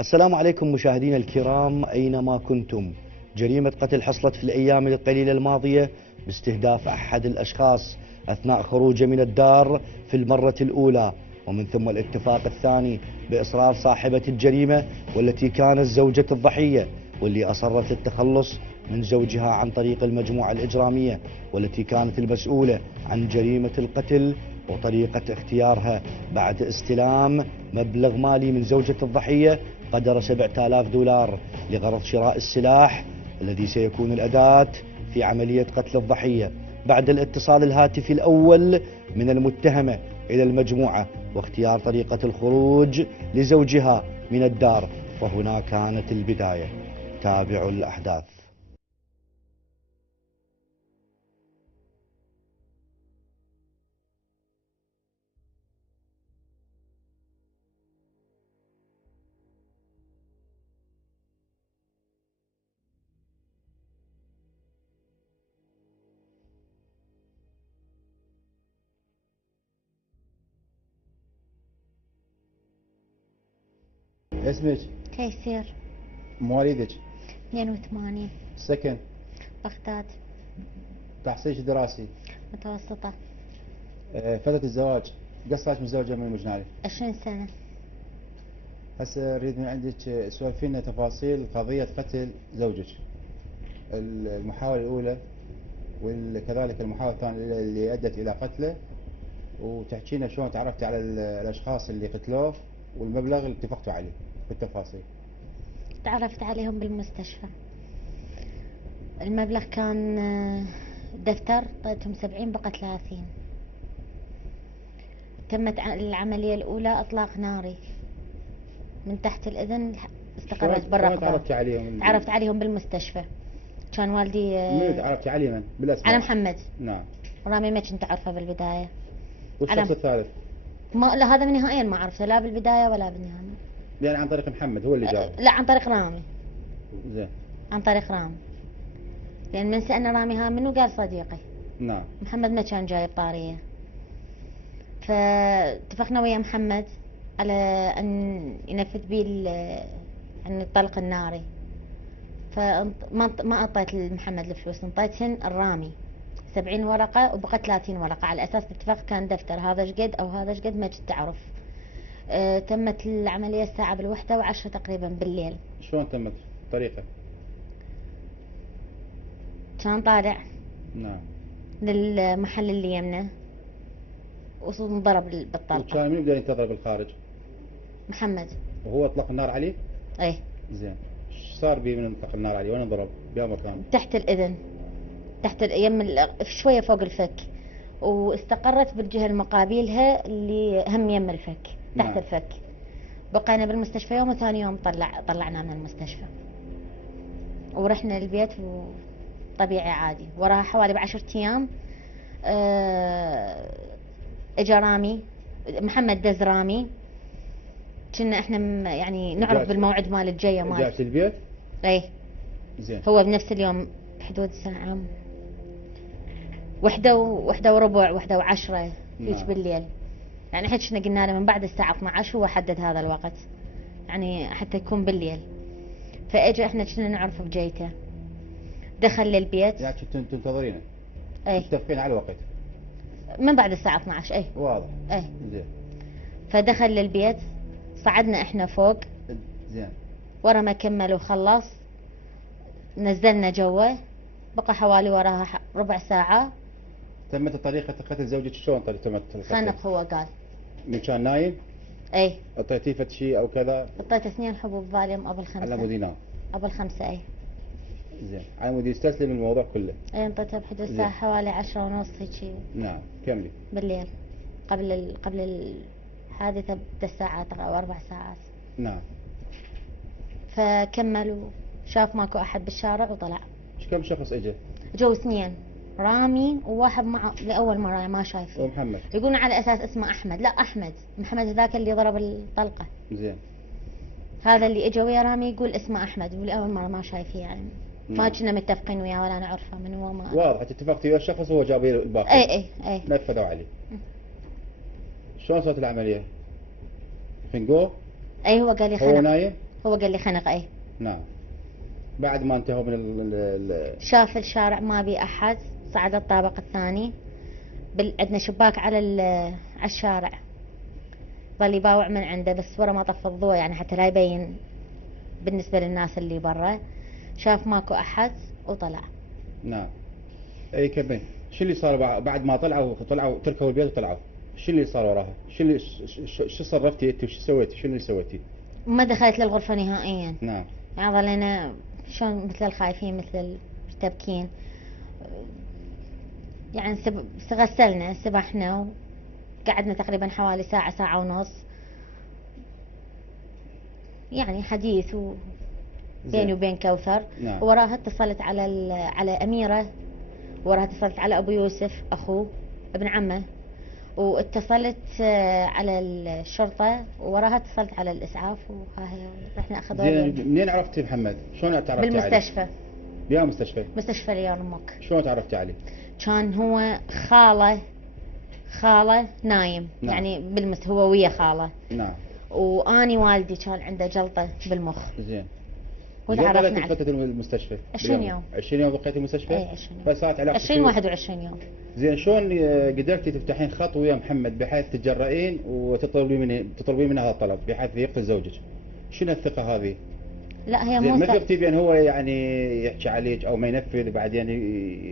السلام عليكم مشاهدينا الكرام أينما كنتم. جريمة قتل حصلت في الأيام القليلة الماضية باستهداف أحد الأشخاص أثناء خروجه من الدار في المرة الأولى، ومن ثم الاتفاق الثاني بإصرار صاحبة الجريمة والتي كانت زوجة الضحية، واللي أصرت التخلص من زوجها عن طريق المجموعة الإجرامية والتي كانت المسؤولة عن جريمة القتل، وطريقة اختيارها بعد استلام مبلغ مالي من زوجة الضحية قدر $7000 لغرض شراء السلاح الذي سيكون الأداة في عملية قتل الضحية. بعد الاتصال الهاتفي الأول من المتهمة إلى المجموعة واختيار طريقة الخروج لزوجها من الدار، وهنا كانت البداية. تابعوا الأحداث. اسمك؟ تيسير. مواليدك؟ 82. سكن؟ بغداد. تحصيلك دراسي؟ متوسطة. فترة الزواج قصرك متزوجة من المجنالي؟ 20 سنة. هسه نريد من عندك سولفي لنا تفاصيل قضية قتل زوجك، المحاولة الأولى وكذلك المحاولة الثانية اللي أدت إلى قتله، وتحكي لنا شلون تعرفتي على الأشخاص اللي قتلوه والمبلغ اللي اتفقتوا عليه بالتفاصيل. تعرفت عليهم بالمستشفى. المبلغ كان دفتر، طيتهم 70 بقى 30. تمت العملية الأولى إطلاق ناري من تحت الإذن، استقرت برا. تعرفتي عليهم؟ تعرفت عليهم بالمستشفى. كان والدي من تعرفتي عليه من؟ بالأسماء؟ على محمد. نعم. رامي ما كنت أعرفه بالبداية. والشخص الثالث؟ ما لا، هذا نهائيا ما عرفته لا بالبداية ولا بالنهاية. يعني عن طريق محمد هو اللي جاب؟ لا، عن طريق رامي. زين. عن طريق رامي، لأن من سألنا رامي ها منو قال صديقي. نعم. محمد ما كان جايب طارية، فاتفقنا ويا محمد على أن ينفذ بي عن الطلق الناري. فما أعطيت لمحمد الفلوس، انطيتهن الرامي 70 ورقة وبقى 30 ورقة، على أساس الاتفاق كان دفتر هذا شقد أو هذا شقد ما كنت أعرف. تمت العملية الساعة 1:10 تقريبا بالليل. شلون تمت الطريقة؟ كان طالع نعم للمحل اللي يمنا وانضرب بالطلقة. وكان مين بدا ينتظر بالخارج؟ محمد. وهو اطلق النار عليه؟ ايه. زين. ايش صار بيه من اطلق النار عليه؟ وين انضرب؟ بأي مكان؟ تحت الإذن، تحت شوية فوق الفك، واستقرت بالجهة المقابلها اللي هم يم الفك، تحت نعم. الفك. بقينا بالمستشفى يوم، وثاني يوم طلعنا من المستشفى ورحنا البيت وطبيعي عادي. وراها حوالي ب10 أيام اجا رامي، محمد دز رامي. كنا احنا يعني نعرف بالموعد مال الجاية مال. جات البيت؟ ايه. زين. هو بنفس اليوم بحدود الساعة 1:15 1:10 هيك بالليل. يعني احنا كنا قلنا له من بعد الساعة 12، هو حدد هذا الوقت يعني حتى يكون بالليل. فاجا احنا كنا نعرف بجيته، دخل للبيت. يعني كنتوا تنتظرينه؟ ايه. متفقين على الوقت؟ من بعد الساعة 12. ايه. واضح. ايه. زين. فدخل للبيت، صعدنا احنا فوق. زين. ورا ما كمل وخلص نزلنا جوا، بقى حوالي وراها ربع ساعة. تمت طريقة قتل زوجك شلون تمت القتل؟ خنق هو قال. من كان نايم؟ اي. اعطيتيه فد شيء او كذا؟ اعطيته 2 حبوب فاليوم قبل 5. على مود ينام؟ قبل 5. اي. زين. على مود يستسلم الموضوع كله؟ اي. انطيته بحدود الساعة حوالي 10:30 هيك. نعم. كملي. بالليل قبل الحادثة ب3 ساعات او 4 ساعات. نعم. فكمل وشاف ماكو احد بالشارع وطلع. كم شخص اجى؟ جو 2، رامي وواحد معه لأول مرة ما شايفه. ومحمد؟ يقولون على أساس اسمه أحمد. لا، أحمد. محمد ذاك اللي ضرب الطلقة. زين. هذا اللي اجى ويا رامي يقول اسمه أحمد، ولأول مرة ما شايفه يعني. ما كنا متفقين وياه ولا نعرفه من هو. ما واضح اتفقتي ويا الشخص وهو جاب الباقي؟ اي. نفذوا عليه. شلون صارت العملية؟ فنقوه؟ اي. هو قال لي هو نايم؟ هو قال لي خنق. اي نعم. بعد ما انتهوا من شاف الشارع ما بي احد، صعد الطابق الثاني، عندنا شباك على على الشارع، ظل يباوع من عنده بس ورا ما طفى الضوء يعني حتى لا يبين بالنسبة للناس اللي برا. شاف ماكو احد وطلع. نعم. اي كمل. شو اللي صار بعد ما طلعوا تركوا البيت وطلعوا؟ شو اللي صار وراها؟ شو صرفتي انت وشو سويتي؟ شو اللي سويتي؟ ما دخلت للغرفة نهائيا. نعم. يعني ظلينا شلون مثل الخايفين مثل المرتبكين. يعني غسلنا سبحنا وقعدنا تقريبا حوالي ساعة ساعة ونص، يعني حديث بيني وبين كوثر. نعم. وراها اتصلت على أميرة، وراها اتصلت على أبو يوسف أخوه ابن عمه، واتصلت على الشرطة، وراها اتصلت على الإسعاف، وهاي رحنا أخذوه. زين منين عرفتي محمد؟ شلون تعرفتي عليه؟ بالمستشفى. بيا مستشفى؟ مستشفى اليرموك. شلون تعرفتي عليه؟ كان هو خاله نايم. نعم. يعني هو ويا خاله. نعم. واني والدي كان عنده جلطة بالمخ. زين. وتعرفنا عليه. فترة المستشفى 20 يوم. 20 يوم بقيتي المستشفى؟ اي 20 يوم. فصارت علاقتك 20 21 يوم. زين شلون قدرتي تفتحين خط ويا محمد بحيث تتجرئين تطلبين منه هذا الطلب بحيث يقتل زوجك؟ شنو الثقة هذه؟ لا هي زين مو ما ثقتي بان هو يعني يحكي عليك او ما ينفذ بعدين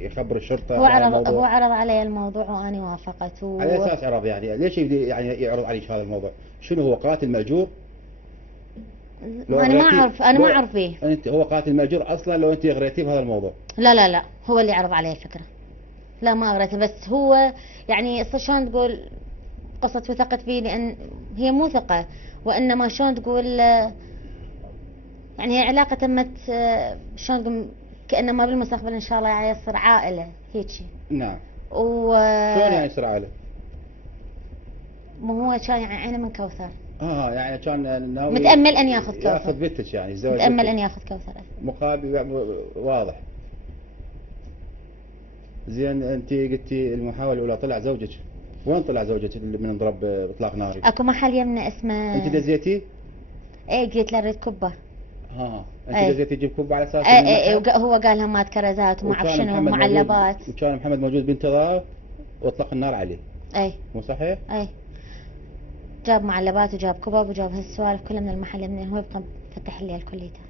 يخبر الشرطة؟ هو عرض علي الموضوع واني وافقت على اساس عرض يعني ليش يعني يعرض عليك هذا الموضوع؟ شنو هو قاتل مأجور؟ انا ما اعرف به. انت هو قاتل مأجور اصلا لو انت اغريتيه بهذا الموضوع؟ لا هو اللي عرض علي الفكرة. لا ما اغريته، بس هو يعني شلون تقول قصة وثقت بي، لان هي مو ثقة وانما شلون تقول يعني هي علاقة تمت شلون تقول كأنما بالمستقبل ان شاء الله يعني يصير عائلة هيجي. نعم. شلون يعني يصير عائلة؟ ما هو كان يعني عينه من كوثر. يعني كان ناوي متأمل ان ياخذ كوثر. ياخذ بنتك يعني الزواج. متأمل ان ياخذ كوثر مقابل واضح. زين انت قلتي المحاولة الاولى طلع زوجك، وين طلع زوجك اللي من ضرب اطلاق ناري؟ اكو محل يمنا اسمه. انت دزيتي؟ اي قلت له اريد كبة. انت دزيتي تجيب كبة على اساس اي هو قال لهم مات كرزات وما اعرف شنو معلبات. وكان محمد موجود بانتظار واطلق النار عليه. اي مو صحيح؟ اي جاب معلبات وجاب كبب وجاب هالسوالف كلها من المحل يمنا، هو يبقى فتح الليل كليته.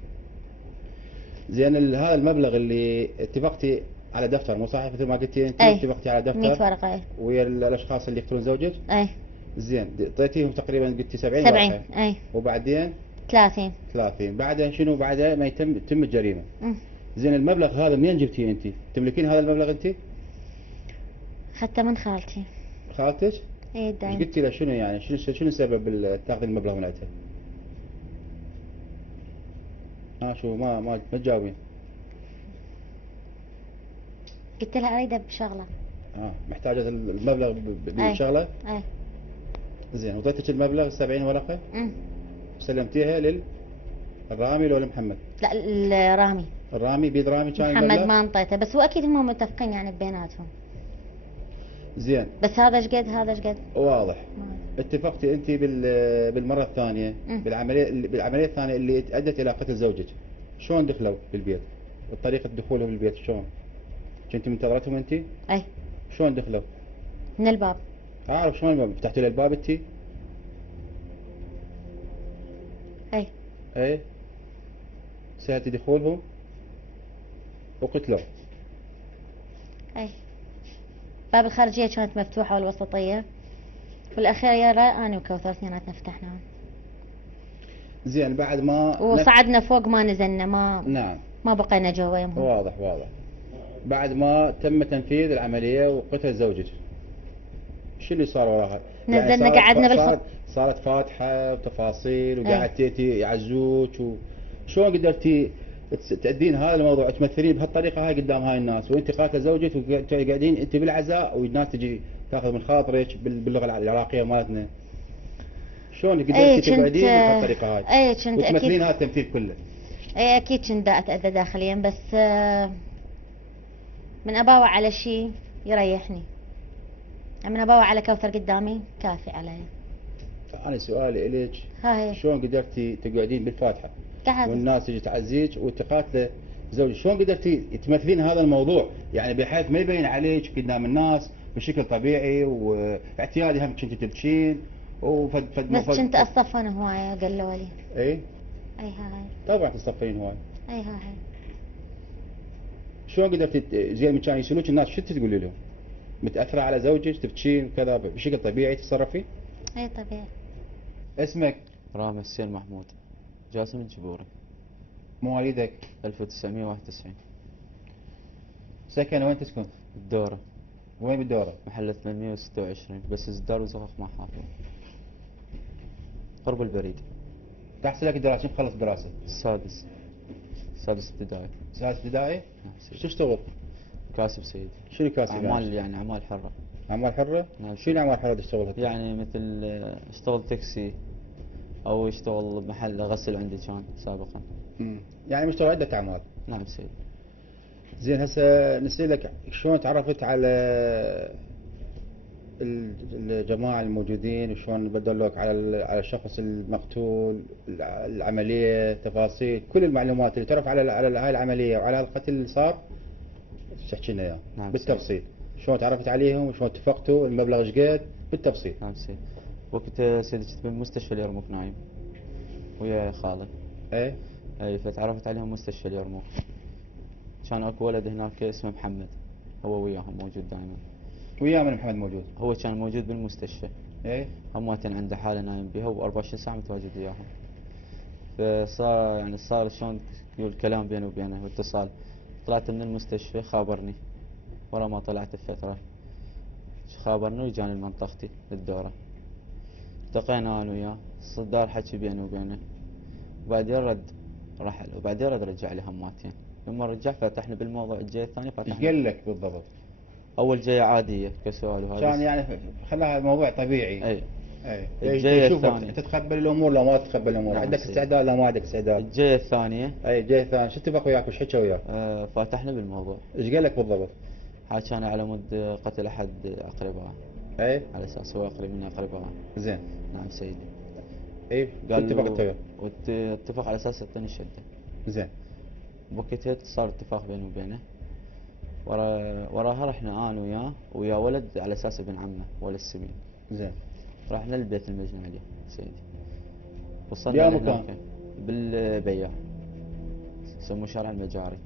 زين هذا المبلغ اللي اتفقتي على دفتر مو صحيح مثل ما قلتي انت؟ اتفقتي على دفتر 100 ورقة. اي ويا الاشخاص اللي يقتلون زوجك؟ اي. زين اعطيتيهم تقريبا قلتي 70 ورقة. اي. وبعدين 30. بعدها شنو؟ بعدها ما تم الجريمه. زين المبلغ هذا منين جبتيه انت؟ تملكين هذا المبلغ انت؟ حتى من خالتي. خالتك؟ اي دايم. قلتي له شنو يعني شنو سبب تاخذ المبلغ من عندها؟ شو ما تجاوبين؟ قلت لها اريده بشغله. محتاجه المبلغ بالشغله؟ اي. زين وضيتك المبلغ 70 ورقه؟ سلمتيها للرامي لو لمحمد؟ لا الرامي. الرامي بيد رامي كان محمد ما انطيته، بس هو اكيد هم متفقين يعني بيناتهم. زين بس هذا ايش قد هذا ايش قد؟ واضح. اتفقتي انت بالمره الثانيه بالعمليه الثانيه اللي ادت الى قتل زوجك، شلون دخلوا بالبيت؟ طريقه دخولهم بالبيت شلون؟ كنت منتظرتهم انت؟ اي. شلون دخلوا؟ من الباب. اعرف شلون الباب، فتحتوا له الباب انت؟ اي. سهلتي دخولهم وقتلوا. اي. باب الخارجية كانت مفتوحة والوسطية، والأخيرة أنا وكوثر اثنيناتنا فتحناها. زين بعد ما وصعدنا فوق ما نزلنا نعم ما بقينا جوا يمهم. واضح. بعد ما تم تنفيذ العملية وقتل زوجك، شو اللي صار وراها؟ نزلنا يعني قعدنا بالخط. صارت فاتحة وتفاصيل وقعدتي يعزوك شلون قدرتي تأدين هذا الموضوع تمثلين بهالطريقة هاي قدام هاي الناس وانت قاتله زوجك وقاعدين انت بالعزاء والناس تجي تاخذ من خاطرك باللغة العراقية مالتنا؟ شلون قدرتي تقعدين بهالطريقة هاي وتمثلين هذا التمثيل كله؟ اي اكيد كنت اتأذى داخليا، بس من اباوع على شيء يريحني، من اباوع على كوثر قدامي كافي علي. انا سؤالي الك، هاي شلون قدرتي تقعدين بالفاتحه قاعد والناس تجي تعزيك وتقاتله زوجك، شلون قدرتي تمثلين هذا الموضوع يعني بحيث ما يبين عليك قدام الناس بشكل طبيعي، واعتيادي هم كنت تبكين بس كنت اصفن هوايه قالوا لي. اي اي هاي طبعا تصفين هواي. اي هاي شلون قدرتي زي ما كانوا يسالوك الناس شو تقولي لهم؟ متاثره على زوجك تبكين كذا بشكل طبيعي تتصرفين؟ اي طبيعي. اسمك؟ رامي حسين محمود، جاسم الجبوري، مواليدك؟ 1991. سكن وين تسكن؟ الدورة، وين بالدوره؟ محل 826 بس ازدار وزغخ ما حافظ، قرب البريد. تحصل لك دراسه، شو مخلص دراسه؟ سادس ابتدائي. سادس ابتدائي؟ نعم شو سيدي. تشتغل؟ كاسب سيدي. شنو كاسب؟ اعمال يعني اعمال حرة. اعمال حره؟ نعم. شنو اعمال حره تشتغلها؟ يعني مثل اشتغل تاكسي او اشتغل بمحل غسل عندي كان سابقا. يعني مشتغل عده اعمال. نعم سيدي. زين هسه نسألك شلون تعرفت على الجماعة الموجودين وشلون بدلوك على الشخص المقتول، العملية، تفاصيل كل المعلومات اللي تعرف على هاي العملية وعلى القتل اللي صار تحكي لنا اياه نعم بالتفصيل. شلون تعرفت عليهم وشلون اتفقتوا، المبلغ ايش قد بالتفصيل. نعم سيدي. وقت سيدي كنت بمستشفى اليرموك نايم ويا خالي. ايه اي فتعرفت عليهم مستشفى اليرموك. كان اكو ولد هناك اسمه محمد، هو وياهم موجود دائما. ويا من محمد موجود؟ هو كان موجود بالمستشفى، ايه همواتن عنده حالة نايم بها و24 ساعة متواجد وياهم. فصار يعني صار شلون يقول كلام بينه وبينه واتصال. طلعت من المستشفى خابرني، ورا ما طلعت بفترة خابرني وجاني لمنطقتي للدورة. التقينا انا وياه، صدار حكي بينه وبينه، وبعدين رد رحل، وبعدين رجع لي هماتين. لما رجع فتحنا بالموضوع الجاي الثاني ايش فتحنا. قال لك بالضبط؟ اول جاية عادية كسؤال وهذا. كان يعني خلاها الموضوع طبيعي. اي. اي الجاية يشوفك الثانية. تتقبل الامور لو ما تتقبل الامور، نعم عندك سيدي. استعداد لو ما عندك استعداد. الجاية الثانية اي جاي ثاني، شو اتفق وياك وش حكى وياك؟ فتحنا بالموضوع. ايش قال لك بالضبط؟ حكانا على مد قتل احد اقربائه، اي على اساس هو قريب من اقربائه. زين. نعم سيدي. اي قال اتفقت وياه؟ واتفق على اساس يعطيني الشده. زين. بوقتها صار اتفاق بيني وبينه. وراها رحنا انا وياه ويا ولد على اساس ابن عمه ولد السمين. زين. رحنا للبيت المجني عليه سيدي. يا وصلنا مكان؟ هناك بالبياع، يسموه شارع المجاري.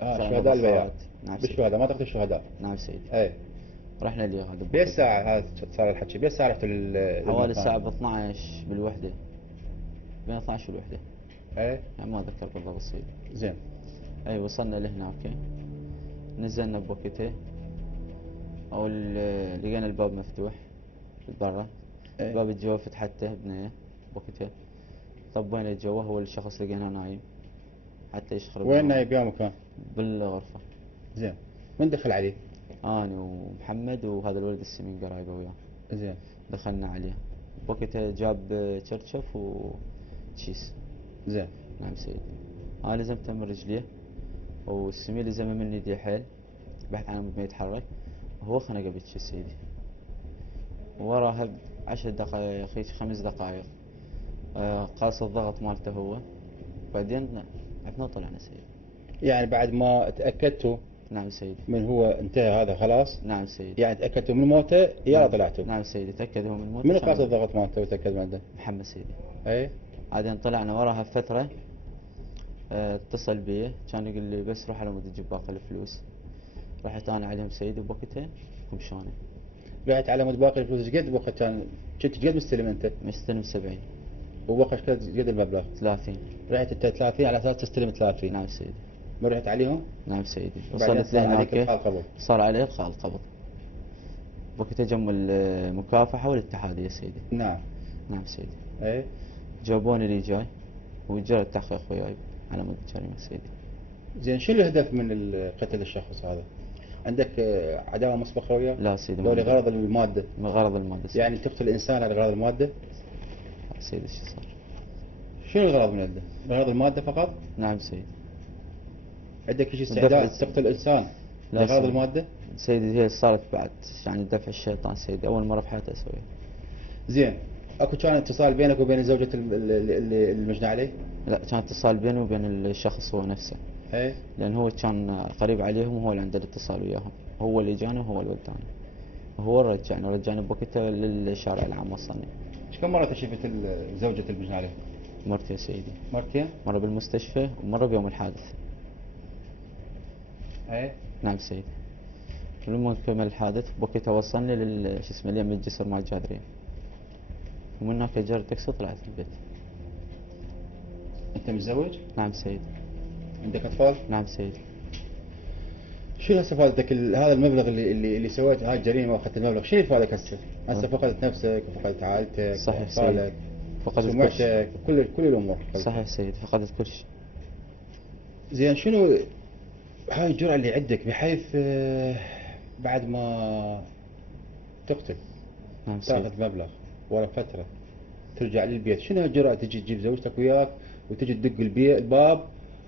شارع شهداء البياع. المبخرات. نعم سيدي. بالشهداء منطقة الشهداء. نعم سيدي. اي رحنا لي هذا. بأي ساعة هذا صار الحكي؟ بأي ساعة رحتوا حوالي الساعة ب 12 بالوحدة، بين 12 والوحدة، اي يعني ما أذكر بالضبط سيدي. زين. أي وصلنا لهناك، نزلنا بوقته، أو لقينا الباب مفتوح برا. إيه. الباب الجوا فتحته بنية بوقته، طبينا الجوا، هو الشخص لقيناه نايم حتى يشخر. وين نايم يا مكان؟ بالغرفة. زين. من دخل عليه؟ أنا ومحمد وهذا الولد السمين قرايبه وياه. زين. دخلنا عليه بوقته، جاب شرشف وشيس. زين. نعم سيدي. أنا لزمته من رجليه، والسمين لزمه من يديه حيل بحث عنه ما يتحرك، وهو خنقه بيتش سيدي. وراها 10 دقائق هيك 5 دقائق قاس الضغط مالته هو، بعدين عفنا طلعنا سيدي. يعني بعد ما تأكدتوا نعم سيدي. من هو انتهى هذا خلاص؟ نعم سيدي. يعني تأكدتوا من موته يلا نعم. طلعتوا؟ نعم سيدي. تأكد هو من الموت. من قاس الضغط مالته وتأكد منه؟ محمد سيدي. اي بعدين طلعنا وراها فترة، اتصل بي كان يقول لي بس روح على مود تجيب باقي الفلوس. رحت انا عليهم سيدي بوقتها كمشاني. رحت على مود باقي الفلوس ايش قد وقت كان؟ كنت قد مستلم انت؟ مستلم 70. ووقت قد المبلغ؟ 30. رحت انت 30 على اساس تستلم 30؟ نعم سيدي. ما رحت عليهم؟ نعم سيدي. وبعدين وصلت صار عليك لهناك إلقاء قبض. صار عليه إلقاء القبض. وقتها جم المكافحة والاتحادية سيدي. نعم. نعم سيدي. اي جابوني لي جاي وجرى التحقيق وياي على مود الجريمة سيدي. زين شو الهدف من قتل الشخص هذا؟ عندك عداوة مسبقة وياه؟ لا سيدي. لو لغرض المادة؟ من غرض المادة سيدي. يعني تقتل الإنسان على غرض المادة؟ سيدي شو صار؟ شنو الغرض من عنده؟ غرض المادة فقط؟ نعم سيدي. عندك شيء استعداد دفع تقتل إنسان لا لغرض سيدي. المادة؟ سيدي هي صارت بعد يعني دفع الشيطان سيدي، أول مرة في حياتي أسويها. زين اكو كان اتصال بينك وبين زوجة المجني عليه؟ لا، كان اتصال بيني وبين الشخص هو نفسه، ايه. لأن هو كان قريب عليهم وهو اللي عنده الاتصال وياهم، هو اللي جاني وهو اللي وداني، وهو رجعني بوقتها للشارع العام وصلني. ايش كم مرة شفت زوجة المجني عليه؟ مرتين سيدي، مرتين؟ مرة بالمستشفى ومرة بيوم الحادث. ايه. نعم سيدي. ولما كمل الحادث بوقتها وصلني شو اسمه اليم الجسر مال الجادرية، ومن هناك جرت تاكسي وطلعت البيت. انت متزوج؟ نعم سيدي. عندك اطفال؟ نعم سيدي. شنو هسه فادتك هذا المبلغ اللي سويت هاي الجريمه واخذت المبلغ، شنو فادك هسه؟ هسه فقدت نفسك وفقدت عائلتك صحيح واطفالك، فقدت كل شيء. سمعتك، كل الامور. صحيح سيدي، فقدت كل شيء. زين، شنو هاي الجرأة اللي عندك بحيث بعد ما تقتل نعم سيدي. تاخذ مبلغ ورا فتره ترجع للبيت، شنو هالجرأة تجي تجيب زوجتك وياك وتجي تدق الباب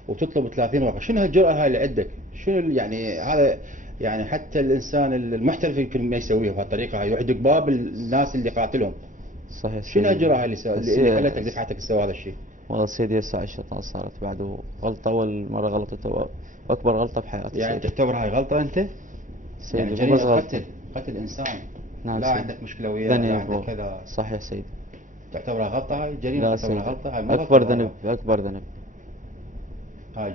وتطلب 30 ورقه؟ شنو هالجرأة هاي اللي عندك؟ شنو يعني هذا؟ يعني حتى الانسان المحترف يمكن ما يسويه بهالطريقه هاي، يحدق باب الناس اللي قاتلهم. صحيح شنو سيدي. هالجرأة هاي اللي خلتك دفعتك تسوي هذا الشيء؟ والله سيدي هسه الشيطان صارت بعد غلطة، أول مرة غلطته وأكبر غلطة بحياتي. يعني سيدي. تعتبر هاي غلطه انت؟ يعني سيدي مو جريمه بس غلطة. قتل انسان. نعم لا سيدي. عندك مشكله وياه، لا عندك كذا. صحيح سيدي. تعتبرها غلطه هاي جريمه؟ لا تعتبرها سيدي، غلطه هاي؟ مو أكبر غلطة. ذنب، أكبر ذنب. هاي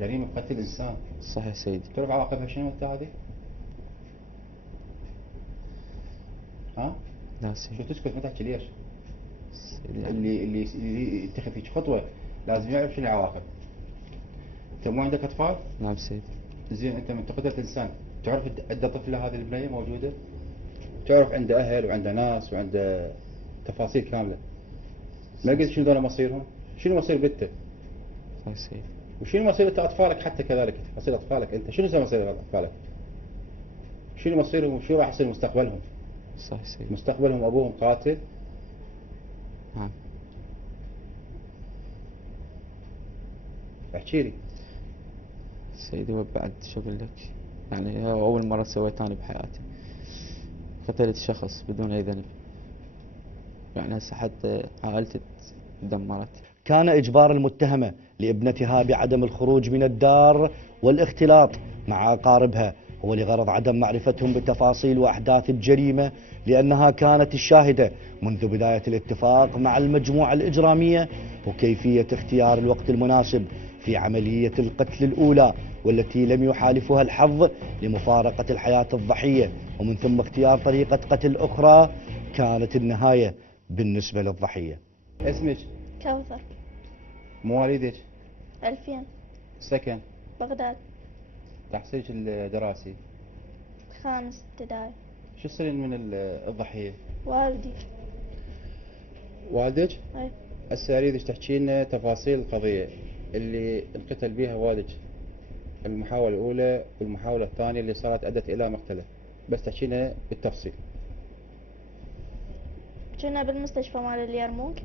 جريمه قتل انسان. صحيح سيدي. تعرف عواقبها شنو انت هذه؟ ها؟ لا شو سيدي. تسكت ما تحكي ليش؟ سيدي. اللي يتخذ فيك خطوه لازم يعرف شنو العواقب. انت مو عندك اطفال؟ نعم سيدي. زين، انت من قتلت انسان تعرف عنده طفله هذه البنيه موجوده؟ تعرف عنده اهل وعنده ناس وعنده تفاصيل كامله. ما قلت شنو ذولا مصيرهم؟ شنو مصير بنته؟ صحيح سيدي. وشنو مصير انت اطفالك حتى كذلك؟ تفاصيل اطفالك انت شنو سوى مصير اطفالك؟ شنو مصيرهم وشو راح يصير مستقبلهم؟ صحيح سيدي. مستقبلهم ابوهم قاتل. نعم. احكي لي. سيدي وبعد شو أقول لك، يعني هو أول مرة سويتها أنا بحياتي، قتلت شخص بدون أي ذنب، يعني هسه حتى عائلتي تدمرت. كان إجبار المتهمة لابنتها بعدم الخروج من الدار والاختلاط مع أقاربها هو لغرض عدم معرفتهم بتفاصيل وأحداث الجريمة، لأنها كانت الشاهدة منذ بداية الاتفاق مع المجموعة الإجرامية وكيفية اختيار الوقت المناسب في عملية القتل الأولى، والتي لم يحالفها الحظ لمفارقة الحياة الضحية، ومن ثم اختيار طريقة قتل أخرى كانت النهاية بالنسبة للضحية. اسمك؟ كوثر. مواليدك؟ 2000. سكن؟ بغداد. تحصيلك الدراسي؟ خامس ابتدائي. شو يصير من الضحية؟ والدي. والدك؟ اي. هسه اريدك تحكي لنا تفاصيل القضية اللي انقتل بها والدك، المحاولة الأولى والمحاولة الثانية اللي صارت أدت إلى مقتله، بس تحكي لنا بالتفصيل. كنا بالمستشفى مال اليرموك،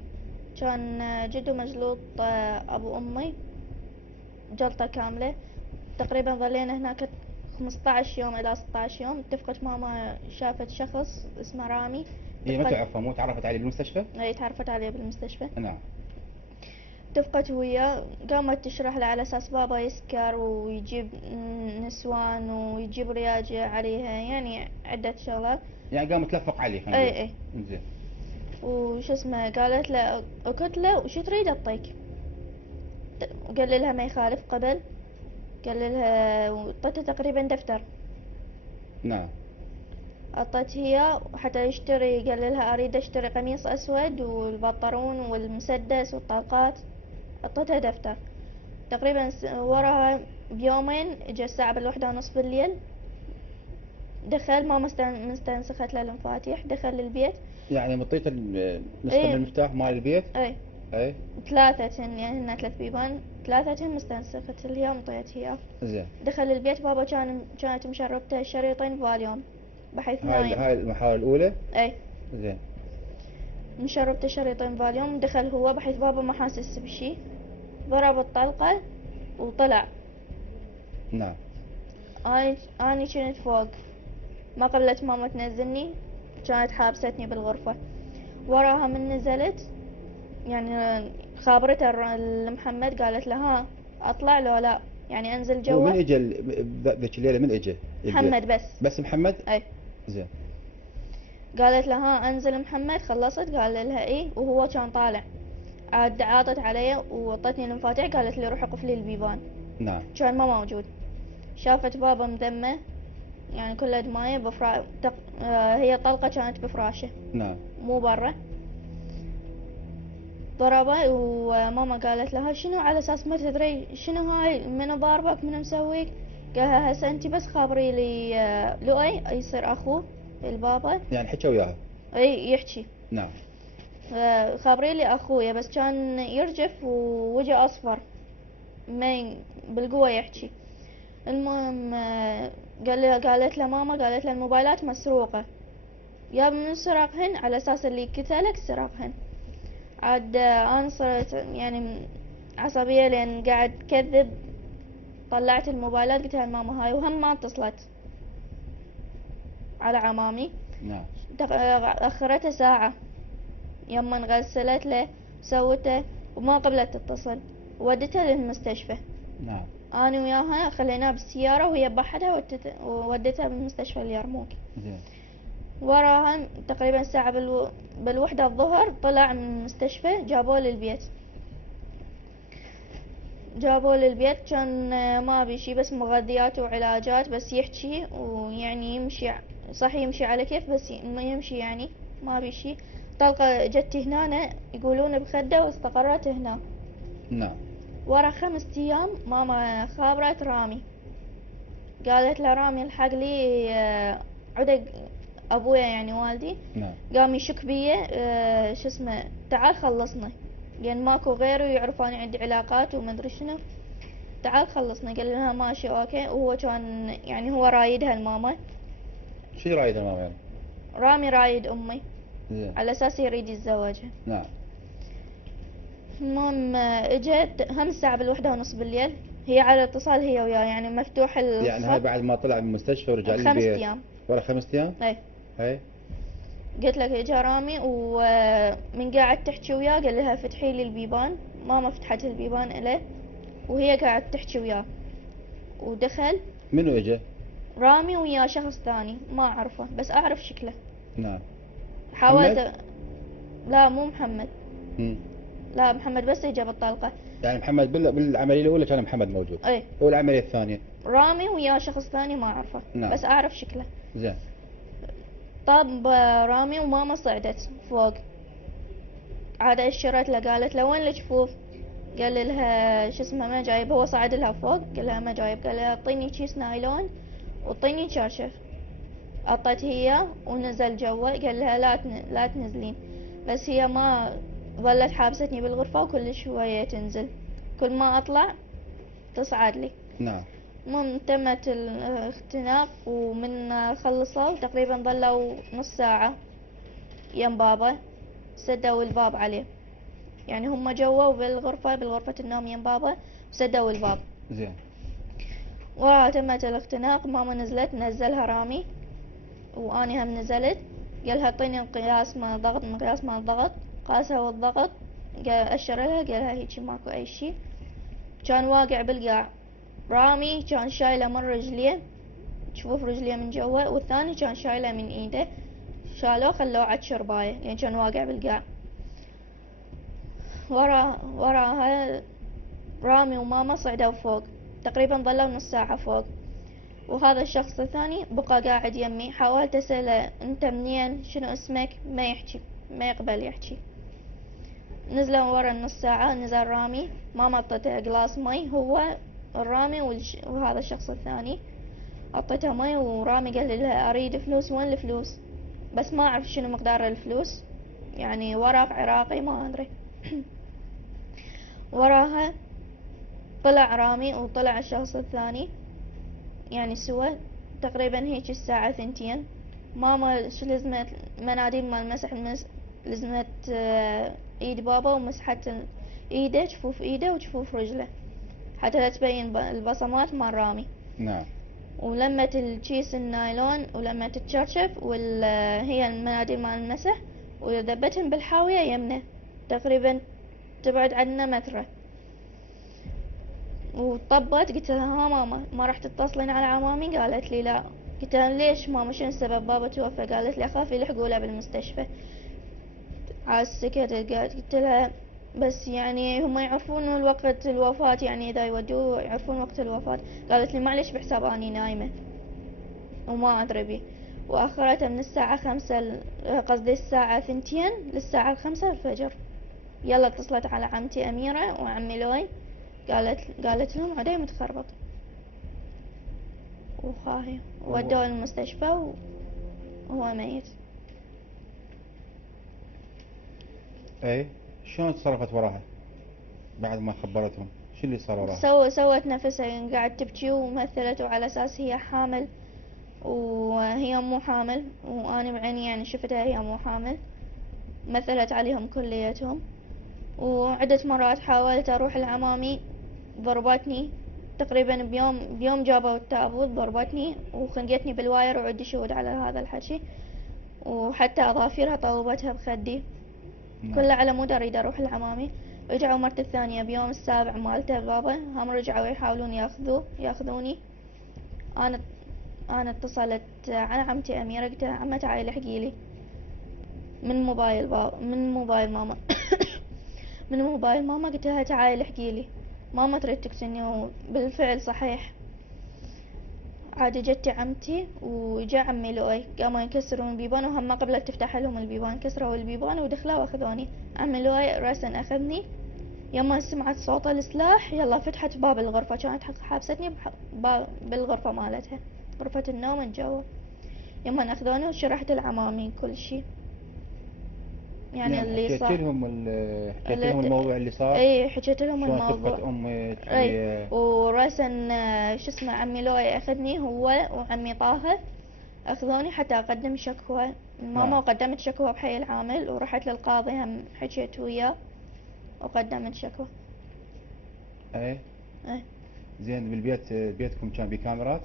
كان جدو مجلوط أبو أمي جلطة كاملة. تقريبا ظلينا هناك 15 يوم إلى 16 يوم. اتفقت ماما شافت شخص اسمه رامي. هي ما تعرفه؟ مو تعرفت عليه بالمستشفى؟ اي، تعرفت عليه بالمستشفى. نعم. اتفقت وياه، قامت تشرح له على اساس بابا يسكر ويجيب نسوان ويجيب رياجة عليها، يعني عدة شغلات. يعني قام تلفق عليه. اي. زين. وش اسمه، قالت له قلت له وش تريد اعطيك؟ قال لها ما يخالف قبل. قال لها وعطته تقريبا دفتر. نعم. عطت هي حتى يشتري، قال لها اريد اشتري قميص اسود والبنطلون والمسدس والطلقات. عطتها دفتر. تقريبا وراها بيومين اجى الساعة ب1:30 بالليل. دخل، ما مستنسخت له المفاتيح، دخل للبيت. يعني مطيت نسخة إيه. من المفتاح مال البيت؟ اي. اي. ثلاثة، يعني هن 3 بيبان، 3 مستنسخت اللي هي مطيت هي. زين. دخل البيت، بابا كانت مشربته شريطين فاليوم بحيث نايم. هاي المحاولة الأولى؟ اي. زين. مشربته شريطين فاليوم. دخل هو بحيث بابا ما حاسس بشي، ضرب الطلقة وطلع. نعم. اني كنت فوق، ما قبلت ماما تنزلني، كانت حابستني بالغرفة. وراها من نزلت يعني خابرته محمد، قالت له ها اطلع لو لا، يعني انزل هو جوا. من اجى ذيك الليله؟ من اجى محمد بس محمد. اي. زين. قالت له ها انزل محمد، خلصت قال لها ايه، وهو كان طالع. عاد عاطت علي وعطتني المفاتيح، قالت لي روح اقف لي البيبان. نعم. كان ما موجود. شافت بابا مدمه يعني كله دمايه هي طلقة كانت بفراشه نعم. مو برا. ضربه وماما قالت لها شنو على اساس ما تدري شنو هاي، من ضاربك من مسويك؟ قالها هسه انت بس خابري لي لؤي يصير اخوه البابا. يعني حكى وياها. اي يحكي. نعم. خابري لي اخويا بس كان يرجف ووجه اصفر ما بالقوة يحكي. المهم قالت له ماما، قالت له الموبايلات مسروقة، يا من سرقهن على اساس اللي قتلك سرقهن. عاد انا صرت يعني عصبية لان قاعد تكذب. طلعت الموبايلات قلت لها ماما هاي، وهم ما اتصلت على عمامي. نعم. اخرتها ساعة يما غسلت له سوته وما قبلت تتصل، ودتها للمستشفى. نعم. انا وياها خليناها بالسيارة وهي بحدها وودتها بالمستشفى اليرموك. زين. وراها تقريبا ساعة بالوحدة الظهر طلع من المستشفى، جابوه للبيت. كان ما بيشي بس مغذيات وعلاجات بس يحكي ويعني يمشي صح، يمشي على كيف بس ما يمشي يعني ما بيشي. طلقة جت هنا يقولون بخده واستقرت هنا. نعم. ورا 5 أيام ماما خابرت رامي، قالت له رامي الحق لي عدق ابويا يعني والدي. نعم. قام يشك بيه شو اسمه تعال خلصنا، لان ماكو غيره يعرف اني عندي علاقات وما ادري شنو، تعال خلصنا. قال لها ماشي اوكي. وهو كان يعني هو رايدها الماما. شو رايد الماما يعني؟ رامي رايد امي زين. على اساس يريد يتزوجها. نعم. المهم اجت هم الساعة بالوحدة ونص بالليل، هي على اتصال هي وياه يعني مفتوح الخط. يعني هاي بعد ما طلع من المستشفى ورجع 5 للبيت؟ أيام. ورا 5 ايام؟ اي. هاي. قلت لك اجا رامي ومن قاعد تحكي وياه قال لها فتحي لي البيبان. ماما فتحت البيبان له وهي قاعد تحكي وياه. ودخل. منو اجى؟ رامي ويا شخص ثاني ما اعرفه بس اعرف شكله. نعم. حاولت. لا مو محمد. مم. لا محمد بس اجى بالطلقة. يعني محمد بالعملية الأولى كان محمد موجود؟ اي. والعملية الثانية؟ رامي ويا شخص ثاني ما اعرفه. نعم. بس اعرف شكله. زين. طب رامي وماما صعدت فوق. عاد اشرت له قالت له وين الجفوف؟ قال لها شو اسمه ما جايب. هو صعد لها فوق قال لها ما جايب. قال لها اعطيني كيس نايلون واعطيني شرشف. اعطت هي ونزل جوا. قال لها لا تنزلين. بس هي ما ظلت حابستني بالغرفة وكل شوية تنزل، كل ما اطلع تصعد لي. نعم. المهم تمت الاختناق ومن خلصوا تقريبا ظلوا نص ساعة يم بابا. سدوا الباب عليه يعني هم جوا بالغرفة النوم يم بابا وسدوا الباب. زين. وتمت الاختناق. ماما نزلت نزلها رامي واني هم نزلت. قالها اعطيني القياس مال الضغط. مقياس مال الضغط قاسها والضغط اشر لها قالها هيجي ماكو اي شي. كان واقع بالقاع. رامي كان شايله من رجليه، تشوف رجليه من جوا، والثاني كان شايله من ايده. شالوه خلوه عد شربايه يعني كان واقع بالقاع. وراها رامي وماما صعدوا فوق. تقريبا ظلوا نص ساعة فوق. وهذا الشخص الثاني بقى قاعد يمي. حاولت اسأله انت منين شنو اسمك، ما يحكي ما يقبل يحكي. نزلوا ورا النص ساعة. نزل رامي. ماما اعطته قلاص مي هو الرامي وهذا الشخص الثاني. اعطيته مي ورامي قال لها اريد فلوس. وين الفلوس؟ بس ما اعرف شنو مقدار الفلوس يعني ورق عراقي ما ادري. وراها طلع رامي وطلع الشخص الثاني يعني سوا تقريبا هيك الساعة 2. ماما شو لزمت مناديل مال مسح لزمت ايد بابا ومسحت ايده جفوف ايده وجفوف رجله حتى لا تبين البصمات مال رامي. نعم. ولمت الكيس النايلون ولمت الشرشف هي المناديل مال المسح وذبتهم بالحاوية يمنا تقريبا تبعد عنا متره. وطبت قلت لها ها ماما ما راح تتصلين على عمامي؟ قالت لي لا. قلت لها ليش ماما شنو السبب؟ بابا توفى. قالت لي اخاف يلحقوا له بالمستشفى. على السكت قلت لها بس يعني هم يعرفون الوقت الوفاة، يعني اذا يودوه يعرفون وقت الوفاة. قالت لي معلش بحساب اني نايمة وما ادري بيه. واخرتها من الساعة 5 قصدي الساعة 2 للساعة 5 الفجر. يلا اتصلت على عمتي أميرة وعمي لوي، قالت لهم عدي متخربط وخاهي، ودوه المستشفى وهو ميت. اي شلون تصرفت وراها بعد ما خبرتهم؟ شو اللي صار وراها؟ سوت نفسها قاعد تبكي ومثلت وعلى اساس هي حامل وهي مو حامل، وانا بعيني يعني شفتها هي مو حامل. مثلت عليهم كليتهم. وعدة مرات حاولت اروح لعمامي ضربتني تقريبا بيوم جابوا التابوت ضربتني وخنقتني بالواير وعندي شهود على هذا الحكي. وحتى اظافيرها طوبتها بخدي. كله على مود اريد اروح لعمامي. رجعوا مرة الثانية بيوم السابع مالته بابا هم رجعوا يحاولون ياخذوني. انا اتصلت على عمتي اميرة قلت لها عمة تعالي لحقيلي من موبايل من موبايل ماما من موبايل ماما قلت لها تعالي لحقيلي. ماما تريد تقتلني وبالفعل صحيح. عاد جتي عمتي وجاء عمي لؤي قاموا يكسرون البيبان وهم ما قبلت تفتح لهم البيبان. كسروا البيبان ودخلوا واخذوني. عمي لؤي راسا اخذني. يما سمعت صوت السلاح يلا فتحت باب الغرفة. كانت حابستني بالغرفة مالتها غرفة النوم من جوا. يما اخذوني وشرحت العمامي كل شيء يعني اللي صار. حكيت لهم الموضوع اللي صار. اي حكيت لهم شلون الموضوع. طفت امك. اي وراسا شو اسمه عمي لؤي اخذني هو وعمي طه اخذوني حتى اقدم شكوى ماما. وقدمت شكوى بحي العامل ورحت للقاضي هم حكيت وياه وقدمت شكوى. اي اي زين بالبيت بيتكم كان بكاميرات؟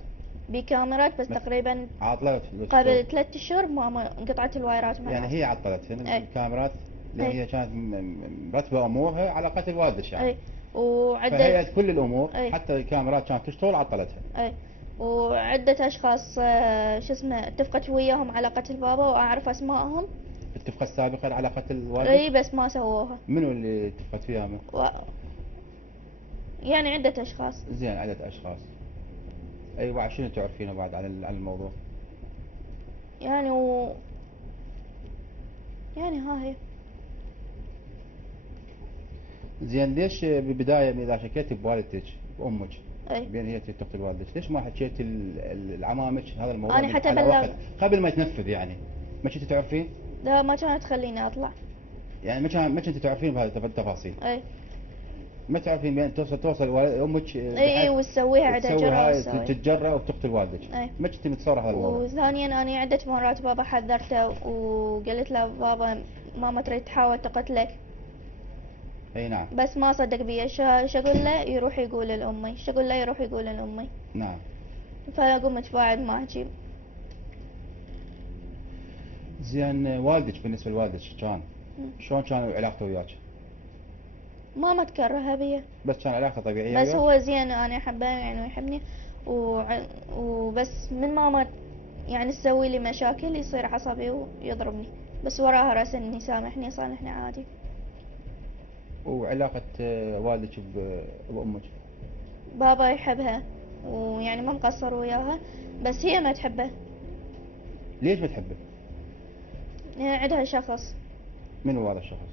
بكاميرات بس تقريبا عطلت قبل 3 اشهر ماما انقطعت الوايرات يعني هي عطلتها اي. الكاميرات لان هي كانت مرتبه امورها على قتل والدش يعني. اي وعدة فهيئت كل الامور. اي. حتى الكاميرات كانت تشتغل عطلتها. اي وعدة اشخاص شو اسمه اتفقت وياهم على قتل بابا واعرف اسمائهم. اتفقت سابقا على قتل والدك؟ اي بس ما سووها. منو اللي اتفقت وياهم؟ يعني عدة اشخاص. زين عدة اشخاص. ايوه شنو تعرفينه بعد عن الموضوع؟ يعني يعني ها هي. زين ليش بالبداية اذا شكيت بوالدتك بامك اي. بين هي تقتل والدك ليش ما حكيت العمامك هذا الموضوع انا حتى على وقت قبل ما يتنفذ يعني؟ ما كنت تعرفين؟ لا ما كانت تخليني اطلع. يعني ما كنت تعرفين بهذه التفاصيل؟ اي. ما تعرفين بين توصل امك اي وتسويها عدة جرائم تتجرأ وتقتل والدك. اي. ما كنت متصوره هذا الموضوع. وثانيا انا عدة مرات بابا حذرته وقلت له بابا ماما تريد تحاول تقتلك. اي نعم. بس ما صدق بي. شو اقول له يروح يقول لامي. شو اقول له يروح يقول لامي. نعم. فقمت بعد ما احكي. زين والدك بالنسبه لوالدك كان شلون كان علاقته وياك؟ ما تكرهها بي. بس كان علاقته طبيعيه بس وياك؟ هو زين انا احبه يعني ويحبني وبس من ماما يعني تسوي لي مشاكل يصير عصبي ويضربني. بس وراها راس اني يسامحني صالحني عادي. وعلاقة والدك بأمك؟ بابا يحبها ويعني ما مقصر وياها بس هي ما تحبه. ليش ما تحبه؟ يعني عندها شخص. من هو هذا الشخص؟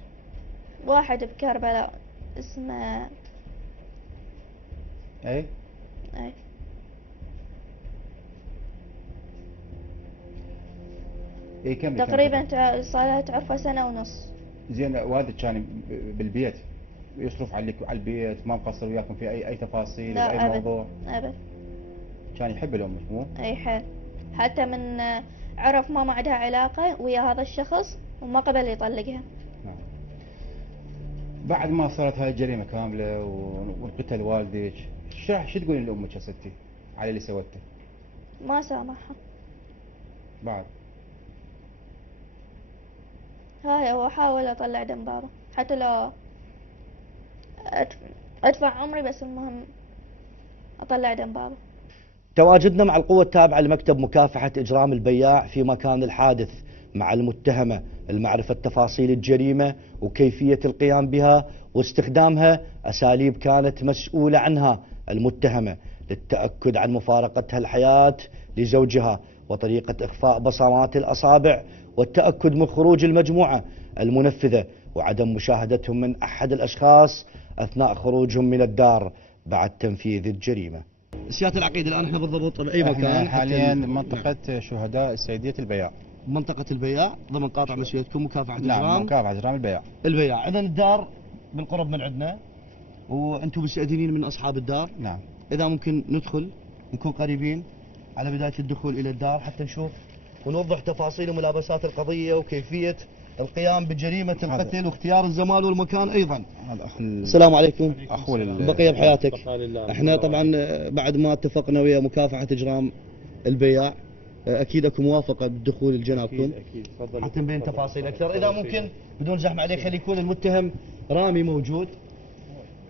واحد بكربلاء اسمه اي؟ اي. اي كم تقريبا صار تعرفه 1.5 سنة. زين والدك كان بالبيت يصرف عليك على البيت ما مقصر وياكم في اي تفاصيل لا اي موضوع؟ ابد. كان يحب الامك مو؟ اي حيل. حتى من عرف ماما عندها علاقة ويا هذا الشخص وما قبل يطلقها. بعد ما صارت هاي الجريمة كاملة وقتل والدك شو تقولين لأمك يا ستي على اللي سوته؟ ما سامحها. بعد هاي هو أحاول أطلع دم بابا حتى لو أدفع عمري، بس المهم أطلع دم بابا. تواجدنا مع القوة التابعة لمكتب مكافحة إجرام البياع في مكان الحادث مع المتهمة لمعرفة تفاصيل الجريمة وكيفية القيام بها واستخدامها أساليب كانت مسؤولة عنها المتهمة للتأكد عن مفارقتها الحياة لزوجها، وطريقة إخفاء بصمات الأصابع، والتأكد من خروج المجموعة المنفذة وعدم مشاهدتهم من أحد الأشخاص أثناء خروجهم من الدار بعد تنفيذ الجريمة. سيادة العقيد، الآن احنا بالضبط بأي احنا مكان؟ حاليا منطقة شهداء السيدية البياع. منطقة البياع ضمن قاطع مسؤوليتكم مكافحة نعم، إجرام مكافحة إجرام البياع. البياع. إذا الدار بالقرب من عندنا وأنتم مستأذنين من أصحاب الدار. نعم. إذا ممكن ندخل نكون قريبين على بداية الدخول إلى الدار حتى نشوف ونوضح تفاصيل وملابسات القضية وكيفية القيام بجريمة القتل واختيار الزمان والمكان أيضا. هذا أخ السلام عليكم. أخو بقية بحياتك. احنا طبعا بعد ما اتفقنا ويا مكافحة إجرام البياع أكيد أكو موافقة بدخول لجنابكم. أكيد تفضل. حتى نبين تفاصيل أكثر. إذا ممكن بدون زحمة عليك خلي يكون المتهم رامي موجود.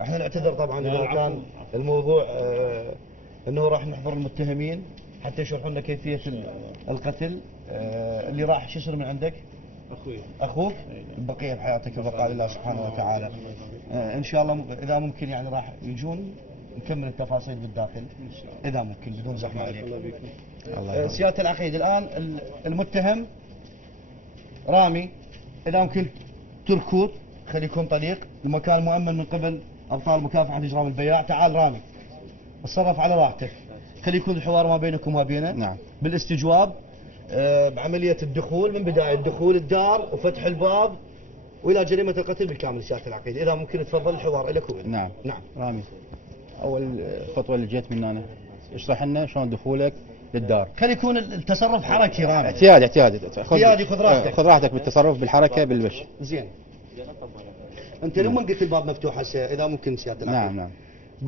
احنا نعتذر طبعا إذا كان الموضوع أنه راح نحضر المتهمين حتى يشرحوا لنا كيفية القتل. اللي راح شو يصير من عندك؟ أخوك البقية بحياتك البقاء لله سبحانه وتعالى. إن شاء الله إذا ممكن يعني راح يجون نكمل التفاصيل بالداخل إذا ممكن بدون زحمة عليك. سيادة العقيد، الآن المتهم رامي إذا ممكن تركض خلي يكون طليق، المكان مؤمن من قبل أبطال مكافحة إجرام البياع. تعال رامي اتصرف على راحتك، خلي يكون الحوار ما بينك وما بينه. نعم. بالاستجواب بعملية الدخول من بداية دخول الدار وفتح الباب وإلى جريمة القتل بالكامل. سيادة العقيد إذا ممكن تفضل الحوار لك. نعم. نعم. رامي، أول خطوة اللي جيت من أنا اشرح لنا شلون دخولك للدار. خلي يكون التصرف حركي رامي. اعتيادي اعتيادي، خذ راحتك. خذ راحتك بالتصرف بالحركة بالوش. زين. أنت لما قلت الباب مفتوح هسه إذا ممكن سيادة العقيد. نعم نعم.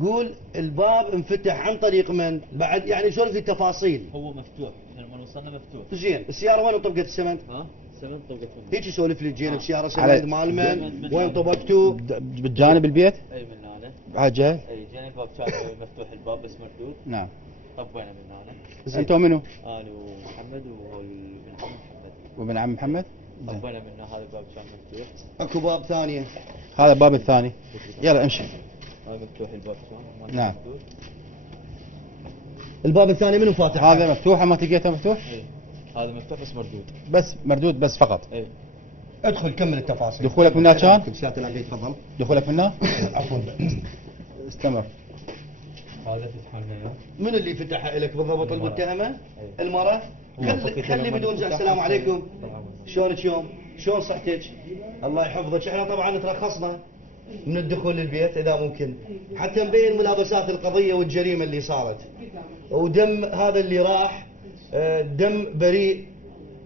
قول الباب انفتح عن طريق من؟ بعد يعني سولف لي تفاصيل. هو مفتوح، لما وصلنا مفتوح. زين، السيارة وين طبقت السمنت؟ ها؟ سمنت طبقت منه. هيك سولف لي جينا بسيارة على- سمنت مال من؟ وين طبقتوا؟ بالجانب البيت اي من هنا. هالجهة. اي جاني الباب كان مفتوح الباب بس مردود. نعم. طبينا من هنا. زين. أنتوا منو؟ انا ومحمد وابن عم محمد. وابن عم محمد. زين. طبينا من هذا الباب كان مفتوح. اكو باب ثانية. هذا الباب الثاني. يلا امشي. هذا مفتوح الباب كان. نعم. الباب الثاني منو فاتح؟ هذا مفتوح ما تلقيته مفتوح؟ اي هذا مفتوح بس مردود. بس مردود بس فقط. اي ادخل كمل التفاصيل. دخولك من هنا كان؟ سيادة العقيد تفضل. دخولك منا؟ عفوا. استمر. هذا فتحنا. من اللي فتحها لك بالضبط؟ المتهمة؟ المرأة؟ فكت خلي لما بدون زعل. السلام عليكم. شلونك يوم؟ شلون صحتك؟ الله يحفظك. احنا طبعا ترخصنا من الدخول للبيت اذا ممكن حتى نبين ملابسات القضية والجريمة اللي صارت ودم هذا اللي راح دم بريء.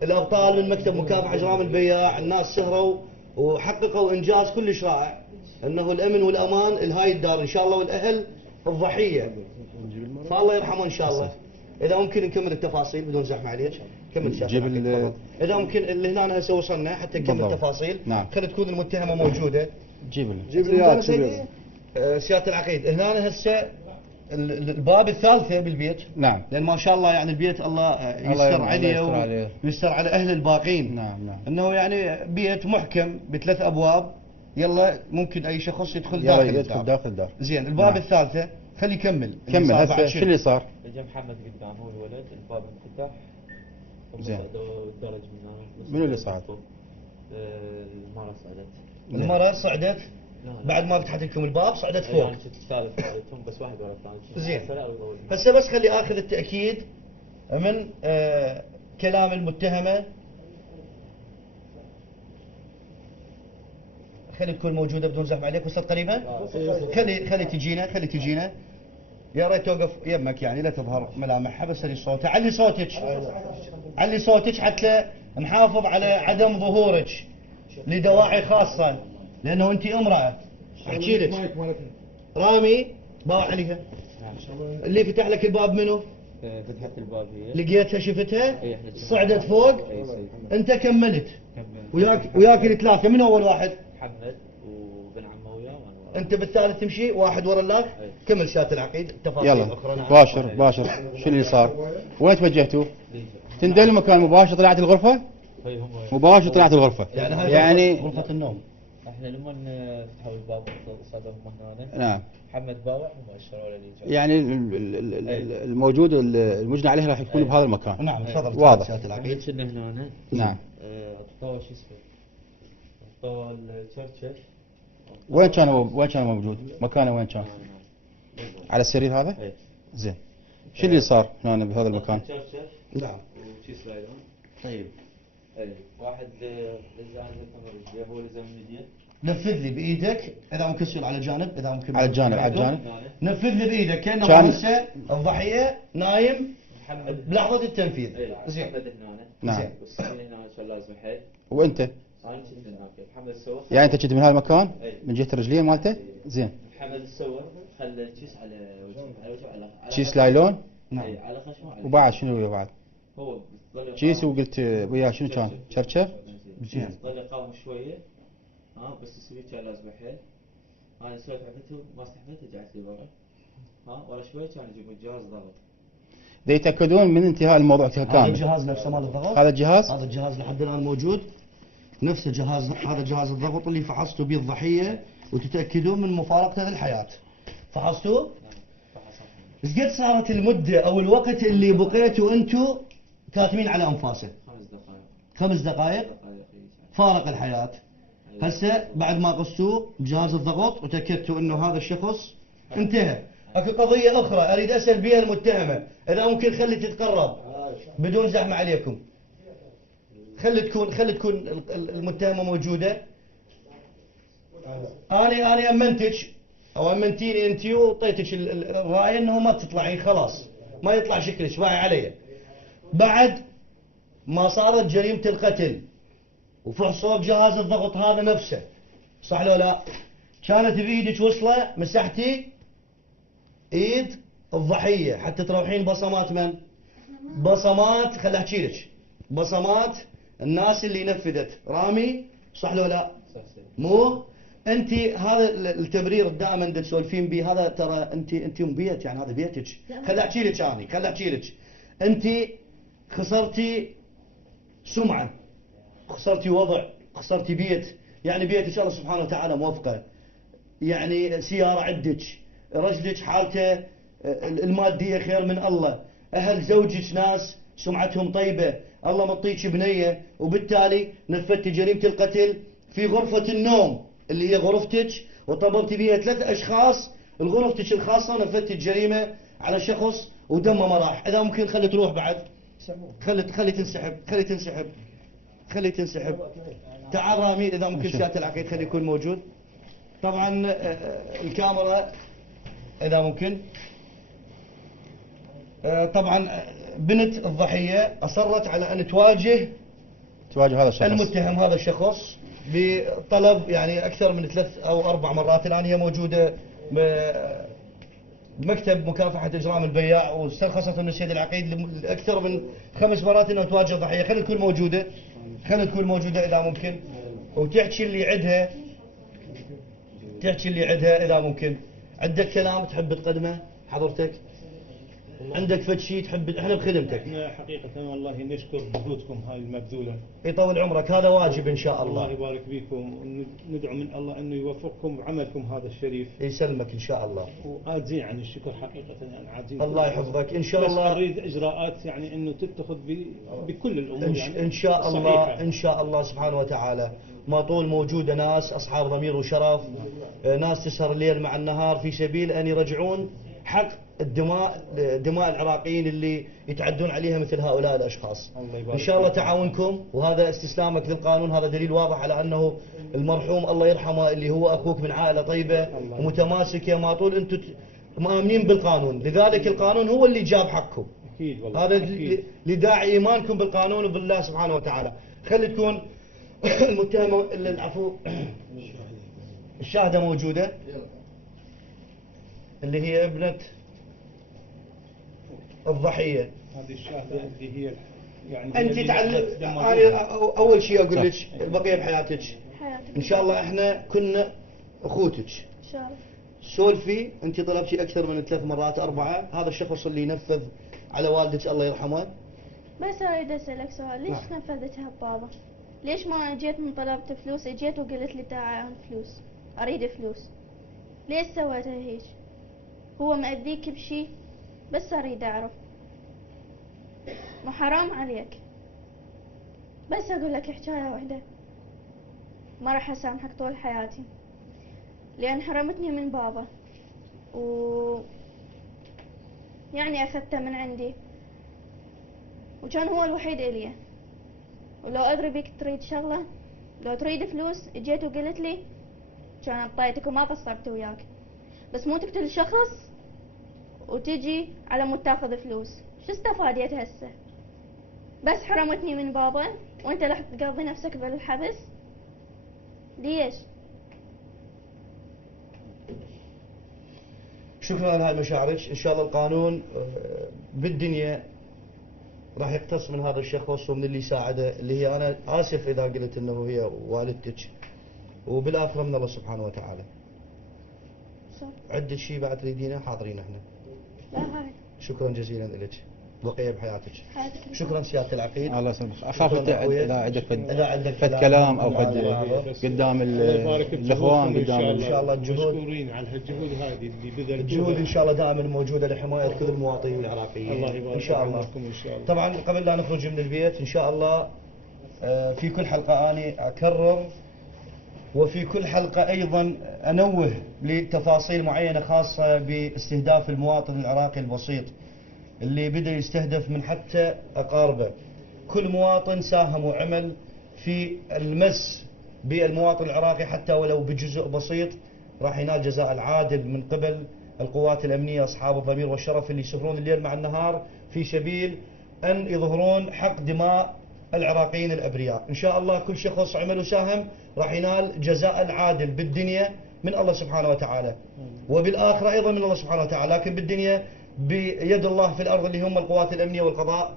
الابطال من مكتب مكافحة اجرام البياع الناس سهروا وحققوا انجاز كلش رائع انه الامن والامان لهاي الدار ان شاء الله والاهل الضحية فالله يرحمه ان شاء الله. اذا ممكن نكمل التفاصيل بدون زحمة عليك. كمل شاف. جيب اذا ممكن اللي هنا هسه وصلنا حتى نكمل بالضبط. التفاصيل. نعم. خلي تكون المتهمة موجودة. جيب جيب سيادة العقيد هنا هسه الباب الثالثة بالبيت. نعم. لان ما شاء الله يعني البيت الله يستر عليه ويستر على اهل الباقين. نعم نعم. انه يعني بيت محكم بثلاث ابواب. يلا ممكن اي شخص يدخل يلا داخل يدخل الدار. داخل الدار. زين الباب نعم. الثالثة خلي يكمل. كمل هسه شو اللي صار؟ اجى محمد قدام هو الولد الباب انفتح. زين. الدرج من هنا. منو اللي صعد؟ المرأة صعدت. المرأة صعدت لا. بعد ما فتحت لكم الباب صعدت اي فوق. انا شفت الثالث مالتهم بس واحد ورا الثاني. زين. هسه بس خلي اخذ التأكيد من كلام المتهمة. خلي تكون موجودة بدون زحمة عليك. وصلت قريبة؟ خلي تجينا. يا ريت توقف يمك يعني لا تظهر ملامحها بس علي صوتها. علي صوتك حتى نحافظ على عدم ظهورك لدواعي خاصة لأنه أنت امرأة. أحكي لك رامي باوع عليها. اللي فتح لك الباب منو؟ فتحت الباب هي. لقيتها شفتها إيه، إحنا شفنا. صعدت فوق اي سيد. انت كملت كمل. وياك الثلاثه من اول واحد محمد وبن عمه وياه وانا وراه. انت بالثالث تمشي واحد ورا اللاك أي. كمل شات العقيد تفاصيل يلا اخرى نعم. باشر شو اللي صار؟ وين توجهتوا؟ ليجا. تندل المكان مباشر طلعت الغرفة؟ هي هم. مباشر طلعت الغرفة يعني هاي يعني غرفه النوم. احنا لما فتحوا الباب صادهم هنا. نعم محمد باوع مباشر ولا ليجا. يعني الموجود المجنى عليه راح يكون بهذا المكان. نعم تفضل واضح. شات العقيد. كنا هنا. نعم طوى شو اسمه؟ طوى الشرشف. وين كان موجود؟ مكانه وين كان؟ على السرير هذا؟ اي. زين شو اللي صار هنا بهذا المكان؟ شرشف نعم وشي سلايدون. طيب اي واحد لزان الكاميرا هو لزان الميديا. نفذ لي بايدك اذا ممكن تصير على جانب اذا ممكن على الجانب نفذ لي بايدك كانه كان- هسه الضحيه نايم محمد. بلحظه التنفيذ. اي زين محمد هنا. نعم. زين. والسكين هنا شو لازم حيل. وانت انا كنت هناك. محمد سوى. يعني انت كنت من هذا المكان أي. من جهة الرجلين مالته؟ زين محمد سوى خلى الكيس على وجهه على كيس خشمه. لايلون نعم. اي على خشمه على وبعد شنو ويا بعد؟ هو ظل كيس يقاوم. وقلت وياه شنو كان؟ شرشف؟ زين. ظل يقاوم شويه. بس السويتش كان لازم حيل. انا سويت عملته ما استحملت رجعت لي ورا. ورا شوي كان يجيبون جهاز ضغط. دا يتاكدون من انتهاء الموضوع هذا كامل. الجهاز نفسه مال الضغط. هذا الجهاز هذا الجهاز لحد الان موجود نفس الجهاز. هذا جهاز الضغط اللي فحصتوا به الضحيه وتتاكدون من مفارقته للحياه. فحصتوه؟ ايش قد صارت المده او الوقت اللي بقيتوا انتم كاتمين على انفاسه؟ 5 دقائق. 5 دقائق فارق الحياه. هسه بعد ما قصتوه بجهاز الضغط وتاكدتوا انه هذا الشخص انتهى. اكو قضيه اخرى اريد اسال بها المتهمه اذا ممكن خلي تتقرب بدون زحمه عليكم. خلي تكون المتهمه موجوده. انا امنتك او امنتيني انت وطيتك الراي انه ما تطلعين خلاص ما يطلع شكلك باعي علي. بعد ما صارت جريمه القتل وفحصوا بجهاز الضغط هذا نفسه صح لو لا؟ كانت بايدك وصله مسحتي ايد الضحيه حتى تروحين بصمات من؟ بصمات خل احكي لك بصمات الناس اللي نفذت رامي صح لو لا؟ مو انت هذا التبرير دائما تسولفين به هذا ترى انت بيت يعني هذا بيتك. خل احكي لك انت خسرتي سمعه خسرتي وضع خسرتي بيت يعني بيتك الله سبحانه وتعالى موفقه يعني سياره عندك رجلك حالته الماديه خير من الله اهل زوجك ناس سمعتهم طيبه الله مطيك بنيه وبالتالي نفذتي جريمه القتل في غرفه النوم اللي هي غرفتك وطببتي بها 3 اشخاص الغرفتك الخاصه ونفذتي الجريمه على شخص ودمه ما راح. اذا ممكن خلي تروح بعد خلي تنسحب. تعال رامي اذا ممكن شات العقيد خلي يكون موجود. طبعا الكاميرا اذا ممكن. طبعا بنت الضحيه اصرت على ان تواجه هذا الشخص المتهم هذا الشخص بطلب يعني اكثر من 3 أو 4 مرات. الان هي موجوده بمكتب مكافحه اجرام البياع واسترخصت من السيد العقيد اكثر من 5 مرات انه تواجه الضحيه. خلي تكون موجوده اذا ممكن وتحكي اللي عندها اذا ممكن. عندك كلام تحب تقدمه حضرتك؟ عندك فد شيء تحب احنا بخدمتك. احنا حقيقة والله نشكر جهودكم هاي المبذولة. يطول عمرك هذا واجب ان شاء الله الله. يبارك بكم وندعو من الله انه يوفقكم بعملكم هذا الشريف. يسلمك ان شاء الله. وعاجزين عن الشكر حقيقة يعني عاجزين. الله يحفظك ان شاء بس الله. نريد اجراءات يعني انه تتخذ بكل الامور يعني ان شاء الله صحيحة. ان شاء الله سبحانه وتعالى. ما طول موجوده ناس اصحاب ضمير وشرف ناس تسهر الليل مع النهار في سبيل ان يرجعون حق دماء العراقيين اللي يتعدون عليها مثل هؤلاء الاشخاص. ان شاء الله تعاونكم وهذا استسلامك للقانون هذا دليل واضح على انه المرحوم الله يرحمه اللي هو اخوك من عائله طيبه ومتماسكه. ما طول انتم مآمنين بالقانون لذلك القانون هو اللي جاب حقكم. اكيد والله هذا أكيد. لداعي ايمانكم بالقانون وبالله سبحانه وتعالى. خلي تكون المتهمه العفو الشاهده موجوده اللي هي ابنه الضحية. هذه الشهادة اللي هي يعني أنت اللي تعلم دم أنا أول شيء أقول لك البقية بحياتك حياتك إن شاء الله إحنا كنا أخوتك. إن شاء الله. سولفي، أنت طلبتي أكثر من 3 مرات 4. هذا الشخص اللي ينفذ على والدك الله يرحمه. بس أريد أسألك سؤال، ليش نعم. نفذتها بابا؟ ليش ما جيت من طلبت فلوس، اجيت وقلت لي تعال فلوس، أريد فلوس؟ ليش سويتها هيك؟ هو مأذيك بشي؟ بس أريد أعرف. مو حرام عليك؟ بس أقول لك حكاية واحدة، ما راح أسامحك طول حياتي، لأن حرمتني من بابا يعني أخذته من عندي، وكان هو الوحيد إلي. ولو أدري بيك تريد شغلة، لو تريد فلوس جيت وقلت لي كان أعطيتك وما قصرت وياك. بس مو تقتل شخص وتجي على مود تاخذ فلوس، شو استفاديت هسه؟ بس حرمتني من بابا وانت راح تقضي نفسك بالحبس؟ ليش؟ شكرا على هاي مشاعرك. إن شاء الله القانون بالدنيا راح يقتص من هذا الشخص ومن اللي ساعده، اللي هي أنا آسف إذا قلت إنه هي والدتك، وبالآخرة من الله سبحانه وتعالى. صح. عدة شيء بعد تريدينه حاضرين احنا. لا هاي شكرا جزيلا لك، بقية بحياتك. حياتك. شكرا سيادة العقيد. الله يسلمك. اخاف شكراً أخوي. اذا عندك إذا عندك فد كلام او فد هذا. قدام الله يبارك الاخوان بجهودكم قدام إن شاء الله الجهود. مشكورين على هالجهود هذه اللي بذلتوها. الجهود إن شاء الله دائما موجودة لحماية كل المواطنين العراقيين. الله يبارك إن شاء الله. فيكم إن شاء الله. طبعا قبل لا نخرج من البيت إن شاء الله في كل حلقة أنا أكرر، وفي كل حلقة أيضا أنوه لتفاصيل معينة خاصة باستهداف المواطن العراقي البسيط اللي بدأ يستهدف من حتى أقاربه. كل مواطن ساهم وعمل في المس بالمواطن العراقي حتى ولو بجزء بسيط راح ينال جزاء العادل من قبل القوات الأمنية أصحاب الضمير والشرف اللي يسهرون الليل مع النهار في سبيل أن يظهرون حق دماء العراقيين الأبرياء. إن شاء الله كل شخص عمل وساهم راح ينال جزاء العادل بالدنيا من الله سبحانه وتعالى، وبالآخرة أيضا من الله سبحانه وتعالى، لكن بالدنيا بيد الله في الأرض اللي هم القوات الأمنية والقضاء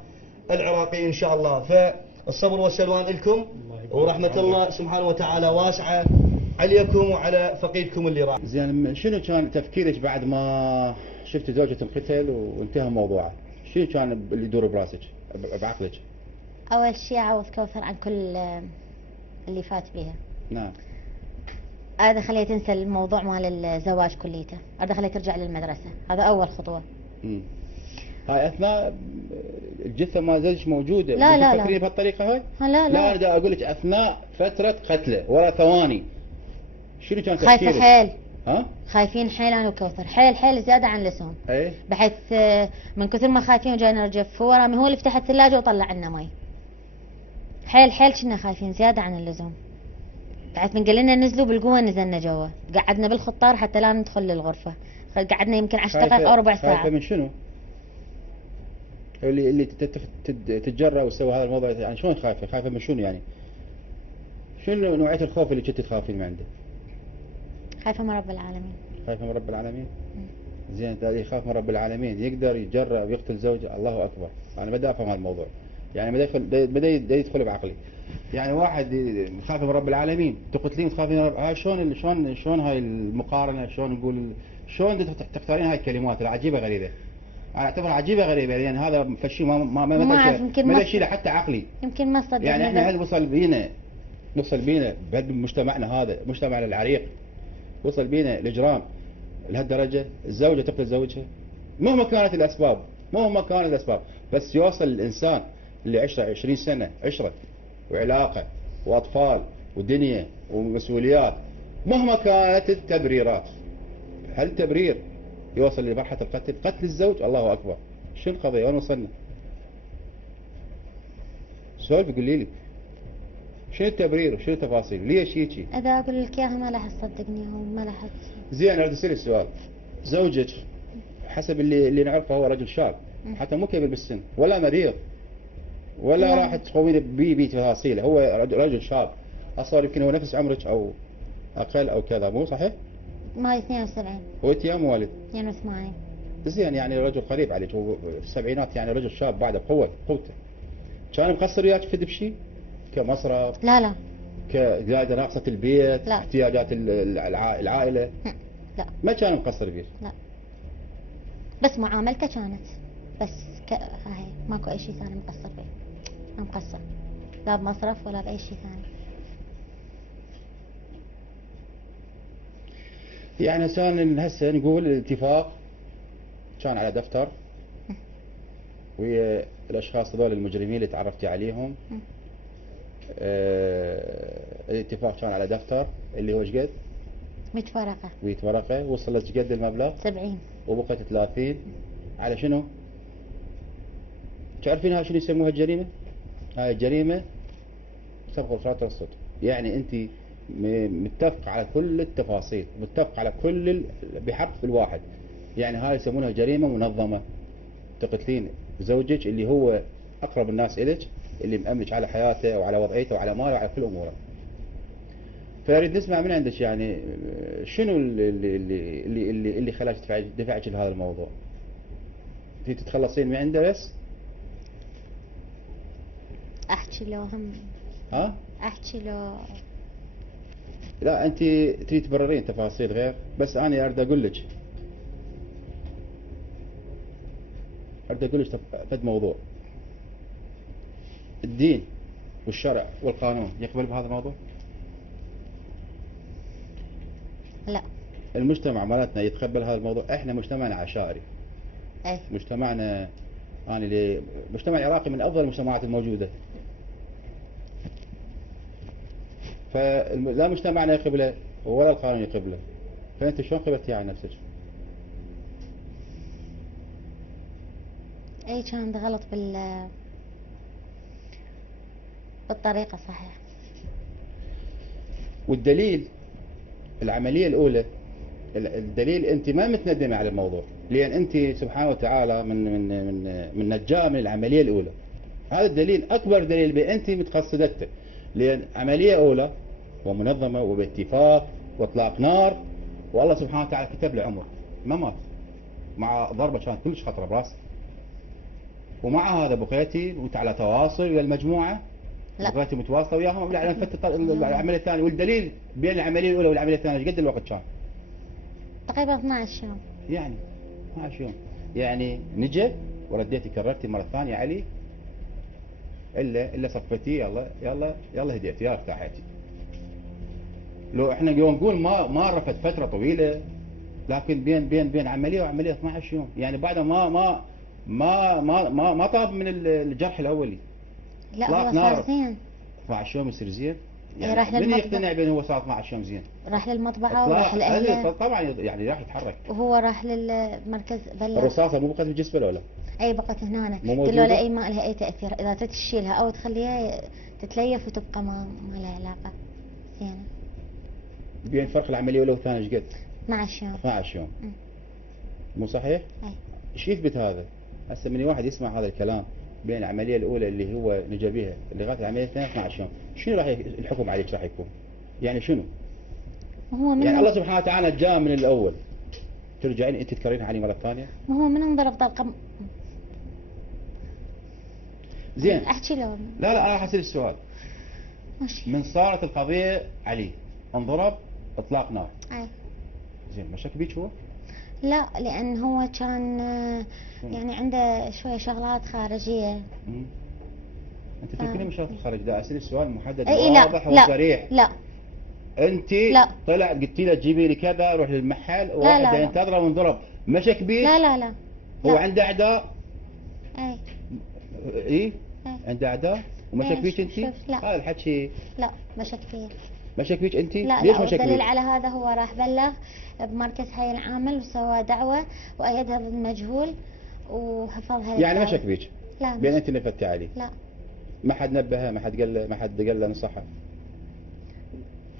العراقي إن شاء الله. فالصبر والسلوان لكم، ورحمة الله سبحانه وتعالى واسعة عليكم وعلى فقيدكم اللي راح. زين، شنو كان تفكيرك بعد ما شفت زوجة انقتل وانتهى موضوعه؟ شنو كان اللي يدور براسك بعقلك؟ أول شيء أعوض كوثر عن كل اللي فات بيها. نعم. هذا خليه تنسى الموضوع مال الزواج كليته، هذا خليه ترجع للمدرسة، هذا أول خطوة. هاي أثناء الجثة ما زوجك موجودة؟ لا لا تفكرين لا بهالطريقة هاي؟ لا لا لا أنا دا أقول لك أثناء فترة قتله ورا ثواني شنو كان تفكيرك؟ خايفة حيل، ها؟ خايفين حيل أنا وكوثر، حيل حيل زيادة عن اللزوم، ايه؟ بحيث من كثر ما خايفين وجاينا نرجف هو رامي، هو اللي فتح الثلاجة وطلع لنا مي. حيل حيل كنا خايفين زيادة عن اللزوم، بعد من قال لنا نزلوا بالقوة نزلنا جوا، قعدنا بالخطار حتى لا ندخل للغرفة، قعدنا يمكن 10 دقائق أو ربع ساعة. خايفة من شنو؟ اللي تتجرأ وتسوي هذا الموضوع، يعني شلون خايفة؟ خايفة من شنو يعني؟ شنو نوعية الخوف اللي كنت تخافين من عنده؟ خايفة من رب العالمين. خايفة من رب العالمين؟ زين، اللي يخاف من رب العالمين يقدر يتجرأ ويقتل زوجه؟ الله أكبر. أنا بدأ أفهم هالموضوع، يعني بدأ يدخل بعقلي. يعني واحد يخاف من رب العالمين تقتلين تخافين من رب، هاي شلون هاي المقارنة؟ شلون نقول، شلون تختارين هاي الكلمات العجيبة غريبة؟ أنا أعتبرها عجيبة غريبة، لأن هذا فشي ما شيء حتى عقلي. يمكن ما صدق. يعني احنا هل وصل بينا بمجتمعنا هذا، مجتمعنا العريق، وصل بينا الإجرام لهالدرجة؟ الزوجة تقتل زوجها مهما كانت الأسباب، بس يوصل الإنسان اللي عشره 20 سنة عشرة وعلاقة وأطفال ودنيا ومسؤوليات، مهما كانت التبريرات، هل تبرير يوصل لمرحلة القتل؟ قتل الزوج؟ الله أكبر. شنو القضية؟ وين وصلنا؟ سولف قولي لي شنو التبرير وشنو التفاصيل؟ ليش هيجي؟ إذا أقول لك إياها ما راح تصدقني وما راح. زين، أريد أسألك سؤال. زوجك حسب اللي نعرفه هو رجل شاب، حتى مو كبير بالسن ولا مريض ولا راح تقومين بي تفاصيله، هو رجل شاب، أصلا يمكن هو نفس عمرك أو أقل أو كذا، مو صحيح؟ ماي 72. هو أنت يا موالد؟ 82. زين يعني رجل قريب عليك، هو في السبعينات يعني رجل شاب بعده قوته. كان مقصر وياك في بشيء كمصرف، لا لا كزيادة ناقصة البيت، لا. احتياجات العائلة؟ لا ما كان مقصر بيك؟ لا، بس معاملته كانت بس هاي ماكو اي شيء ثاني مقصر فيه. ما مقصر لا بمصرف ولا باي شيء ثاني. يعني هسه نقول الاتفاق كان على دفتر ويا الاشخاص هذول المجرمين اللي تعرفتي عليهم. الاتفاق كان على دفتر اللي هو شقد؟ 100 ورقة. 100 ورقة. وصلت شقد المبلغ؟ 70. وبقيت 30. على شنو؟ تعرفين هاي شنو يسموها الجريمة؟ هاي الجريمة سبق الخاطر الصدق. يعني انت متفق على كل التفاصيل، متفق على كل بحق الواحد. يعني هاي يسمونها جريمة منظمة. تقتلين زوجك اللي هو اقرب الناس الك، اللي مأمنك على حياته وعلى وضعيته وعلى ماله وعلى كل اموره. فاريد نسمع من عندك يعني شنو اللي خلاك دفعك لهذا الموضوع؟ انت تتخلصين من عنده بس؟ احكي لو هم ها؟ احكي لو لا انت تريد تبررين تفاصيل غير، بس انا اريد اقول لك فد موضوع. الدين والشرع والقانون يقبل بهذا الموضوع؟ لا. المجتمع مالتنا يتقبل هذا الموضوع؟ احنا مجتمعنا عشائري. اي مجتمعنا مجتمع العراقي من افضل المجتمعات الموجودة. فلا مجتمعنا يقبله ولا القانون يقبله. فانت شلون قبلتي على نفسك؟ اي كان غلط بالطريقة صحيح. والدليل العملية الأولى، الدليل أنت ما متندمة على الموضوع، لأن أنت سبحانه وتعالى من نجاة من العملية الأولى. هذا الدليل أكبر دليل بأنت متقصدته، لأن عملية أولى ومنظمة وباتفاق وإطلاق نار، والله سبحانه وتعالى كتب له عمر ما مات، مع ضربة كانت كلش خطرة براسه. ومع هذا بقيتي وانت على تواصل ويا المجموعة؟ لا. بقيتي متواصلة وياهم على العملية الثانية؟ والدليل بين العملية الأولى والعملية الثانية ايش قد الوقت كان؟ تقريبا 12 يوم. يعني 12 يوم. يعني نجي ورديتي كررتي مرة ثانية علي، إلا صفتي يلا هديتي يا ارتاحتي. لو احنا نقول ما رفت فترة طويلة، لكن بين عملية وعملية 12 يوم، يعني بعد ما طاب من الجرح الأولي. لا هو صار زين. 12 يوم يصير زين؟ يعني راح من للمطبخ. يقتنع بأنه هو صار 12 يوم زين؟ راح للمطبخة وراح لأهله. طبعا يعني راح يتحرك. وهو راح للمركز بلغ. الرصاصة مو بقت بجسمه ولا؟ اي بقت هنا. مو قلت له موجودة؟ لا اي ما لها اي تأثير، اذا تشيلها او تخليها تتليف وتبقى ما لها علاقة زينة. بين فرق العملية الأولى والثانية ايش قد؟ 12 يوم. 12 يوم. مو صحيح؟ اي ايش يثبت هذا؟ هسه من واحد يسمع هذا الكلام بين العملية الأولى اللي هو نجا بها لغاية العملية الثانية 12 يوم، شنو راح الحكم عليك راح يكون؟ يعني شنو؟ هو من يعني الله سبحانه وتعالى جاء من الأول، ترجعين أنت تكررين عليه مرة ثانية؟ هو من انضرب طلقة. زين. احكي له. لا أنا راح أسأل السؤال. ماشي. من صارت القضية عليه انضرب إطلاق نار، اي زين ما شك بيك هو؟ لا لان هو كان يعني عنده شوية شغلات خارجية. أنت تكلمي مشاكل الخارج، ده أسأل السؤال محدد اي واضح لا وصريح. لا انت لا. طلع قلتي له جيبي لي كذا، روح للمحل، واحد لا. ينتظره وانضرب، ما شك بيه؟ لا هو لا. عنده اعداء؟ اي اي عنده اعداء وما شك فيك انت؟ شوف لا. هذا الحكي لا ما شك فيه. ما شك فيك انت؟ لا ليش لا، ما شك والدليل فيك؟ على هذا هو راح بلغ بمركز حي العامل وسوى دعوة وأيدها بالمجهول وحفظها. يعني ما شك فيك؟ لا بين انت اللي فتي عليه؟ لا ما حد نبهه، ما حد قال له نصحه؟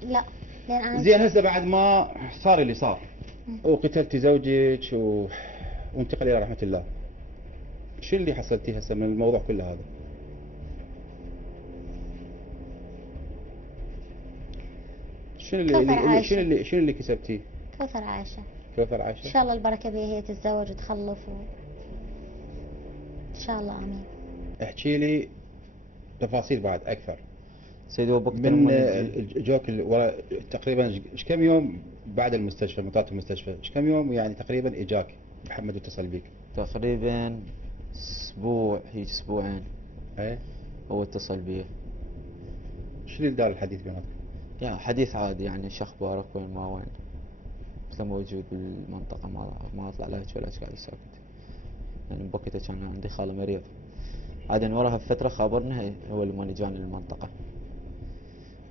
لا لأن أنا زين. هسه بعد ما صار اللي صار وقتلتي زوجك وانتقل الى رحمة الله، شو اللي حصلتي هسه من الموضوع كله هذا؟ شنو اللي كسبتيه؟ كوثر عائشة. كوثر ان عايشه؟ شاء الله البركه بها هي تتزوج وتخلف ان شاء الله امين. احكي لي تفاصيل بعد اكثر سيدي وبوقت من لما نجي الجوك تقريبا ايش كم يوم بعد المستشفى من طلعت المستشفى ايش كم يوم يعني تقريبا اجاك محمد واتصل بيك؟ تقريبا اسبوع هيك اسبوعين ايه هو اتصل بي. شنو اللي دار الحديث بيناتكم؟ يعني حديث عادي يعني شو اخبارك وين ما وين، مثل موجود بالمنطقة ما اطلع لا هيك ولا هيك، قاعد ساكت. يعني بوقتها كان عندي خالة مريض، بعدين وراها بفترة خابرنا هو اللي ما جاني للمنطقة.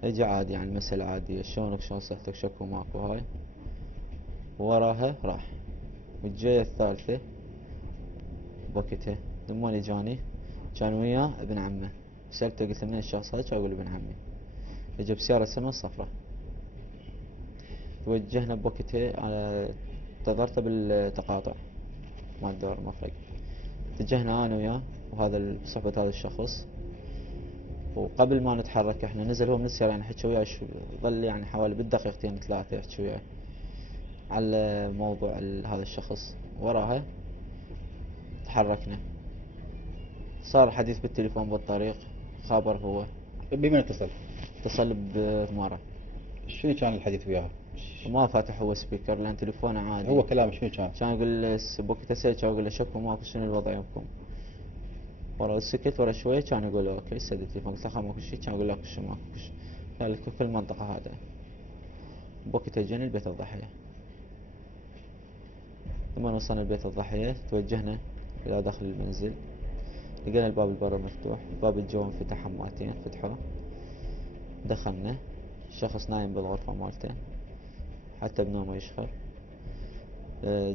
اجى عادي يعني مسألة عادية، شلونك شلون صحتك شكو ماكو هاي، وراها راح. والجاية الثالثة بوقتها لما جاني كان وياه ابن عمه، سألته قلت له من الشخص هذا؟ اقول ابن عمي. اجى بسيارة سلمى صفرة، توجهنا بوقتها على انتظرته بالتقاطع مال دور المفرق. اتجهنا انا وياه وهذا بصحبة هذا الشخص، وقبل ما نتحرك احنا نزل هو من السيارة يعني حكى وياه ظل يعني حوالي بالدقيقتين ثلاثة يحكي وياه على موضوع هذا الشخص. وراها تحركنا، صار حديث بالتليفون بالطريق، خابر هو بمن اتصل؟ اتصل بمارة. شنو كان الحديث وياها؟ وما فاتح هو سبيكر لان تليفونه عادي. هو كلام شنو كان؟ كان يقول له بوقتها سألته كان يقول له شكو ماكو شنو الوضع يمكم. ورا السكت ورا شوية كان يقول له اوكي سد التليفون، قلت له خا ماكو شيء، كان يقول له اكو شيء ماكو شيء. قال لك في المنطقة هذا. بوقتها جينا البيت الضحية. لما وصلنا البيت الضحية توجهنا الى داخل المنزل، لقينا الباب البرا مفتوح، الباب الجوا انفتح حماتين فتحوه. دخلنا، الشخص نايم بالغرفة مالته حتى بنومه يشخر.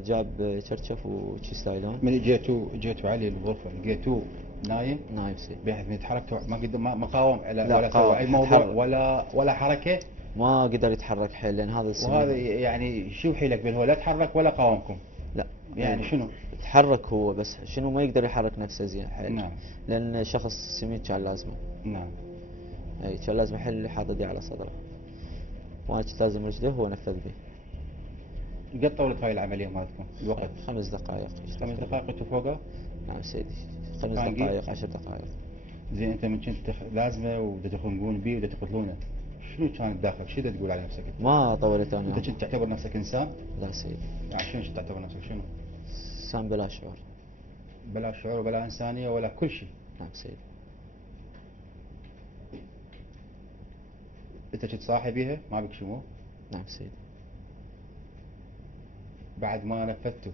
جاب شرشف وشي سايلون. من جيتوا علي الغرفه لقيتوه نايم؟ نايم سيد. بحيث من تحركتوا ما قدر ما قاوم على لا ولا قاوم، سوى اي موضوع تحرك. ولا حركه؟ ما قدر يتحرك حيل لان هذا السن. وهذا يعني شو حيلك بين هو لا تحرك ولا قاومكم؟ لا يعني شنو؟ تحرك هو بس شنو ما يقدر يحرك نفسه زين حيل. نعم. لان شخص سمين كان لازمه. نعم. اي كان لازم حل اللي حاط يديه على صدره، وانا كنت لازم رجله هو نفذ بي. قد طولت هاي العمليه مالتكم الوقت؟ 5 دقائق. 5 دقائق كنتوا فوقها؟ نعم سيدي. 5 كان دقائق 10 دقائق. زين انت من كنت لازمه وبدأ تخنقون بيه وبدأ تقتلونه، شنو كان داخل؟ شو تقول على نفسك؟ ما طولت انا. انت كنت تعتبر نفسك انسان؟ لا سيدي. يعني شنو كنت تعتبر نفسك شنو؟ انسان بلا شعور. بلا شعور وبلا انسانيه ولا كل شيء؟ نعم سيدي. انت كنت صاحي بيها ما بك شمو؟ نعم سيدي. بعد ما نفذته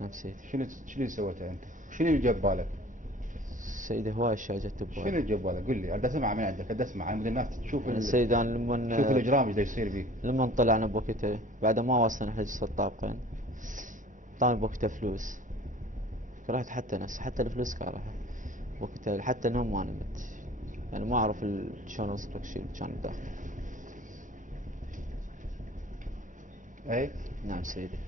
نعم سيدي. شنو اللي سويته انت؟ شنو اللي جاب بالك؟ سيدي هواي اشياء جت شنو ببالي. اللي جاب بالك؟ قول لي، بدي اسمع من عندك، بدي اسمع عن الناس تشوف سيدي انا لما شوف الاجرام ايش يصير بيك. لما طلعنا بوقتها بعد ما واصلنا احنا جلسة الطابقين، طعم بوقتها فلوس، كرهت حتى نفسي، حتى الفلوس كارهها وقتها، حتى نوم ما نمت، يعني ما اعرف شلون اوصف لك شيء كان بداخلي. اي نعم سيدي.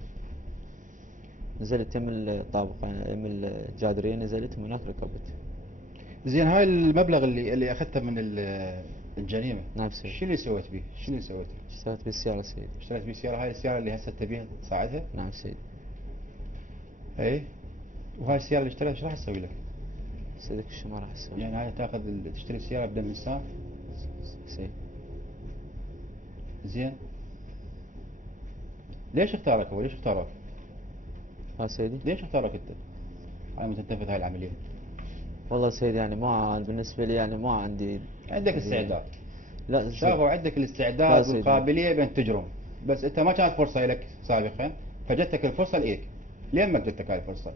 نزلت يم الطابق يم الجادرية، نزلت من هناك ركبت. زين هاي المبلغ اللي اخذته من الجريمه نعم سيدي. شنو اللي سويت بيه؟ شنو اللي سويته؟ اشتريت بالسيارة سيدي. اشتريت بيه سياره، هاي السياره اللي هسه تبيها تساعدها؟ نعم سيدي. اي. وهاي السياره اللي اشتريتها ايش راح تسوي لك؟ سيدك شو ما راح اسوي؟ يعني هاي تاخذ تشتري سياره بدم انسان؟ سيدي. زين ليش اختارك هو؟ ليش اختارك؟ ها سيدي. ليش اختارك انت على ما تنفذ هاي العمليه؟ والله سيدي يعني ما بالنسبة لي يعني ما عندي. عندك استعداد. لا شافوا عندك لا الاستعداد سيدي. والقابليه بان تجرم، بس انت ما كانت فرصه لك سابقا فجتك الفرصه لايك. لين ما جتك هاي الفرصه؟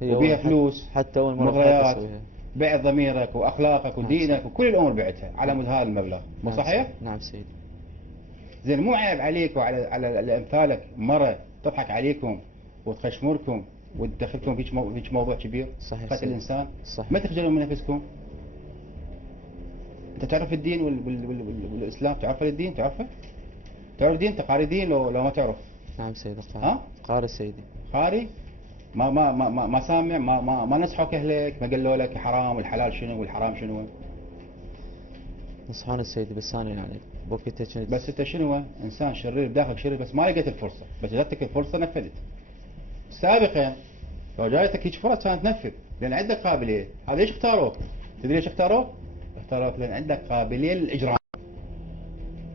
هي وبيها أول- فلوس، حتى اول مرة مغريات، أسويها. بعت ضميرك واخلاقك ودينك وكل الامور بعتها على مود هذا المبلغ، مو نعم صحيح؟ سيدي. نعم سيدي. زين مو عيب عليك وعلى امثالك مره تضحك عليكم وتخشمركم وتدخلكم فيك موضوع كبير؟ صحيح قتل سيدي. الانسان. صحيح. ما تخجلون من نفسكم؟ انت تعرف الدين والاسلام؟ تعرف الدين؟ تعرف الدين؟ انت قاري دين لو ما تعرف؟ نعم سيدي. ها؟ قاري سيدي. قاري؟ ما سامع؟ ما نصحوك اهلك؟ ما قالوا لك حرام والحلال شنو والحرام شنو؟ نصحوني سيدي بس انا يعني بوقتها كنت بس انت شنو انسان شرير بداخلك شرير، بس ما لقيت الفرصه، بس جاتك الفرصه نفذت. سابقا لو جايتك هيك فرص كانت تنفذ، لان عندك قابليه. هذا ليش اختاروك؟ تدري ليش اختاروك؟ اختاروك لان عندك قابليه للاجرام،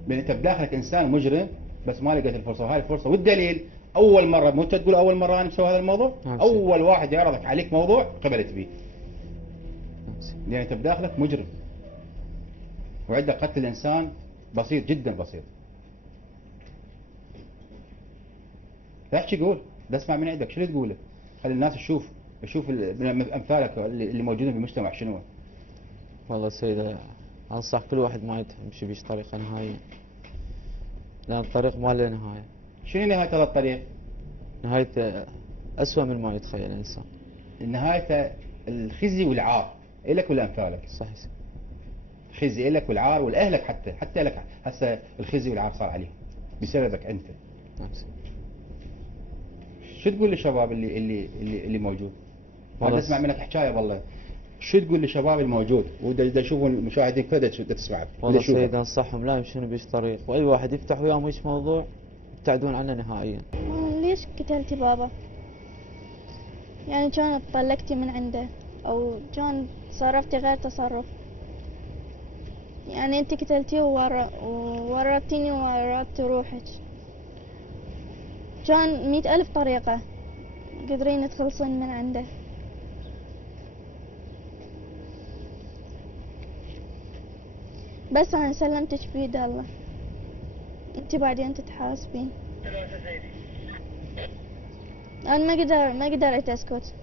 لان انت بداخلك انسان مجرم بس ما لقيت الفرصه. وهاي الفرصه والدليل اول مره، مو انت تقول اول مره انا مسوي هذا الموضوع، نعم اول واحد يعرضك عليك موضوع قبلت به، نفسي. لان انت بداخلك مجرم وعندك قتل الانسان بسيط جدا بسيط. لا احكي قول، لا اسمع من عندك شو اللي تقوله، خلي الناس تشوف امثالك اللي موجودين في المجتمع شنو. والله سيدة أنصح كل واحد ما يمشي بيش طريقة نهائية، لأن الطريق ما له نهاية. شنو نهايه هذا الطريق؟ نهايته أسوأ من ما يتخيل الإنسان. نهايته الخزي والعار إلك ولأمثالك. صحيح. خزي إلك والعار ولأهلك، حتى لك هسه الخزي والعار صار عليهم بسببك أنت. نفسي. شو تقول للشباب اللي موجود؟ والله ما اسمع منك حكايه والله. شو تقول للشباب الموجود ودا يشوفون المشاهدين كذا تسمعك؟ والله سيد أنصحهم لا يمشون بيش طريق، وأي واحد يفتح وياهم ايش موضوع يبتعدون عنه نهائيا. ليش قتلتي بابا؟ يعني كان طلقتي من عنده او كان تصرفتي غير تصرف، يعني انت قتلتيه وورطتيني وورطتي روحك. كان 100,000 طريقة قدرين تخلصين من عنده. بس انا سلمتك بيد الله، انت بعدين تتحاسبين. انا ما قدرت اسكت،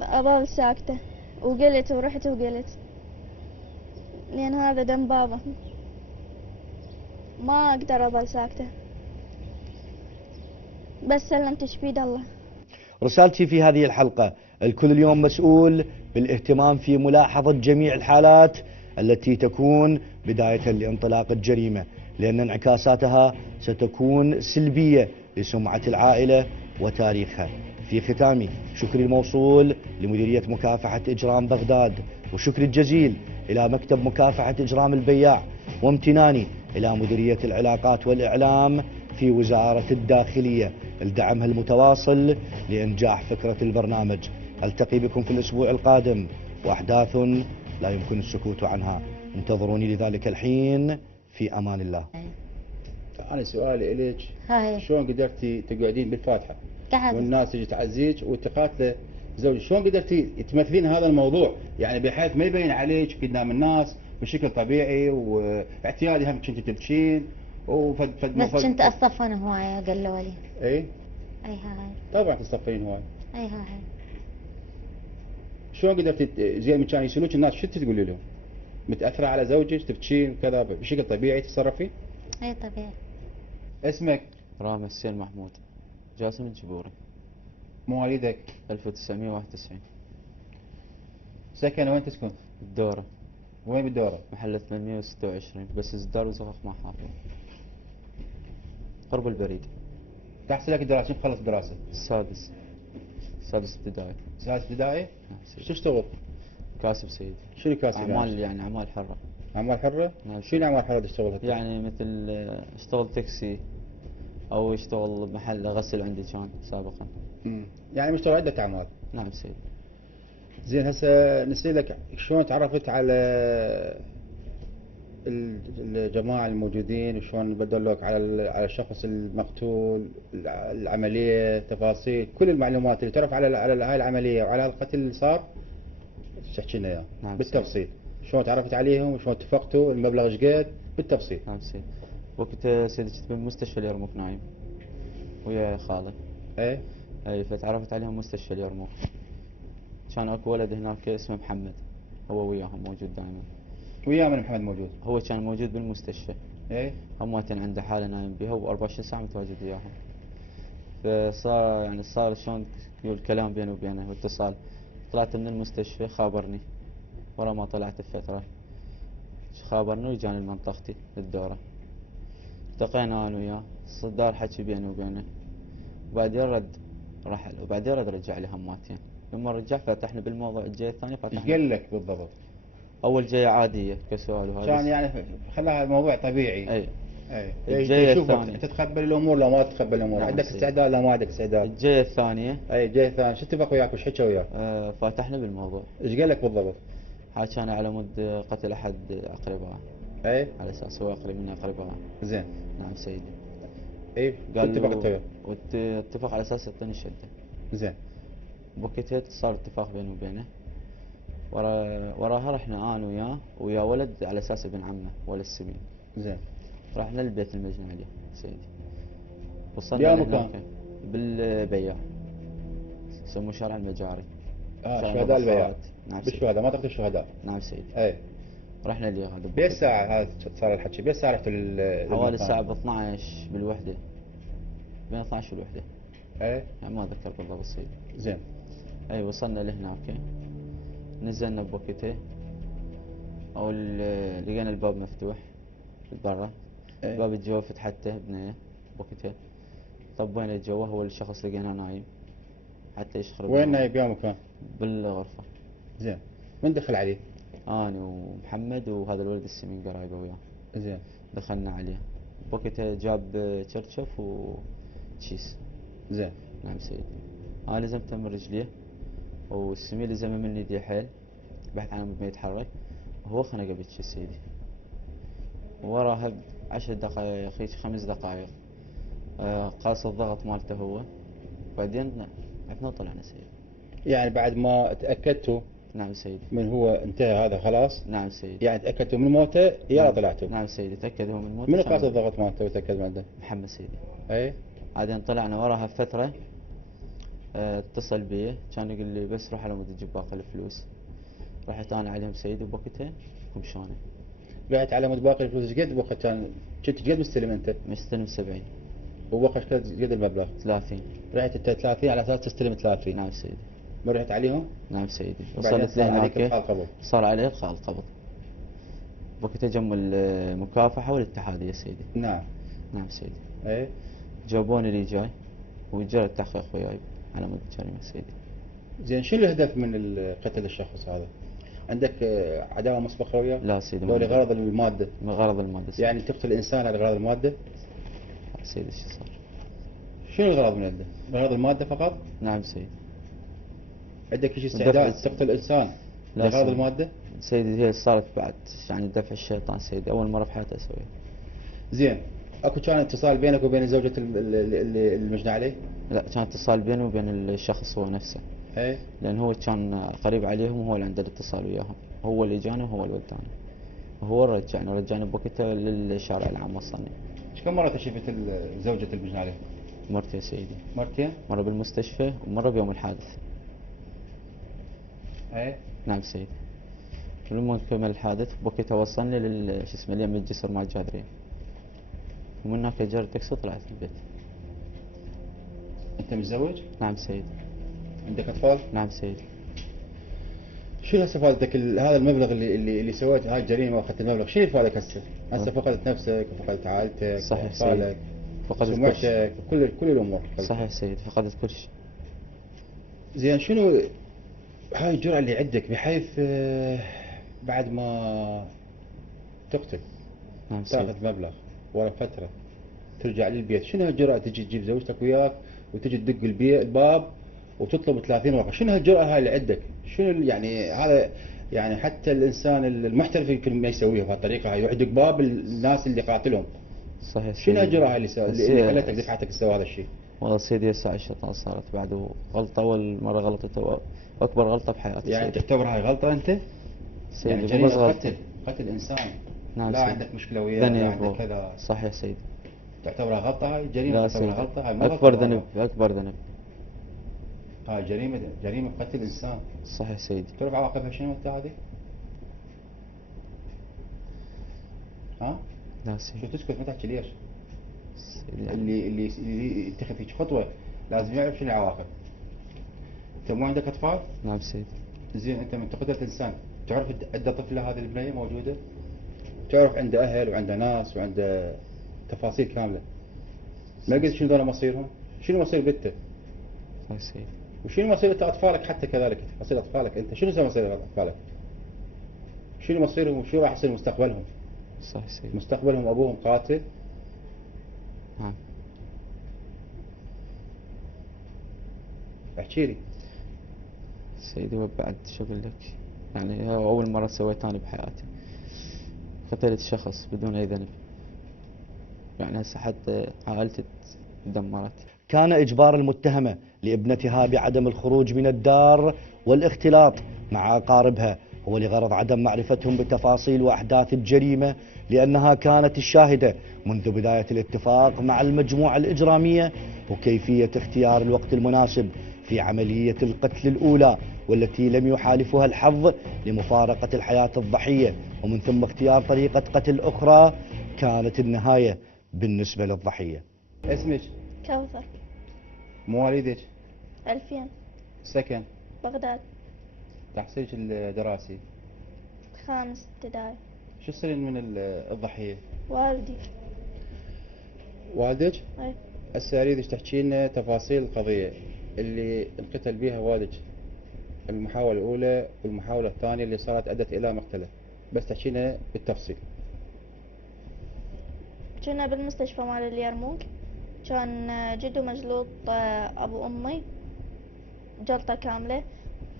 اظل ساكتة وقلت ورحت وقلت، لان هذا دم بابا، ما اقدر اظل ساكتة. بس سلمتك بيد الله. رسالتي في هذه الحلقة: الكل اليوم مسؤول بالاهتمام في ملاحظة جميع الحالات التي تكون بداية لانطلاق الجريمة، لأن انعكاساتها ستكون سلبية لسمعة العائلة وتاريخها. في ختامي شكري الموصول لمديرية مكافحة إجرام بغداد، وشكري الجزيل إلى مكتب مكافحة إجرام البياع، وامتناني إلى مديرية العلاقات والإعلام في وزارة الداخلية لدعمها المتواصل لإنجاح فكرة البرنامج. ألتقي بكم في الأسبوع القادم وأحداث لا يمكن السكوت عنها. انتظروني لذلك الحين، في أمان الله. أنا سؤالي إليك، هاي شلون قدرتي تقعدين بالفاتحة قاعد والناس تجي تعزيك وتقاتله زوجك؟ شلون قدرتي تمثلين هذا الموضوع يعني بحيث ما يبين عليك قدام الناس بشكل طبيعي واعتيادي؟ هم كنت تبكين بس كنت اصفن هواية قالوا لي. اي اي هاي طبعا تصفين هواي. اي هاي شلون قدرتي زي ما كانوا يسالوك الناس شو تقولي لهم؟ متاثره على زوجك تبكين كذا بشكل طبيعي تتصرفي؟ اي طبيعي. اسمك؟ رامي السين محمود، جاسم الجبوري، مواليدك؟ 1991. سكن وين تسكن؟ الدورة، وين بالدوره؟ محل 826، بس زدار وزغخ ما حافظ، قرب البريد. تحصل لك دراسه؟ مخلص دراسه؟ سادس ابتدائي. سادس ابتدائي؟ نعم سيدي. شو تشتغل؟ كاسب سيدي. شنو كاسب؟ أعمال يعني أعمال حرة. اعمال حره؟ نعم. شنو اعمال حره تشتغلها؟ يعني مثل اشتغل تاكسي أو اشتغل بمحل غسل عندي كان سابقا. يعني مشتغل عده اعمال. نعم سيدي. زين هسه نسألك شلون تعرفت على الجماعة الموجودين وشلون بدلوك على الشخص المقتول، العملية، تفاصيل كل المعلومات اللي تعرف على هاي العملية وعلى القتل اللي صار تحكي لنا اياه نعم بالتفصيل. شلون تعرفت عليهم وشلون اتفقتوا، المبلغ ايش قد بالتفصيل؟ نعم سيدي. وقت سيدي كنت بالمستشفى اليرموك نايم ويا خالي. ايه اي فتعرفت عليهم مستشفى اليرموك. كان اكو ولد هناك اسمه محمد، هو وياهم موجود دائما. ويا من محمد موجود؟ هو كان موجود بالمستشفى. ايه همتين عنده حالة نايم بها و24 ساعة متواجد وياهم. فصار شلون يقول كلام بيني وبينه واتصال. طلعت من المستشفى خابرني، ورا ما طلعت بفترة خابرني وجاني لمنطقتي للدورة. التقينا انا وياه، صدار حكي بيني وبينه، وبعدين رد رحل، وبعدين رجع لي هماتين. لما رجع فتحنا بالموضوع الجاي الثاني ايش فتحنا. قال لك بالضبط؟ اول جايه عاديه كسؤال وهذا كان يعني خلاها الموضوع طبيعي. اي اي الجاية يشوفك الثانية. تتقبل الامور لو ما تتقبل الامور، نعم عندك سيدي. استعداد لا ما عندك استعداد. الجايه الثانيه اي جاي ثاني شو اتفق وياك وش حكى وياك؟ فاتحنا بالموضوع، ايش قال لك بالضبط؟ حاكانا على مود قتل احد اقربائه، اي على اساس هو اقرب مني اقربائه. زين. نعم سيدي. اي قال اتفقت وياه. واتفق على اساس يعطيني الشده. زين. بوقتها صار اتفاق بيني وبينه. وراها رحنا انا وياه ويا ولد على اساس ابن عمه ولد السمين. زين. رحنا للبيت المجني عليه سيدي. وصلنا بأي لهناك مكان؟ بالبياع، يسموه شارع المجاري. شارع شهداء البياع. المظفرات. نعم مش سيدي. شهداء ما تقتل الشهداء. نعم سيدي. اي رحنا لي هذا بأي ساعة هذا صار الحكي؟ بأي ساعة رحت حوالي الساعة ب 12 بالوحدة، بين 12 والوحدة، اي يعني ما أذكر بالضبط سيدي. زين. أي وصلنا لهناك، نزلنا بوقته، أو لقينا الباب مفتوح برا. إيه. الباب الجوا فتحته بنيه بوقته، طبينا الجوا، هو الشخص لقيناه نايم حتى يشخر وين نايم بأي مكان؟ بالغرفة. زين. من دخل عليه؟ أنا ومحمد وهذا الولد السمين قرايبه وياه. زين. دخلنا عليه بوقته، جاب شرشف وتشيس. زين. نعم سيدي. أنا لزمته من رجليه، والسمين لزمه من يديه حيل، بحث عنه ما يتحرك، وهو خنقه بتشي سيدي. وراها 10 دقائق أخي 5 دقائق قاس الضغط مالته هو، بعدين عفنا طلعنا سيدي. يعني بعد ما تأكدتوا نعم سيدي. من هو انتهى هذا خلاص؟ نعم سيدي. يعني تأكدتوا من موته يلا نعم. طلعتوا؟ نعم سيدي، تأكد هو من موته. من قاس الضغط مالته وتأكد من عنده؟ محمد سيدي. اي بعدين طلعنا وراها فترة، اتصل بي كان يقول لي بس روح على مود تجيب باقي الفلوس. رحت انا عليهم سيدي بوقتها كمشانه. رحت على مود باقي الفلوس ايش قد وقت كنت قد مستلم انت؟ مستلم 70. ووقت قد المبلغ؟ 30. رحت انت 30 على اساس تستلم 30. نعم سيدي. ما رحت عليهم؟ نعم سيدي. بعدين وصلت صار عليك لهناك، إلغاء قبض. صار عليه إلغاء القبض. وقتها جم المكافحة والاتحادية سيدي. نعم. نعم سيدي. اي جابوني لي جاي وجرى التحقيق وياي على مود الجريمة سيدي. زين شنو الهدف من قتل الشخص هذا؟ عندك عداوة مسبقة وياه؟ لا سيدي. لو لغرض المادة؟ من غرض المادة سيدي. يعني تقتل الانسان على غرض المادة؟ لا سيدي شو صار؟ شنو الغرض من عنده؟ غرض المادة فقط؟ نعم سيدي. عندك شيء استعداد الدفع. تقتل انسان لا لغرض سيدي. المادة؟ سيدي هي صارت بعد يعني دفع الشيطان سيدي، أول مرة في حياتي أسويها. زين اكو كان اتصال بينك وبين زوجة اللي المجني عليه؟ لا كان اتصال بيني وبين الشخص هو نفسه، اي لأن هو كان قريب عليهم وهو اللي عنده الاتصال وياهم، هو اللي جاني وهو اللي وداني، وهو اللي رجعني بوقتها للشارع العام وصلني. ايش كم مرة شفت زوجة المجني عليه؟ مرتين سيدي، مرتين؟ مرة بالمستشفى ومرة بيوم الحادث. اي نعم سيدي. ولما كمل الحادث بوقتها وصلني شو اسمه اليم الجسر مع الجادرية، ومن هناك جرى تاكسي وطلعت البيت. انت متزوج؟ نعم سيدي. عندك اطفال؟ نعم سيدي. شنو هسه فادتك هذا المبلغ اللي سويت هاي الجريمه واخذت المبلغ، شنو فادك هسه؟ هسه فقدت نفسك وفقدت عائلتك صحيح واطفالك فقدت كل شيء. وسمعتك كل الامور. صحيح سيدي، فقدت كل شيء. زين شنو هاي الجرأة اللي عندك بحيث بعد ما تقتل نعم سيدي. تاخذ مبلغ ورا فتره ترجع للبيت، شنو هالجرأة تجي تجيب زوجتك وياك وتجي تدق الباب وتطلب 30 ورقه، شنو هالجرأة هاي اللي عندك؟ شنو يعني هذا يعني حتى الانسان المحترف يمكن ما يسويها بهالطريقه هاي، يروح يدق باب الناس اللي قاتلهم. صحيح شنو سيدي. هالجرأة هاي اللي خلتك دفعتك تسوي هذا الشيء؟ والله سيدي الساعة الشيطان صارت بعد غلطة، أول مرة غلطته وأكبر غلطة بحياتي. يعني سيدي. تعتبر هاي غلطه انت؟ سيدي يعني مو جريمة بس غلطة. قتل انسان. نعم لا سيدي. عندك مشكله وياه ذنب لا عندك هو. كذا، صحيح سيدي. تعتبرها غلطه هاي جريمه؟ لا تعتبرها سيدي. غلطه هاي مو أكبر غلطة. ذنب، أكبر ذنب. هاي جريمه قتل انسان. صحيح سيدي. تعرف عواقبها شنو انت هذه؟ ها؟ لا شو سيدي. تسكت ما تحكي ليش؟ سيدي. اللي يتخذ فيك خطوه لازم يعرف شنو العواقب. انت مو عندك اطفال؟ نعم سيدي. زين انت من قتلت انسان تعرف عنده طفله هذه البنيه موجوده؟ تعرف عنده اهل وعنده ناس وعنده تفاصيل كامله. ما قلت شنو ذولا مصيرهم؟ شنو مصير بنته؟ صحيح سيدي. وشنو مصير اطفالك حتى كذلك؟ مصير اطفالك انت شنو مصير اطفالك؟ شنو مصيرهم وشو راح يصير مستقبلهم؟ صح سيدي. مستقبلهم ابوهم قاتل. نعم. احكي لي. سيدي وبعد شو اقول لك، يعني هو اول مرة سويتها أنا بحياتي، قتلت شخص بدون اي ذنب، يعني هسه حتى عائلتي تدمرت. كان إجبار المتهمة لابنتها بعدم الخروج من الدار والاختلاط مع أقاربها هو لغرض عدم معرفتهم بتفاصيل وأحداث الجريمة، لأنها كانت الشاهدة منذ بداية الاتفاق مع المجموعة الإجرامية وكيفية اختيار الوقت المناسب في عملية القتل الأولى، والتي لم يحالفها الحظ لمفارقة الحياة الضحية، ومن ثم اختيار طريقة قتل أخرى كانت النهاية بالنسبة للضحية. اسمك؟ كوثر. مواليدك؟ 2000. سكن؟ بغداد. تحصيلك الدراسي؟ 5 ابتدائي. شو السن من الضحية؟ والدي. والدك؟ اي. هسه اريدك تحكي لنا تفاصيل القضية اللي انقتل بها والدك، المحاولة الأولى والمحاولة الثانية اللي صارت أدت إلى مقتله، بس تحكي لنا بالتفصيل. كنا بالمستشفى مال اليرموك، كان جدو مجلوط ابو امي جلطة كاملة.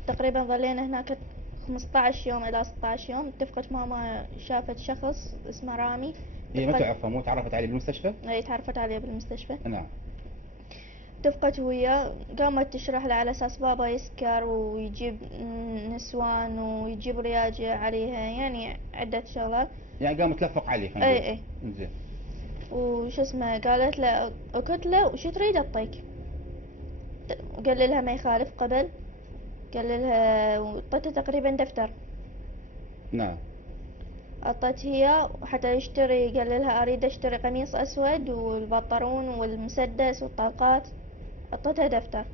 تقريبا ظلينا هناك 15 يوم الى 16 يوم. اتفقت ماما شافت شخص اسمه رامي. هي ما تعرفه، مو تعرفت عليه بالمستشفى؟ اي تعرفت عليه بالمستشفى. نعم. اتفقت وياه، قامت تشرح له على اساس بابا يسكر ويجيب نسوان ويجيب رياجة عليها، يعني عدة شغلات. يعني قامت تلفق عليه خلينا اي نقول. اي. زين. وش اسمه قالت له قلت له وشو تريد اعطيك؟ قال لها ما يخالف قبل. قال لها وطته تقريبا دفتر. نعم. اعطت هي حتى يشتري. قال لها اريد اشتري قميص اسود والبنطلون والمسدس والطلقات. اعطتها دفتر.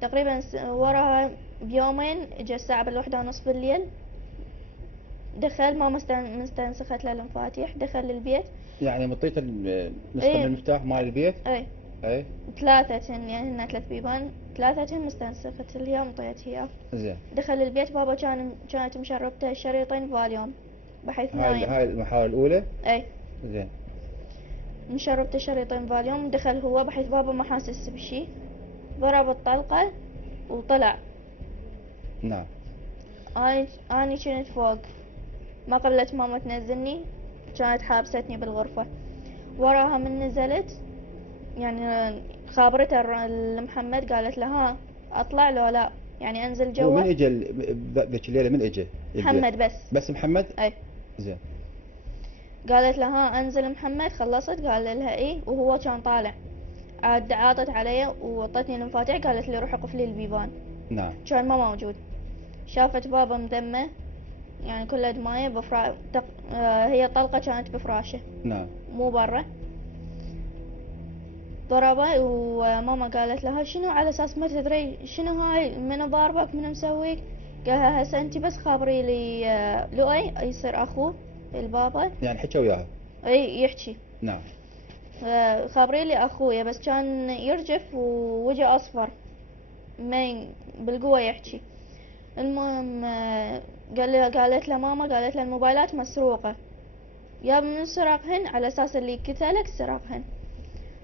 تقريبا وراها بيومين اجى الساعة ب1:30 بالليل. دخل ما مستنسخت له المفاتيح. دخل للبيت. يعني مطيت نسخة إيه. من المفتاح مال البيت؟ اي اي. 3 يعني هن 3 بيبان، 3 مستنسخت لي ومطيت اياه. زين. دخل البيت. بابا كانت مشربته شريطين فاليوم بحيث نايم. هاي المحاولة الأولى؟ اي زين. مشربته شريطين فاليوم. دخل هو بحيث بابا ما حاسس بشي. ضرب الطلقة وطلع. نعم. اني كنت فوق، ما قبلت ماما تنزلني، كانت حابستني بالغرفة. وراها من نزلت يعني خابرته لمحمد، قالت له ها اطلع لو لا، يعني انزل هو جوا. من اجى ذيك الليلة؟ من اجى؟ محمد بس. بس محمد؟ اي. زين. قالت له ها انزل محمد. خلصت قال لها ايه، وهو كان طالع. عاد عاطت علي وعطتني المفاتيح. قالت لي روحي قفلي البيبان. نعم. كان ما موجود. شافت بابا مدمه يعني كله دمايه هي طلقة كانت بفراشه نعم. مو برا. ضربه وماما قالت لها شنو على اساس ما تدري شنو هاي، منو ضاربك منو مسويك؟ قالها هسه انت بس خابري لي لؤي يصير اخوه البابا. يعني حكى وياها؟ اي يحكي. نعم. خابري لي اخويا بس كان يرجف ووجه اصفر ما بالقوة يحكي. المهم قالت له ماما، قالت له الموبايلات مسروقة. يا من سرقهن على اساس اللي قتلك سرقهن.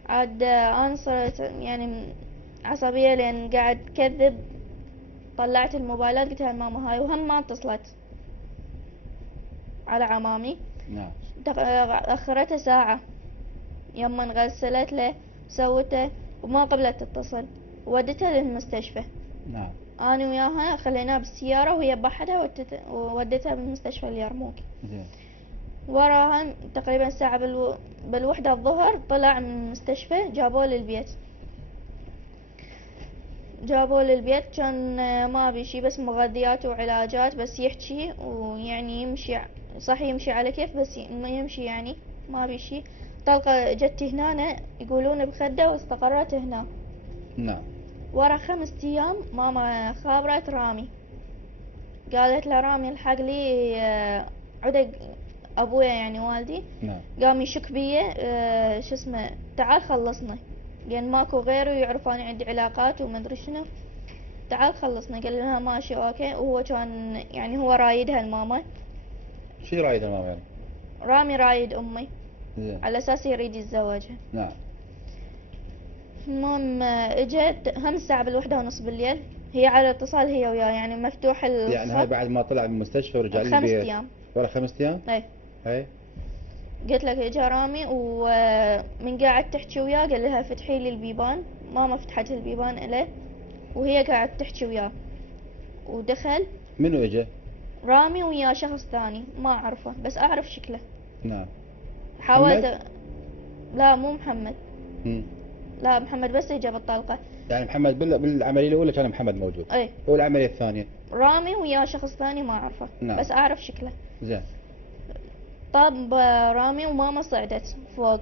عاد انا صرت يعني عصبية لان قاعد كذب. طلعت الموبايلات قلت لها ماما هاي، وهم ما اتصلت على عمامي. نعم. اخرتها ساعة يما غسلت له سوته وما قبلت تتصل. ودتها للمستشفى. نعم. انا وياها خليناها بالسيارة وهي بحدها وودتها بالمستشفى اليرموك. زين. وراها تقريبا ساعة بالوحدة الظهر طلع من المستشفى. جابوه للبيت. كان ما بيشي بس مغذيات وعلاجات بس يحكي ويعني يمشي صح، يمشي على كيف بس ما يمشي يعني ما بيشي. طلقة جت هنا يقولون بخده واستقرت هنا. نعم. ورا 5 أيام ماما خابرت رامي. قالت له رامي الحق لي عدق ابويا يعني والدي. نعم. قام يشك بيه شو اسمه تعال خلصنا لان ماكو غيره يعرف انا عندي علاقات وما ادري شنو. تعال خلصنا. قال لها ماشي اوكي. وهو كان يعني هو رايدها الماما. شو رايد الماما يعني؟ رامي رايد أمي زين. على أساس يريد يتزوجها. نعم. المهم اجت هم الساعة بالوحدة ونص بالليل، هي على اتصال هي وياه يعني مفتوح الخط. يعني هاي بعد ما طلع من المستشفى ورجع 5 للبيت؟ أيام. ورا 5 ايام؟ اي اي. قلت لك اجا رامي ومن قاعد تحكي وياه قال لها فتحي لي البيبان، ماما فتحت البيبان له وهي قاعد تحكي وياه، ودخل منو اجى؟ رامي وياه شخص ثاني ما اعرفه بس اعرف شكله. نعم. حاولت. لا مو محمد. مم. لا محمد بس اجى بالطلقة. يعني محمد بالعملية الأولى كان محمد موجود؟ اي. والعملية الثانية؟ رامي وياه شخص ثاني ما اعرفه. نعم. بس اعرف شكله. زين. طب رامي وماما صعدت فوق،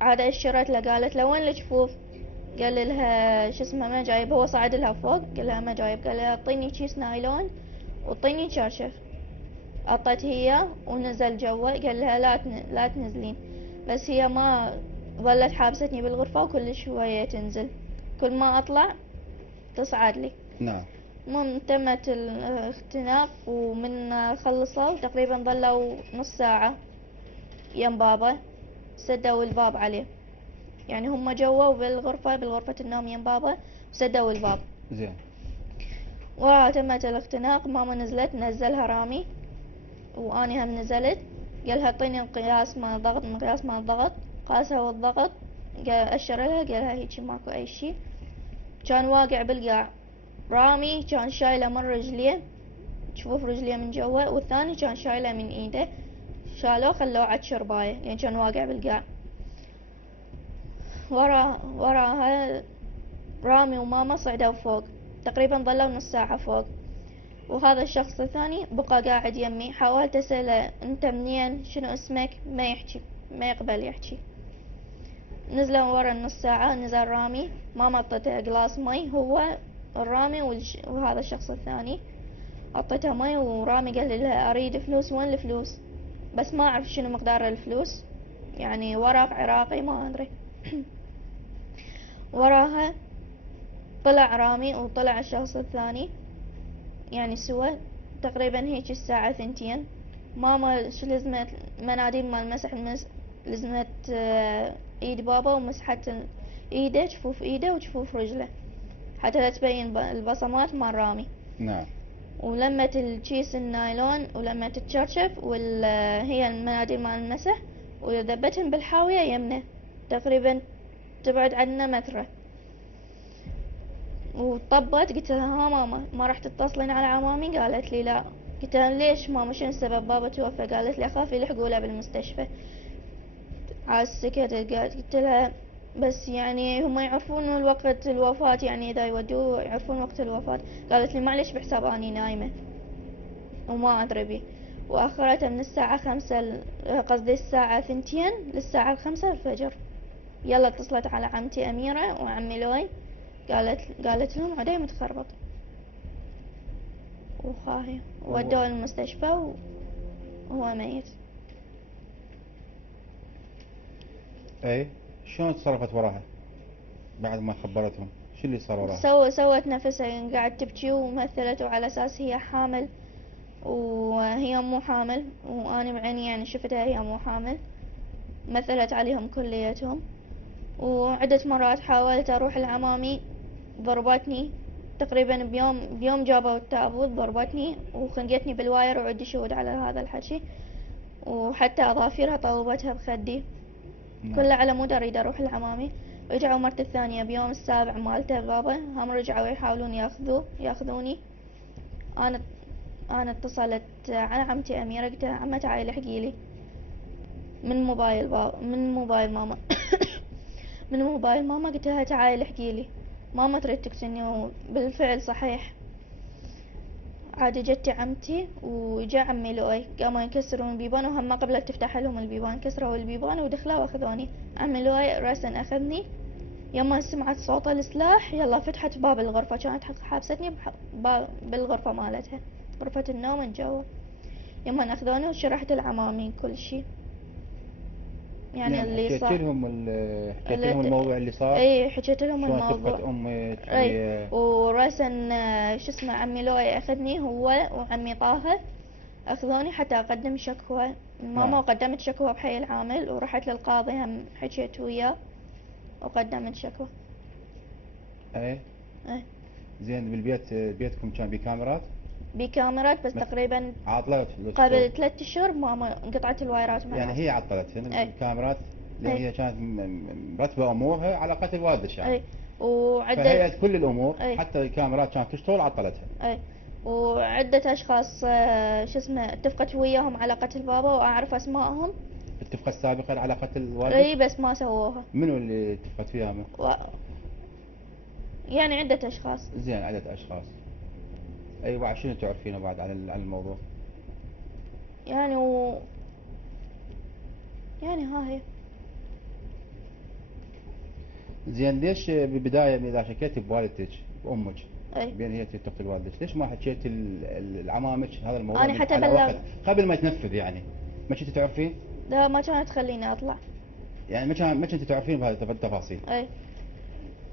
عاد اشرت له قالت له وين الجفوف؟ قال لها شو اسمه ما جايب، هو صعد لها فوق قال لها ما جايب، قال لها اعطيني كيس نايلون واعطيني شرشف. اعطت هي ونزل جوا، قال لها لا تنزلين، بس هي ما ظلت حابستني بالغرفة وكل شوية تنزل، كل ما اطلع تصعد لي. نعم. المهم تمت الاختناق ومن خلصوا تقريبا ظلوا نص ساعة يم بابا، سدوا الباب عليه، يعني هم جوا بالغرفة النوم يم بابا وسدوا الباب. زين. وتمت الاختناق، ماما نزلت نزلها رامي واني هم نزلت، قالها اعطيني مقياس مال الضغط، قاسها والضغط، اشر لها قالها هيجي ماكو اي شي. كان واقع بالقاع، رامي كان شايله من رجليه، تشوف رجليه من جوا، والثاني كان شايله من ايده، شالوه خلوه عد شرباية يعني كان واقع بالقاع. وراها رامي وماما صعدوا فوق، تقريبا ظلوا نص ساعة فوق، وهذا الشخص الثاني بقى قاعد يمي. حاولت اسأله انت منين شنو اسمك، ما يحكي، ما يقبل يحكي. نزلوا ورا النص ساعة، نزل رامي، ماما اعطته قلاص مي، هو الرامي وهذا الشخص الثاني اعطيته مي، ورامي قال لها اريد فلوس، وين الفلوس؟ بس ما اعرف شنو مقدار الفلوس، يعني ورق عراقي ما ادري. وراها طلع رامي وطلع الشخص الثاني، يعني سوا تقريبا هيك الساعة 2. ماما شو لزمت مناديل مال مسح لزمت ايد بابا ومسحت ايده، جفوف ايده وجفوف رجله حتى لا تبين البصمات مال رامي. نعم. ولمت الكيس النايلون ولمت الشرشف هي المناديل مال المسح وذبتهم بالحاوية يمنه، تقريبا تبعد عنا متر. وطبت قلت لها ها ماما ما راح تتصلين على عمامي؟ قالت لي لا. قلت لها ليش ماما شنو السبب بابا توفى؟ قالت لي اخاف يلحقوا له بالمستشفى. عاد سكتت، قلت لها بس يعني هم يعرفون الوقت الوفاة، يعني اذا يودوه يعرفون وقت الوفاة. قالت لي معليش بحساب اني نايمة وما ادري بي. واخرتها من الساعة 5 قصدي الساعة 2 للساعة 5 الفجر. يلا اتصلت على عمتي اميرة وعمي لوي، قالت لهم عدي متخربط وخاهي، ودوه المستشفى وهو ميت. اي. شلون تصرفت وراها بعد ما خبرتهم؟ شو اللي صار وراها؟ سوت نفسها قاعد تبكي ومثلت على اساس هي حامل وهي مو حامل، وانا بعيني يعني شفتها هي مو حامل. مثلت عليهم كليتهم. وعدة مرات حاولت اروح لعمامي، ضربتني تقريبا بيوم جابوا التابوت ضربتني وخنقتني بالواير، وعندي شهود على هذا الحكي، وحتى اظافيرها طوبتها بخدي. كله على مود اريد اروح لعمامي. رجعوا مرت الثانية بيوم السابع مالته بابا، هم رجعوا يحاولون ياخذوني. انا اتصلت على عمتي اميرة، قلت لها عمة تعالي لحقيلي من موبايل ماما. من موبايل ماما قلت لها تعالي لحقيلي، ماما تريد تقتلني، وبالفعل صحيح. عاد جتي عمتي وجا عمي لؤي، قاموا يكسرون البيبان، وهم ما قبلت تفتح لهم البيبان، كسروا البيبان ودخلوا واخذوني. عمي لؤي راسا اخذني، يما سمعت صوت السلاح يلا فتحت باب الغرفة، كانت حابستني بالغرفة مالتها، غرفة النوم من جوا. يما اخذوني وشرحت العمامي كل شيء، يعني اللي صار. حكيت لهم الموضوع اللي صار؟ اي حكيت لهم شلون الموضوع. طفت امك؟ اي وراسا شو اسمه عمي لؤي اخذني هو وعمي طه أخذوني حتى أقدم شكوى ماما، نعم. وقدمت شكوى بحي العامل، ورحت للقاضي هم حكيت وياه وقدمت شكوى. اي إيه. زين بالبيت بيتكم كان بكاميرات بكاميرات بس تقريبا عاطلة قبل 3 أشهر ماما انقطعت الوايرات معها. يعني هي عطلت أي. الكاميرات لان أي. هي كانت مرتبة امورها على قتل والدك يعني. اي وعدة فهيئت كل الامور أي. حتى الكاميرات كانت تشتغل عطلتها. اي وعدة اشخاص شو اسمه اتفقت وياهم على قتل بابا واعرف اسمائهم. اتفقت سابقا على قتل والدك؟ اي بس ما سووها. منو اللي اتفقت فيها من؟ يعني عدة اشخاص. زين عدة اشخاص. اي بعد شنو تعرفينه بعد عن الموضوع؟ يعني يعني ها هي. زين ليش بالبداية اذا شكيت بوالدتك بامك اي بين هي تقتل والدك، ليش ما حكيت العمامك هذا الموضوع أنا حتى على بلغ. وقت قبل ما يتنفذ يعني؟ ما كنت تعرفين؟ لا ما كانت تخليني اطلع. يعني ما كنت تعرفين بهذه التفاصيل؟ اي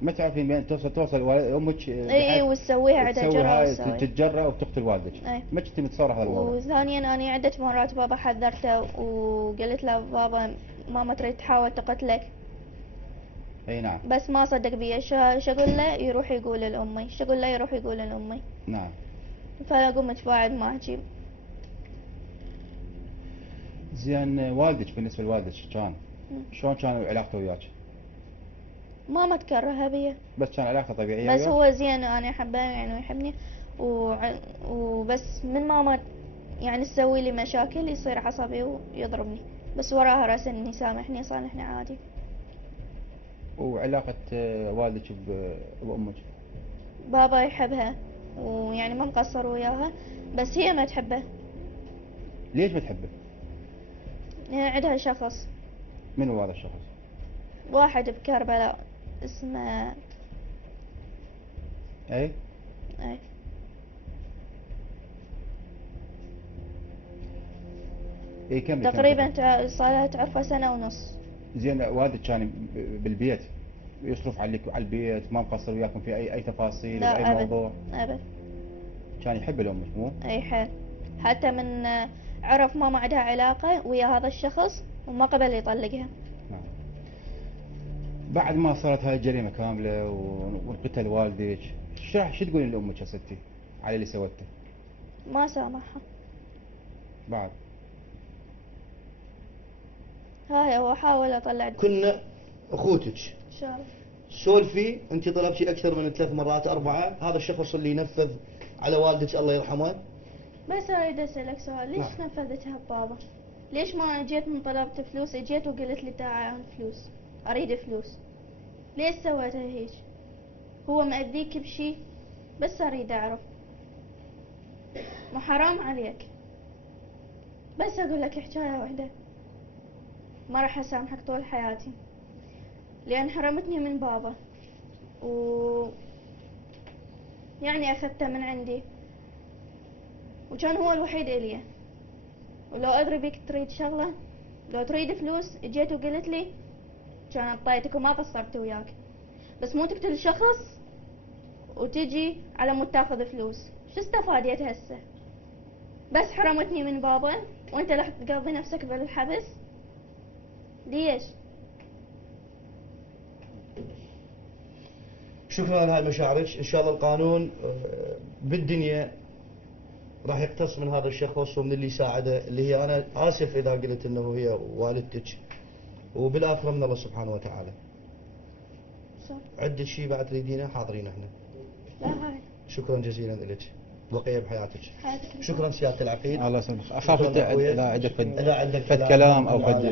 ما تعرفين بين توصل امك اي وتسويها عدة تسوي جرى هاي وتسوي. تتجرأ وبتقتل والدك؟ أي. ما كنت متصور هذا الموضوع؟ وثانيا انا عدة مرات بابا حذرته وقلت له بابا ماما تريد تحاول تقتلك، اي نعم. بس ما صدق بي. شو اقول له؟ يروح يقول لامي. شو اقول له؟ يروح يقول لامي. نعم. فقمت بعد ما احكي. زين والدك بالنسبة لوالدك كان شلون كان علاقته وياك؟ ما تكرهها بي، بس كان علاقته طبيعية بس وياك؟ هو زين انا احبه يعني ويحبني وبس من ماما يعني تسوي لي مشاكل يصير عصبي ويضربني، بس وراها راس اني سامحني صالحني عادي. وعلاقة والدك بأمك؟ بابا يحبها ويعني ما مقصر وياها، بس هي ما تحبه. ليش ما تحبه؟ هي عندها شخص من هو هذا الشخص؟ واحد بكربلاء اسمه اي اي اي كمل. تقريبا صار لها تعرفه 1.5 سنة. زين والدك كان بالبيت يصرف عليك على البيت، ما مقصر وياكم في اي تفاصيل لا اي أبد موضوع؟ أبد. كان يحب الامك مو؟ اي حيل، حتى من عرف ماما عندها علاقة ويا هذا الشخص وما قبل يطلقها. نعم. بعد ما صارت هاي الجريمة كاملة وانقتل والدك، شو تقولين لأمك يا ستي على اللي سوته؟ ما سامحها. بعد هاي هو حاول اطلع. كنا اخوتك ان شاء الله. سولفي، انت طلبتي اكثر من 3 مرات 4، هذا الشخص اللي نفذ على والدك الله يرحمه. بس اريد اسالك سؤال، ليش نعم. نفذتها ببابا؟ ليش ما جيت من طلبت فلوس، اجيت وقلت لي تعال فلوس، اريد فلوس؟ ليش سويتها هيك؟ هو مأذيك بشي؟ بس اريد اعرف. مو حرام عليك؟ بس اقول لك حكايه واحده، ما راح اسامحك طول حياتي لان حرمتني من بابا يعني اخذته من عندي وكان هو الوحيد الي. ولو ادري بيك تريد شغله، لو تريد فلوس اجيت وقلت لي كان اعطيتك وما قصرت وياك. بس مو تقتل شخص وتجي على مود تاخذ فلوس. شو استفاديت هسه؟ بس حرمتني من بابا وانت راح تقضي نفسك بالحبس. ليش؟ شكرا على هالمشاعرك. ان شاء الله القانون بالدنيا راح يقتص من هذا الشخص ومن اللي ساعده، اللي هي انا اسف اذا قلت انه هي والدتك، وبالاخره من الله سبحانه وتعالى. عندك شيء بعد تريدينه؟ حاضرين احنا. لا هاي. شكرا جزيلا لك، بقيه بحياتك. حياتك. شكرا سياده العقيد. الله يسلمك. اخاف انت اذا عندك إذا عندك فد كلام او فد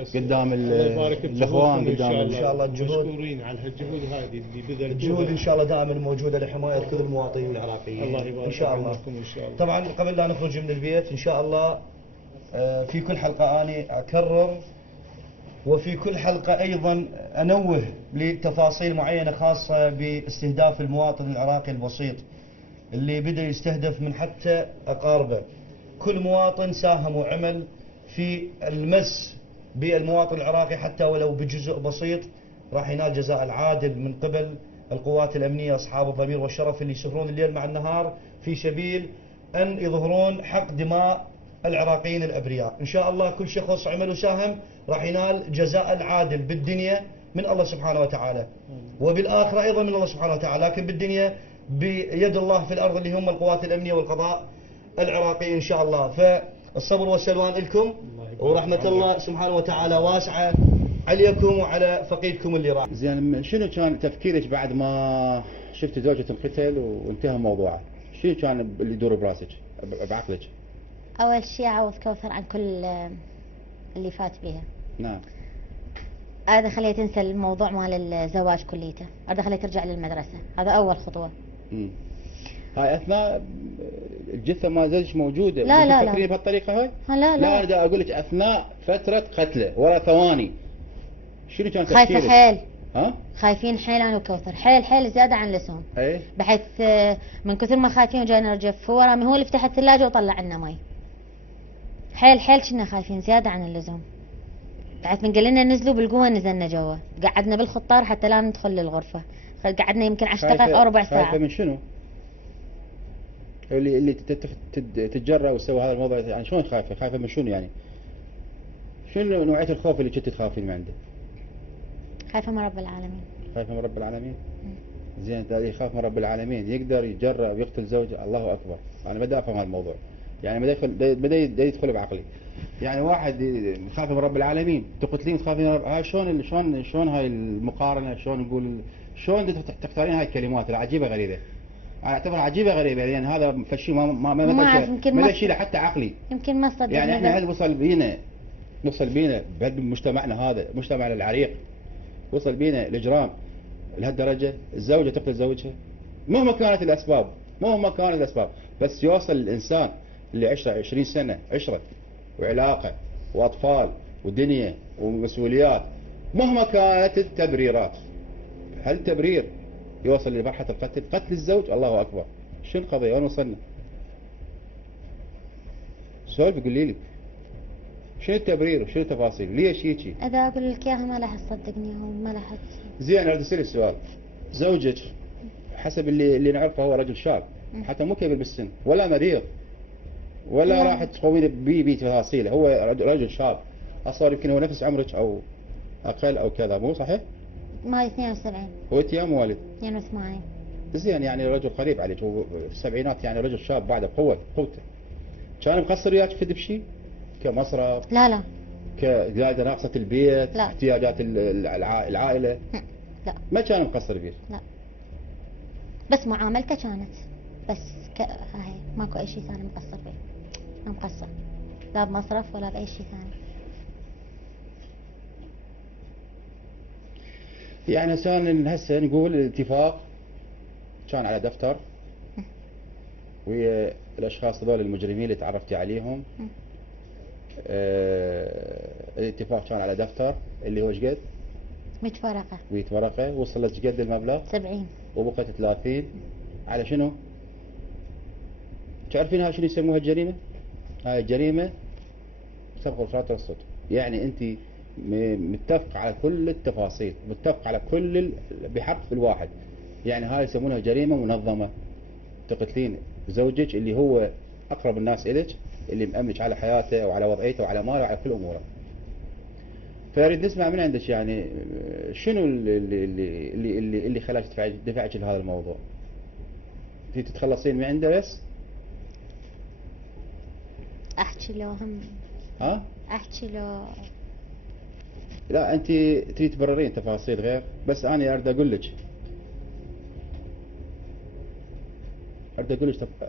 بس قدام الله يبارك الاخوان بجهودكم قدام إن شاء الله الجهود. مشكورين على هالجهود هذه اللي بذلتوها. الجهود ان شاء الله دائما موجوده لحمايه كل المواطنين العراقيين. الله يبارك ان شاء الله. عمركم ان شاء الله. طبعا قبل لا نخرج من البيت ان شاء الله في كل حلقه اني اكرر، وفي كل حلقه ايضا انوه لتفاصيل معينه خاصه باستهداف المواطن العراقي البسيط اللي بدا يستهدف من حتى اقاربه. كل مواطن ساهم وعمل في المس بالمواطن العراقي حتى ولو بجزء بسيط راح ينال جزاء العادل من قبل القوات الامنيه اصحاب الضمير والشرف اللي يسهرون الليل مع النهار في سبيل ان يظهرون حق دماء العراقيين الأبرياء. إن شاء الله كل شخص عمل وساهم راح ينال جزاء العادل بالدنيا من الله سبحانه وتعالى، وبالآخرة أيضا من الله سبحانه وتعالى، لكن بالدنيا بيد الله في الأرض اللي هم القوات الأمنية والقضاء العراقي إن شاء الله. فالصبر والسلوان لكم، ورحمة الله سبحانه وتعالى واسعة عليكم وعلى فقيدكم اللي راح. زين، شنو كان تفكيرك بعد ما شفت زوجك انقتل وانتهى موضوعه؟ شنو كان اللي يدور براسك بعقلك؟ أول شيء أعوض كوثر عن كل اللي فات بها. نعم. هذا خليه تنسى الموضوع مال الزواج كليته، هذا خليه ترجع للمدرسة، هذا أول خطوة. هاي أثناء الجثة ما زوجك موجودة؟ لا لا تفكرين لا بهالطريقة هاي؟ لا لا لا، أنا أقول لك أثناء فترة قتله ورا ثواني شنو كان تفكيرك؟ خايفة حيل. ها؟ خايفين حيل أنا وكوثر، حيل حيل زيادة عن اللزوم. ايه؟ بحيث من كثر ما خايفين وجاي نرجف، هو رامي هو اللي فتح الثلاجة وطلع لنا مي. حيل حيل كنا خايفين زيادة عن اللزوم. بعد من قال لنا نزلوا بالقوة نزلنا جوا، قعدنا بالخطار حتى لا ندخل للغرفة، قعدنا يمكن 10 دقائق أو ربع ساعة. خايفة من شنو؟ اللي تتجرأ وتسوي هذا الموضوع، يعني شلون خايفة؟ خايفة من شنو يعني؟ شنو نوعية الخوف اللي كنت تخافين من عنده؟ خايفة من رب العالمين. خايفة من رب العالمين؟ زين، اللي يخاف من رب العالمين يقدر يتجرأ ويقتل زوجه؟ الله أكبر. أنا بدأ أفهم هذا الموضوع، يعني بدأ يدخل بعقلي. يعني واحد يخاف من رب العالمين تقتلين تخافين من رب، هاي شلون هاي المقارنة؟ شلون نقول، شلون تختارين هاي الكلمات العجيبة غريبة؟ أنا أعتبرها عجيبة غريبة، لأن هذا فشي ما يشيله حتى عقلي. يمكن ما صدق. يعني احنا هل وصل بينا بمجتمعنا هذا، مجتمعنا العريق، وصل بينا الإجرام لهالدرجة؟ الزوجة تقتل زوجها مهما كانت الأسباب، بس يوصل الإنسان اللي عشرة 20 سنة عشرة وعلاقة وأطفال ودنيا ومسؤوليات، مهما كانت التبريرات، هل تبرير يوصل لمرحلة القتل؟ قتل الزوج؟ الله أكبر. شنو القضية؟ وين وصلنا؟ سولف قولي لي شنو التبرير وشنو التفاصيل؟ ليش هيجي؟ إذا أقول لك إياها ما راح تصدقني وما راح. زين، أريد أسألك سؤال. زوجك حسب اللي نعرفه هو رجل شاب، حتى مو كبير بالسن ولا مريض ولا راح تقوين بي تفاصيله، هو رجل شاب، أصلا يمكن هو نفس عمرك أو أقل أو كذا، مو صحيح؟ ما 72. هو أنت يا موالد؟ 82. زين، يعني رجل قريب عليك، هو في السبعينات، يعني رجل شاب بعده قوته. كان مقصر وياك في بشيء كمصرف؟ لا كقاعدة ناقصة البيت، لا. احتياجات العائلة؟ لا ما كان مقصر بيه؟ لا، بس معاملته كانت بس هاي، ماكو أي شيء ثاني مقصر فيه. ما مقصر لا بمصرف ولا بأي شيء ثاني. يعني كان هسه نقول الاتفاق كان على دفتر ويا الاشخاص هذول المجرمين اللي تعرفتي عليهم. الاتفاق كان على دفتر اللي هو شقد؟ 100 ورقة. 100 ورقة. وصلت شقد المبلغ؟ 70. وبقت 30. على شنو؟ تعرفين هاي شنو يسموها الجريمة؟ هاي الجريمة سبق الخاطر الصدق. يعني انت متفق على كل التفاصيل، متفق على كل بحرف الواحد. يعني هاي يسمونها جريمة منظمة. تقتلين زوجك اللي هو أقرب الناس إليك، اللي مأمنك على حياته وعلى وضعيته وعلى ماله وعلى كل أموره. فأريد نسمع من عندك، يعني شنو اللي خلاك دفعك لهذا الموضوع؟ انت تتخلصين من عنده بس؟ أحكي له هم. ها؟ أحكي له. لا، أنت تريد تبررين تفاصيل غير، بس أنا أريد أقول لك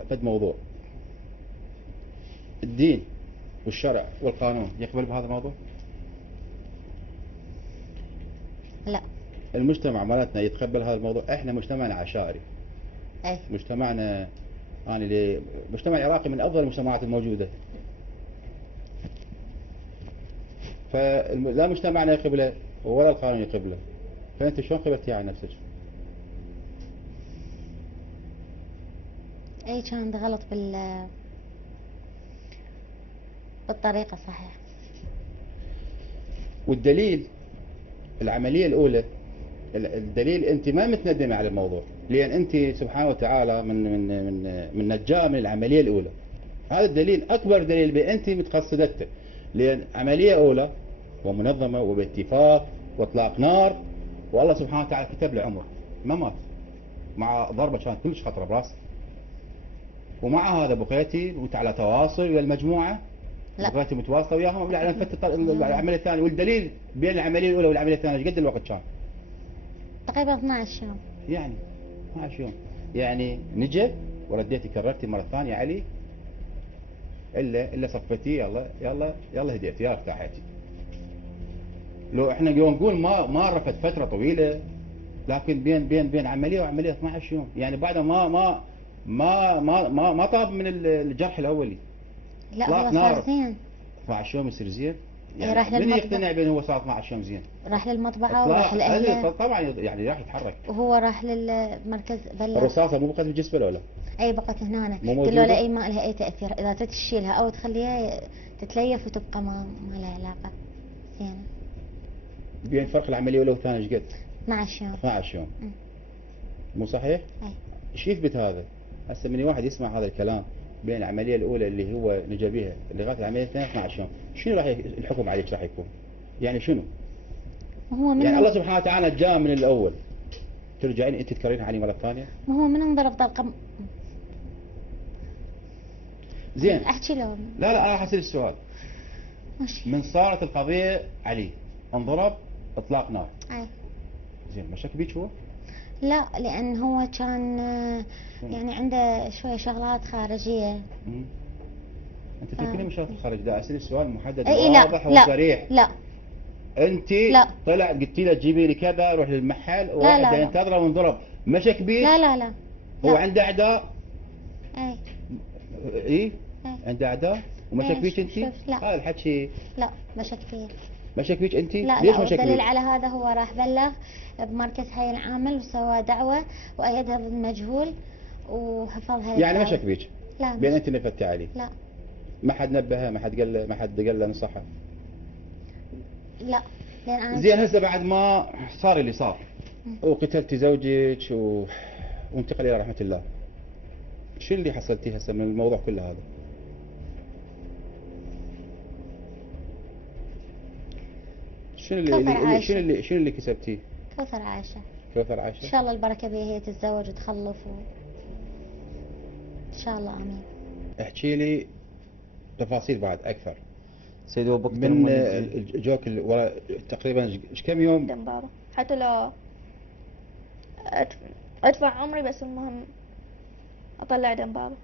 فد موضوع. الدين والشرع والقانون يقبل بهذا الموضوع؟ لا. المجتمع مالتنا يتقبل هذا الموضوع؟ احنا مجتمعنا عشائري. أي. مجتمعنا مجتمع العراقي من افضل المجتمعات الموجودة، فلا مجتمعنا يقبله ولا القانون يقبله. فانت شلون قبلتي على نفسك؟ اي كان غلط بالطريقة صحيح. والدليل العملية الأولى، الدليل أنت ما متندمة على الموضوع، لأن أنت سبحانه وتعالى من نجاة من العملية الأولى. هذا الدليل اكبر دليل بانت متقصدته، لان عمليه اولى ومنظمه وباتفاق واطلاق نار، والله سبحانه وتعالى كتب له عمر ما مات، مع ضربه كانت كلش خطره براسه. ومع هذا بقيتي وانت على تواصل ويا المجموعه، لا. بقيتي متواصله وياهم ولا على نفذت العمليه الثانيه، والدليل بين العمليه الاولى والعمليه الثانيه ايش قد الوقت كان؟ تقريبا 12 يوم. يعني 12 يوم، يعني نجى ورديتي كررتي مره ثانيه علي، الا صفتي يلا هديتي يا ارتاحتي. لو احنا اليوم نقول ما رفت فتره طويله، لكن بين عمليه وعمليه 12 يوم، يعني بعد ما طاب من الجرح الاولي. لا إطلاق هو نار. صار زين. 12 يوم يصير زين؟ يعني راح من للمطبخ. يقتنع بانه هو صار 12 يوم زين؟ راح للمطبعة وراح إطلاق. لأهله طبعا يعني راح يتحرك. وهو راح للمركز بلغ. الرصاصه مو بقت بالجسم ولا؟ اي بقت هنا، مو قالوا موجودة؟ له اي ما لها اي تاثير، اذا تشيلها او تخليها تتليف وتبقى ما لها علاقه. زين. بين فرق العمليه الاولى والثانيه ايش قد؟ 12 يوم. 12 يوم. مم. مو صحيح؟ اي. ايش يثبت هذا؟ هسه من واحد يسمع هذا الكلام بين العمليه الاولى اللي هو نجا بها لغايه العمليه الثانيه 12 يوم، شنو راح الحكم عليك راح يكون؟ يعني شنو؟ وهو من يعني الله سبحانه وتعالى جاء من الاول، ترجعين انت تكررين علي مره ثانيه؟ وهو من انضرب طلقه زين. احكي له. لا انا راح اسال السؤال. ماشي. من صارت القضيه علي انضرب اطلاق نار، اي. زين ما شك بيك هو؟ لا لان هو كان يعني عنده شويه شغلات خارجيه. مم. انت تذكرين من شغله الخارج ده، اسال السؤال محدد اي لا واضح لا وصريح. لا انت لا. طلع قلت له تجيبي لي كذا، روح للمحل لا، واحد لا. ينتظره وانضرب، مشك بيك؟ لا لا لا. هو لا. عنده اعداء؟ اي. اي إيه. عنده اعداء ومشك إيه، بيك انت؟ شوف، لا. هذا الحكي لا مشك فيه. مشك بيك انت؟ لا ليش لا، مشك والدليل بيك؟ على هذا هو راح بلغ بمركز حي العامل وسوى دعوة وأيدها بالمجهول وحفظها يعني للدعوة. مشك بيك؟ لا بين انت اللي نفذتي عليه؟ لا ما حد نبهه، ما حد قال له نصحه؟ لا لأن أنا زين هسه بعد ما صار اللي صار وقتلتي زوجك وانتقل الى رحمه الله، شو اللي حصلتيه هسه من الموضوع كله هذا؟ كوثر عايشة. شنو اللي كسبتيه؟ كوثر عايشة. كوثر إن عايشه؟ شاء الله البركة بها هي تتزوج وتخلف إن شاء الله آمين. احكي لي تفاصيل بعد اكثر سيدي وبقت من الجوك اللي ورا تقريبا ايش كم يوم؟ دم بابا حتى لو ادفع عمري بس المهم اطلع دم بابا.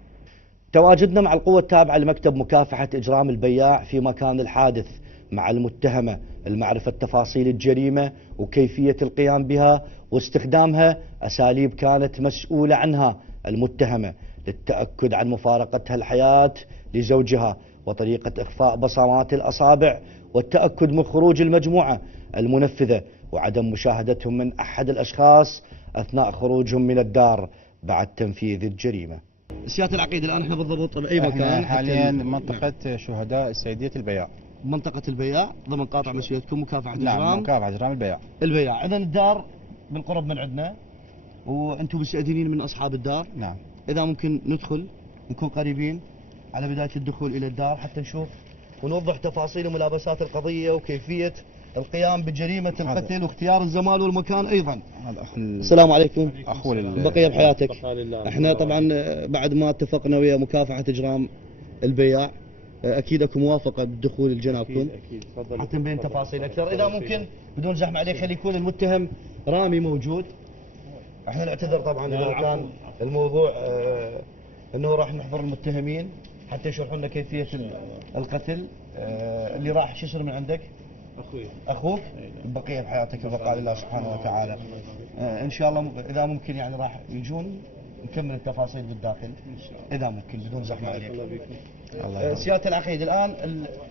تواجدنا مع القوة التابعة لمكتب مكافحة إجرام البياع في مكان الحادث مع المتهمة لمعرفة تفاصيل الجريمة وكيفية القيام بها واستخدامها أساليب كانت مسؤولة عنها المتهمة للتأكد عن مفارقتها الحياة لزوجها وطريقة إخفاء بصمات الأصابع والتأكد من خروج المجموعة المنفذة وعدم مشاهدتهم من أحد الأشخاص أثناء خروجهم من الدار بعد تنفيذ الجريمة. سيادة العقيد الآن احنا بالضبط بأي احنا مكان؟ حاليا منطقه شهداء السيديه البياع. منطقة البياع ضمن قاطع مسؤوليتكم مكافحة نعم إجرام مكافحه اجرام البياع. البياع. إذا الدار بالقرب من عندنا وأنتم مستأذنين من أصحاب الدار، نعم إذا ممكن ندخل نكون قريبين على بداية الدخول إلى الدار حتى نشوف ونوضح تفاصيل وملابسات القضية وكيفية القيام بجريمة القتل واختيار الزمان والمكان أيضا. هذا اخ السلام عليكم. اخو بقية بحياتك. بقى لله. احنا طبعا بعد ما اتفقنا ويا مكافحة إجرام البياع أكيد أكو موافقة بدخول لجنابكم اكيد تفضل. حتى نبين تفاصيل أكثر. إذا ممكن بدون زحمة عليك خلي يكون المتهم رامي موجود. احنا نعتذر طبعا إذا كان الموضوع أنه راح نحضر المتهمين حتى يشرحوا لنا كيفية القتل اللي راح شو يصير من عندك؟ اخوي أخوك بقية بحياتك وبقاء لله سبحانه وتعالى. إن شاء الله إذا ممكن يعني راح يجون نكمل التفاصيل بالداخل إذا ممكن بدون زحمة عليك. الله بيكم. الله يبارك. سيادة العقيد الآن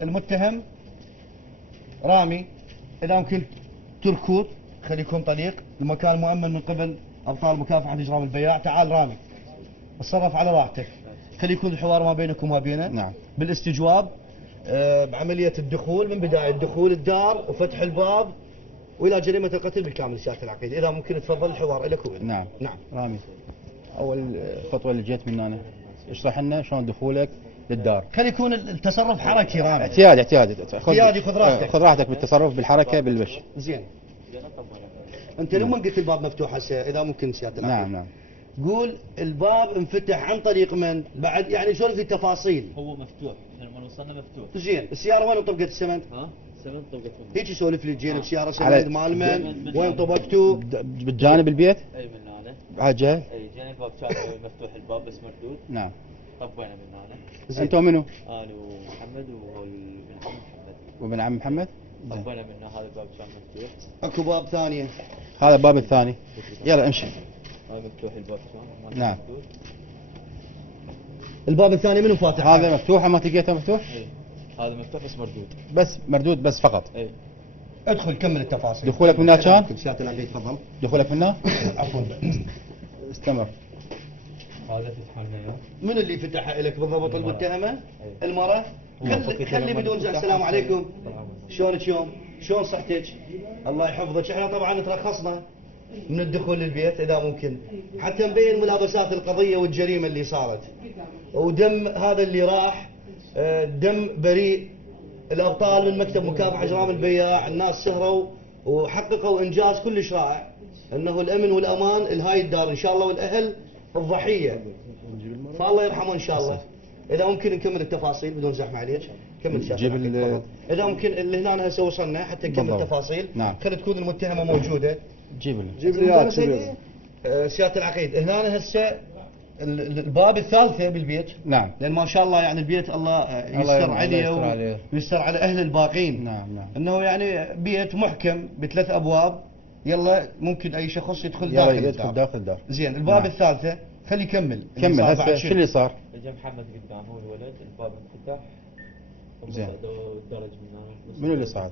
المتهم رامي إذا ممكن تركض خلي يكون طليق المكان مؤمن من قبل أبطال مكافحة إجرام البياع. تعال رامي اتصرف على راحتك، خلي يكون الحوار ما بينك وما بينه نعم. بالاستجواب بعملية الدخول من بداية دخول الدار وفتح الباب وإلى جريمة القتل بالكامل. سيادة العقيد إذا ممكن تفضل الحوار لك وإلك. نعم. نعم. رامي اول خطوه اللي جيت من انا اشرح لنا شلون دخولك للدار. خلي يكون التصرف حركي رامي. اعتيادي اعتيادي، خذ راحتك. خذ راحتك بالتصرف بالحركه بالوش. زين. انت لما قلت الباب مفتوح هسه اذا ممكن سياده العقيد. نعم. قول الباب انفتح عن طريق من؟ بعد يعني سولف لي تفاصيل. هو مفتوح، لما وصلنا مفتوح. زين، السياره وين طبقت السمنت؟ ها؟ سمنت طبقت منه. هيك سولف لي، جينا بسياره على- سمنت مال من؟ وين طبقتوا؟ بالجانب البيت اي من هنا. حاجه. اي جينا الباب كان مفتوح الباب بس مردود. نعم. طبينا من هنا. زين. انت ومنو؟ انا ومحمد وابن عم محمد. وابن عم محمد. زين. طبينا من هذا الباب كان مفتوح. اكو باب ثانيه. هذا الباب الثاني. يلا امشي. هذا مفتوح الباب كان. نعم. الباب الثاني منو فاتح؟ هذا مفتوح ما تلقيته مفتوح؟ اي هذا مفتوح بس مردود. بس مردود بس فقط. اي ادخل كمل التفاصيل. دخولك من هناك كان؟ سياده العقيد تفضل. دخولك منه؟ عفوا. استمر. هذا فتح لنا اياه. من اللي فتحها لك بالضبط؟ المتهمه؟ أي. المراه؟ خلي بدون زعل. السلام عليكم. شلونك يوم؟ شلون صحتك؟ الله يحفظك. احنا طبعا ترخصنا من الدخول للبيت اذا ممكن، حتى نبين ملابسات القضيه والجريمه اللي صارت، ودم هذا اللي راح دم بريء. الابطال من مكتب مكافحه جرائم البياع، الناس سهروا وحققوا انجاز كلش رائع، انه الامن والامان لهاي الدار ان شاء الله، والاهل الضحيه، فالله يرحمه ان شاء الله. اذا ممكن نكمل التفاصيل بدون زحمه عليك. كمل شاف. جيب اذا ممكن اللي هنا هسه وصلنا حتى نكمل بالضبط. التفاصيل. نعم. خلي تكون المتهمه موجوده. جيب رياض سياده العقيد. هنا هسه الباب الثالثه بالبيت. نعم. لان ما شاء الله يعني البيت الله يستر عليه ويستر على اهل الباقين. نعم. انه يعني بيت محكم بثلاث ابواب. يلا ممكن اي شخص يدخل يلا داخل يدخل داخل الدار. زين، الباب نعم. الثالثه خلي يكمل. كمل هسه شو اللي صار؟ اجى محمد قدام هو الولد، الباب انفتح. هم زين. صعدوا الدرج من هنا. منو اللي صعد؟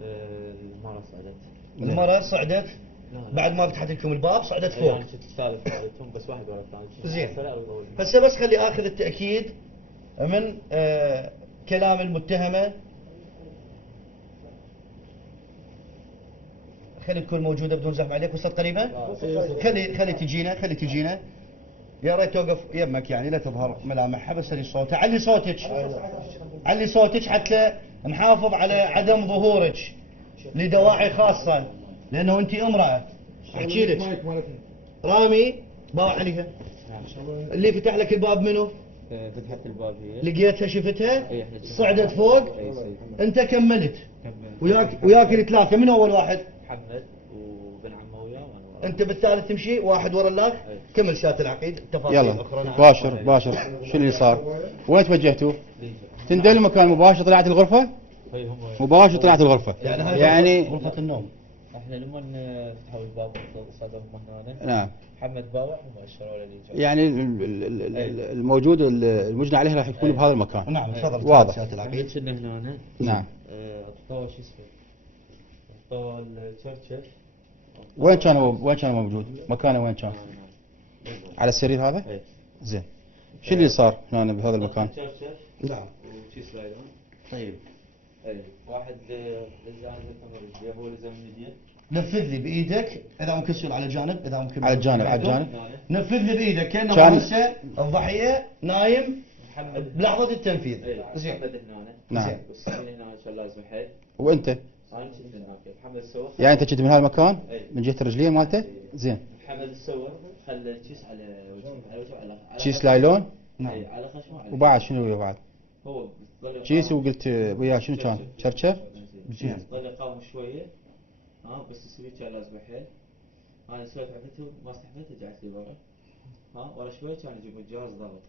المرأة صعدت. المرأة صعدت لا. بعد ما فتحت لكم الباب، صعدت اي فوق. انا كنت الثالث مالتهم بس واحد ورا الثاني. زين. هسه بس خلي اخذ التاكيد من كلام المتهمه. خلي تكون موجوده بدون زحمه عليك. وصلت قريبه؟ خلي تجينا. يا ريت توقف يمك يعني لا تظهر ملامحها، بس علي صوتها. علي صوتك حتى نحافظ على عدم ظهورك لدواعي خاصه، لانه انت امراه. احكي لك رامي باوع عليها. اللي فتح لك الباب منو؟ فتحت الباب هي. لقيتها شفتها؟ اي احنا صعدت فوق. اي سيد. انت كملت وياك الثلاثه. من اول واحد؟ محمد وبن عمه وياه وانا وراه. انت بالثالث تمشي واحد ورا الاخ. أي. كمل شات العقيد تفاصيل يلا اخرى. نعم. باشر شو اللي صار؟ وين توجهتوا؟ تندلوا مكان مباشر طلعت الغرفه؟ اي هم مباشر طلعت الغرفه. يعني هاي يعني غرفه النوم. احنا لما فتحوا الباب صعدوا هم هنا. نعم. محمد باوع هم اشروا لي. يعني الموجود المجنى عليه راح يكون بهذا المكان. نعم تفضل. واضح. شات العقيد. كنا هنا. نعم. اعطوه شو اسمه؟ اعطوه الشرشف. وين كان موجود؟ مكانه وين كان؟ على السرير هذا؟ اي. زين. شو اللي صار هنا بهذا المكان؟ شرشف نعم. وشي سلايدون. طيب اي واحد لزان بالكاميرا رجليه، هو لزم من يديه. نفذ لي بايدك اذا ممكن تصير على جانب. اذا ممكن على الجانب. نفذ لي بايدك كانه كان- هسه الضحيه نايم محمد بلحظه التنفيذ. اي زين. محمد هنا. نعم. زين. والسكين هنا كان لازم حيل. وانت؟ انا كنت هناك. محمد سوى. يعني انت كنت من هذا المكان؟ أي. من جهه الرجلين مالته؟ زين. محمد سوى خلى كيس على وجهه على كيس لايلون؟ نعم. اي على خشمه على وبعد شنو بعد؟ هو ظل كيس يقاوم. وقلت وياه شنو كان؟ شرشف؟ زين. ظل يقاوم شويه. بس السويت كان لازم حيل. انا سويت عقلته ما استحملت رجعت لي برا. ورا شوي كان يجيبون جهاز ضغط.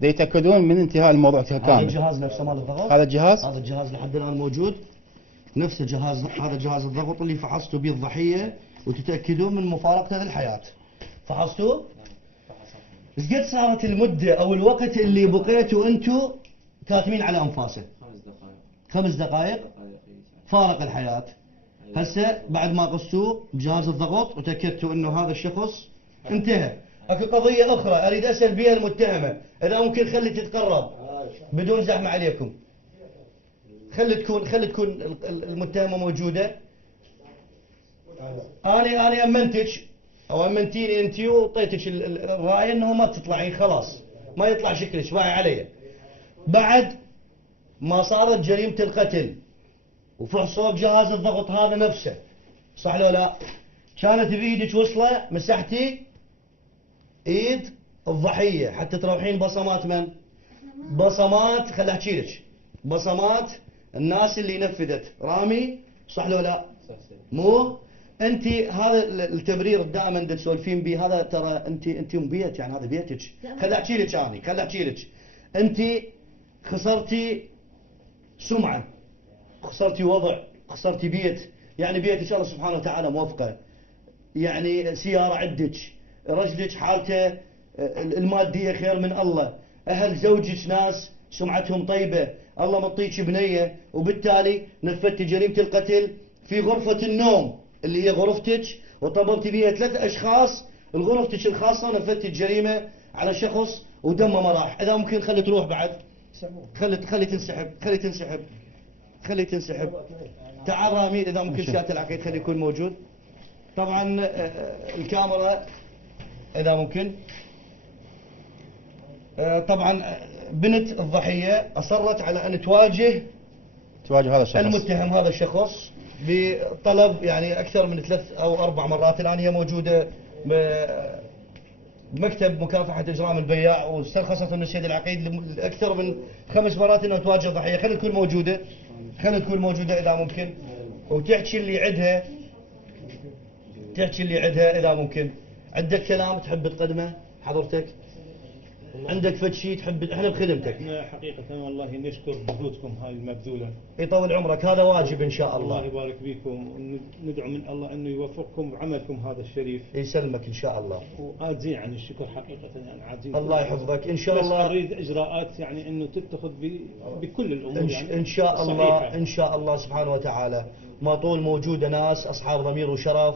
دا يتاكدون من انتهاء الموضوع هذا كامل. الجهاز نفسه مال الضغط. هذا الجهاز؟ هذا الجهاز لحد الان موجود. نفس الجهاز، هذا جهاز الضغط اللي فحصتوا به الضحيه وتتاكدون من مفارقته للحياه. فحصتوه؟ ايش قد صارت المده او الوقت اللي بقيتوا انتم كاتمين على انفاسه؟ 5 دقائق. 5 دقائق دقائق. فارق الحياه. هسه بعد ما قصتوه بجهاز الضغط وتاكدتوا انه هذا الشخص انتهى. اكو قضيه اخرى اريد اسال بها المتهمه، اذا ممكن خلي تتقرب بدون زحمه عليكم. خلي تكون المتهمه موجوده. انا امنتك او امنتيني انت وطيتك الراي انه ما تطلعين خلاص، ما يطلع شكلك باعي علي. بعد ما صارت جريمة القتل وفحصوا جهاز الضغط هذا نفسه، صح لو لا؟ كانت بإيدك وصلة مسحتي إيد الضحية حتى تروحين بصمات من؟ بصمات، خل أحكي لك، بصمات الناس اللي نفذت رامي، صح لو لا؟ مو انت هذا التبرير دائما تسولفين به، هذا ترى انت بيت، يعني هذا بيتك. خل احكي لك خل احكي لك، انت خسرتي سمعه، خسرتي وضع، خسرتي بيت، يعني بيتك الله سبحانه وتعالى موفقه، يعني سياره عندك، رجلك حالته الماديه خير من الله، اهل زوجك ناس سمعتهم طيبه، الله مطيك بنيه، وبالتالي نفذتي جريمه القتل في غرفه النوم اللي هي غرفتك، وطبلتي بها 3 أشخاص الغرفتك الخاصه، نفذتي الجريمه على شخص ودمه ما راح. اذا ممكن خلي تروح بعد، خلي تنسحب. تعال رامي اذا ممكن سياده العقيد خلي يكون موجود. طبعا الكاميرا اذا ممكن. طبعا بنت الضحيه اصرت على ان تواجه هذا الشخص، المتهم هذا الشخص بطلب، يعني اكثر من 3 أو 4 مرات. الان هي موجوده بمكتب مكافحه اجرام البياع، واسترخصت من السيد العقيد اكثر من 5 مرات انه تواجه الضحيه. خلي تكون موجوده اذا ممكن، وتحكي اللي عندها اذا ممكن. عندك كلام تحب تقدمه حضرتك؟ عندك فد شيء تحب؟ احنا بخدمتك. احنا حقيقة والله نشكر جهودكم هاي المبذولة. يطول عمرك، هذا واجب ان شاء الله. الله يبارك بكم، وندعو من الله انه يوفقكم بعملكم هذا الشريف. يسلمك ان شاء الله. وعاجزين عن الشكر حقيقة، يعني عاجزين. الله يحفظك ان شاء الله. بس نريد اجراءات يعني انه تتخذ بكل الامور، يعني ان شاء الله صحيحة. ان شاء الله سبحانه وتعالى. ما طول موجوده ناس اصحاب ضمير وشرف،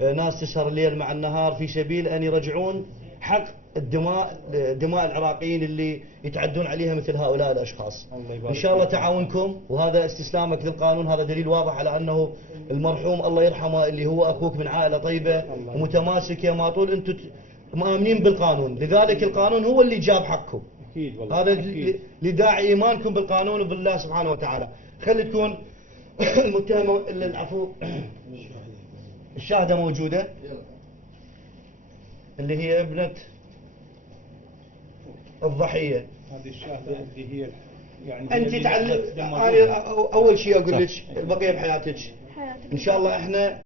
ناس تسهر الليل مع النهار في سبيل ان يرجعون حق دماء العراقيين اللي يتعدون عليها مثل هؤلاء الاشخاص. ان شاء الله تعاونكم، وهذا استسلامك للقانون هذا دليل واضح على انه المرحوم الله يرحمه اللي هو اخوك من عائله طيبه ومتماسكه، ما طول انتم مؤمنين بالقانون، لذلك القانون هو اللي جاب حقكم. اكيد والله. هذا أكيد. لداعي ايمانكم بالقانون وبالله سبحانه وتعالى. خلي تكون المتهمه العفو الشاهده موجوده اللي هي ابنه الضحيه. هذه الشاهدة اللي هي يعني انت تعلم. انا اول شيء اقول لك البقيه بحياتك ان شاء الله. احنا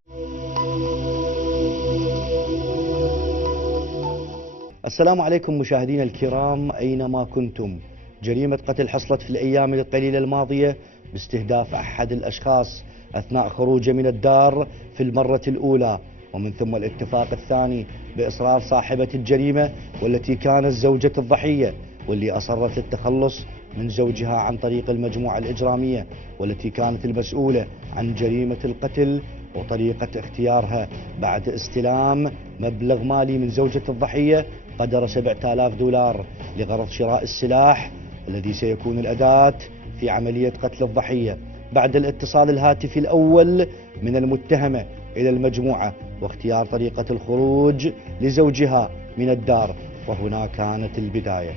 السلام عليكم مشاهدينا الكرام اينما كنتم. جريمه قتل حصلت في الايام القليله الماضيه باستهداف احد الاشخاص اثناء خروجه من الدار في المره الاولى، ومن ثم الاتفاق الثاني باصرار صاحبه الجريمه والتي كانت زوجة الضحيه، واللي اصرت للتخلص من زوجها عن طريق المجموعه الاجراميه والتي كانت المسؤوله عن جريمه القتل، وطريقه اختيارها بعد استلام مبلغ مالي من زوجة الضحيه قدر $7000 لغرض شراء السلاح الذي سيكون الاداه في عمليه قتل الضحيه. بعد الاتصال الهاتفي الاول من المتهمه الى المجموعه واختيار طريقه الخروج لزوجها من الدار، وهنا كانت البدايه.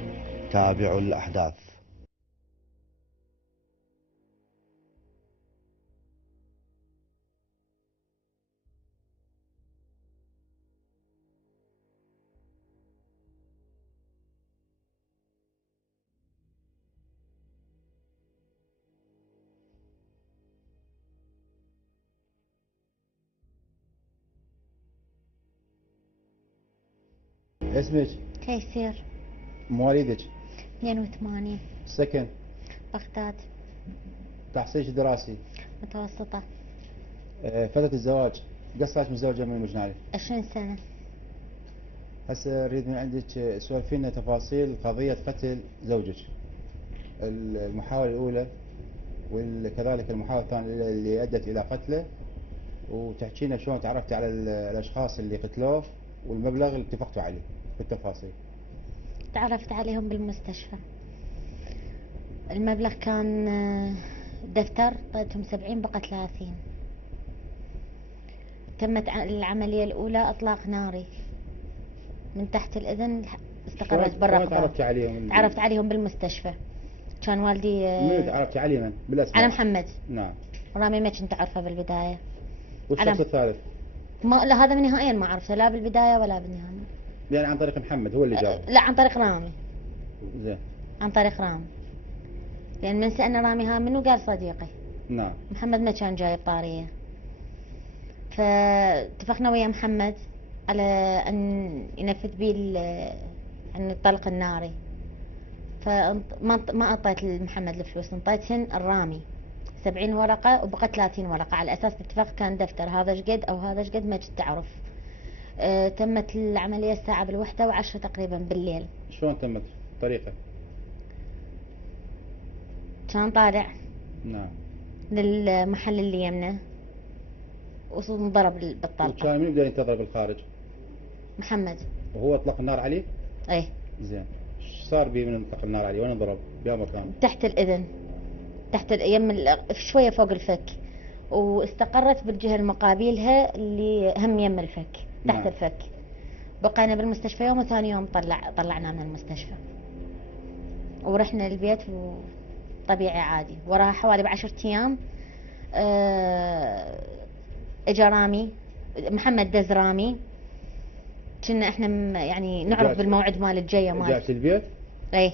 تابعوا الاحداث. اسمك؟ تيسير. مواليدك؟ 82. سكن؟ بغداد. تحصيلك دراسي؟ متوسطة. فترة الزواج قصرك متزوجة من المجنعي؟ 20 سنة. هسه اريد من عندك سولفي لنا تفاصيل قضية قتل زوجك، المحاولة الأولى وكذلك المحاولة الثانية اللي أدت إلى قتله، وتحكي لنا شلون تعرفتي على الأشخاص اللي قتلوه والمبلغ اللي اتفقتوا عليه بالتفاصيل. تعرفت عليهم بالمستشفى. المبلغ كان دفتر، طيتهم 70 بقى 30. تمت العملية الأولى إطلاق ناري من تحت الإذن، استقرت برا. تعرفت عليهم؟ تعرفت عليهم بالمستشفى. كان والدي من عرفتي علي من بالاسماء؟ على محمد. نعم. رامي ما كنت اعرفه بالبدايه. والشخص علم. الثالث؟ ما لا، هذا من نهائيا ما عرفته لا بالبدايه ولا بالنهايه. يعني عن طريق محمد هو اللي جابه؟ لا، عن طريق رامي. زين. عن طريق رامي، لان من سالنا رامي ها منو قال صديقي. نعم. محمد ما كان جايب طاريه. فاتفقنا ويا محمد على ان ينفذ بي يعني الطلق الناري. ما اعطيت لمحمد الفلوس، انطيتهن الرامي 70 ورقة وبقت 30 ورقة، على اساس اتفاق كان دفتر هذا شقد او هذا شقد ما كنت اعرف. تمت العملية الساعة بالوحدة وعشرة تقريبا بالليل. شلون تمت الطريقة؟ كان طالع نعم للمحل اللي يمنا وانضرب بالطلقة. كان من يبدأ ينتظر بالخارج؟ محمد. وهو اطلق النار عليه؟ ايه. زين. ايش صار بيه من اطلق النار عليه؟ وين انضرب؟ بأي مكان؟ تحت الاذن، تحت شوية فوق الفك، واستقرت بالجهة المقابلها اللي هم يم الفك، تحت نعم. الفك. بقينا بالمستشفى يوم، وثاني يوم طلعنا من المستشفى ورحنا البيت وطبيعي عادي. وراها حوالي ب10 ايام اجا رامي، محمد دز رامي. كنا احنا يعني نعرف بالموعد مال الجاية مال. رجعت البيت؟ ايه.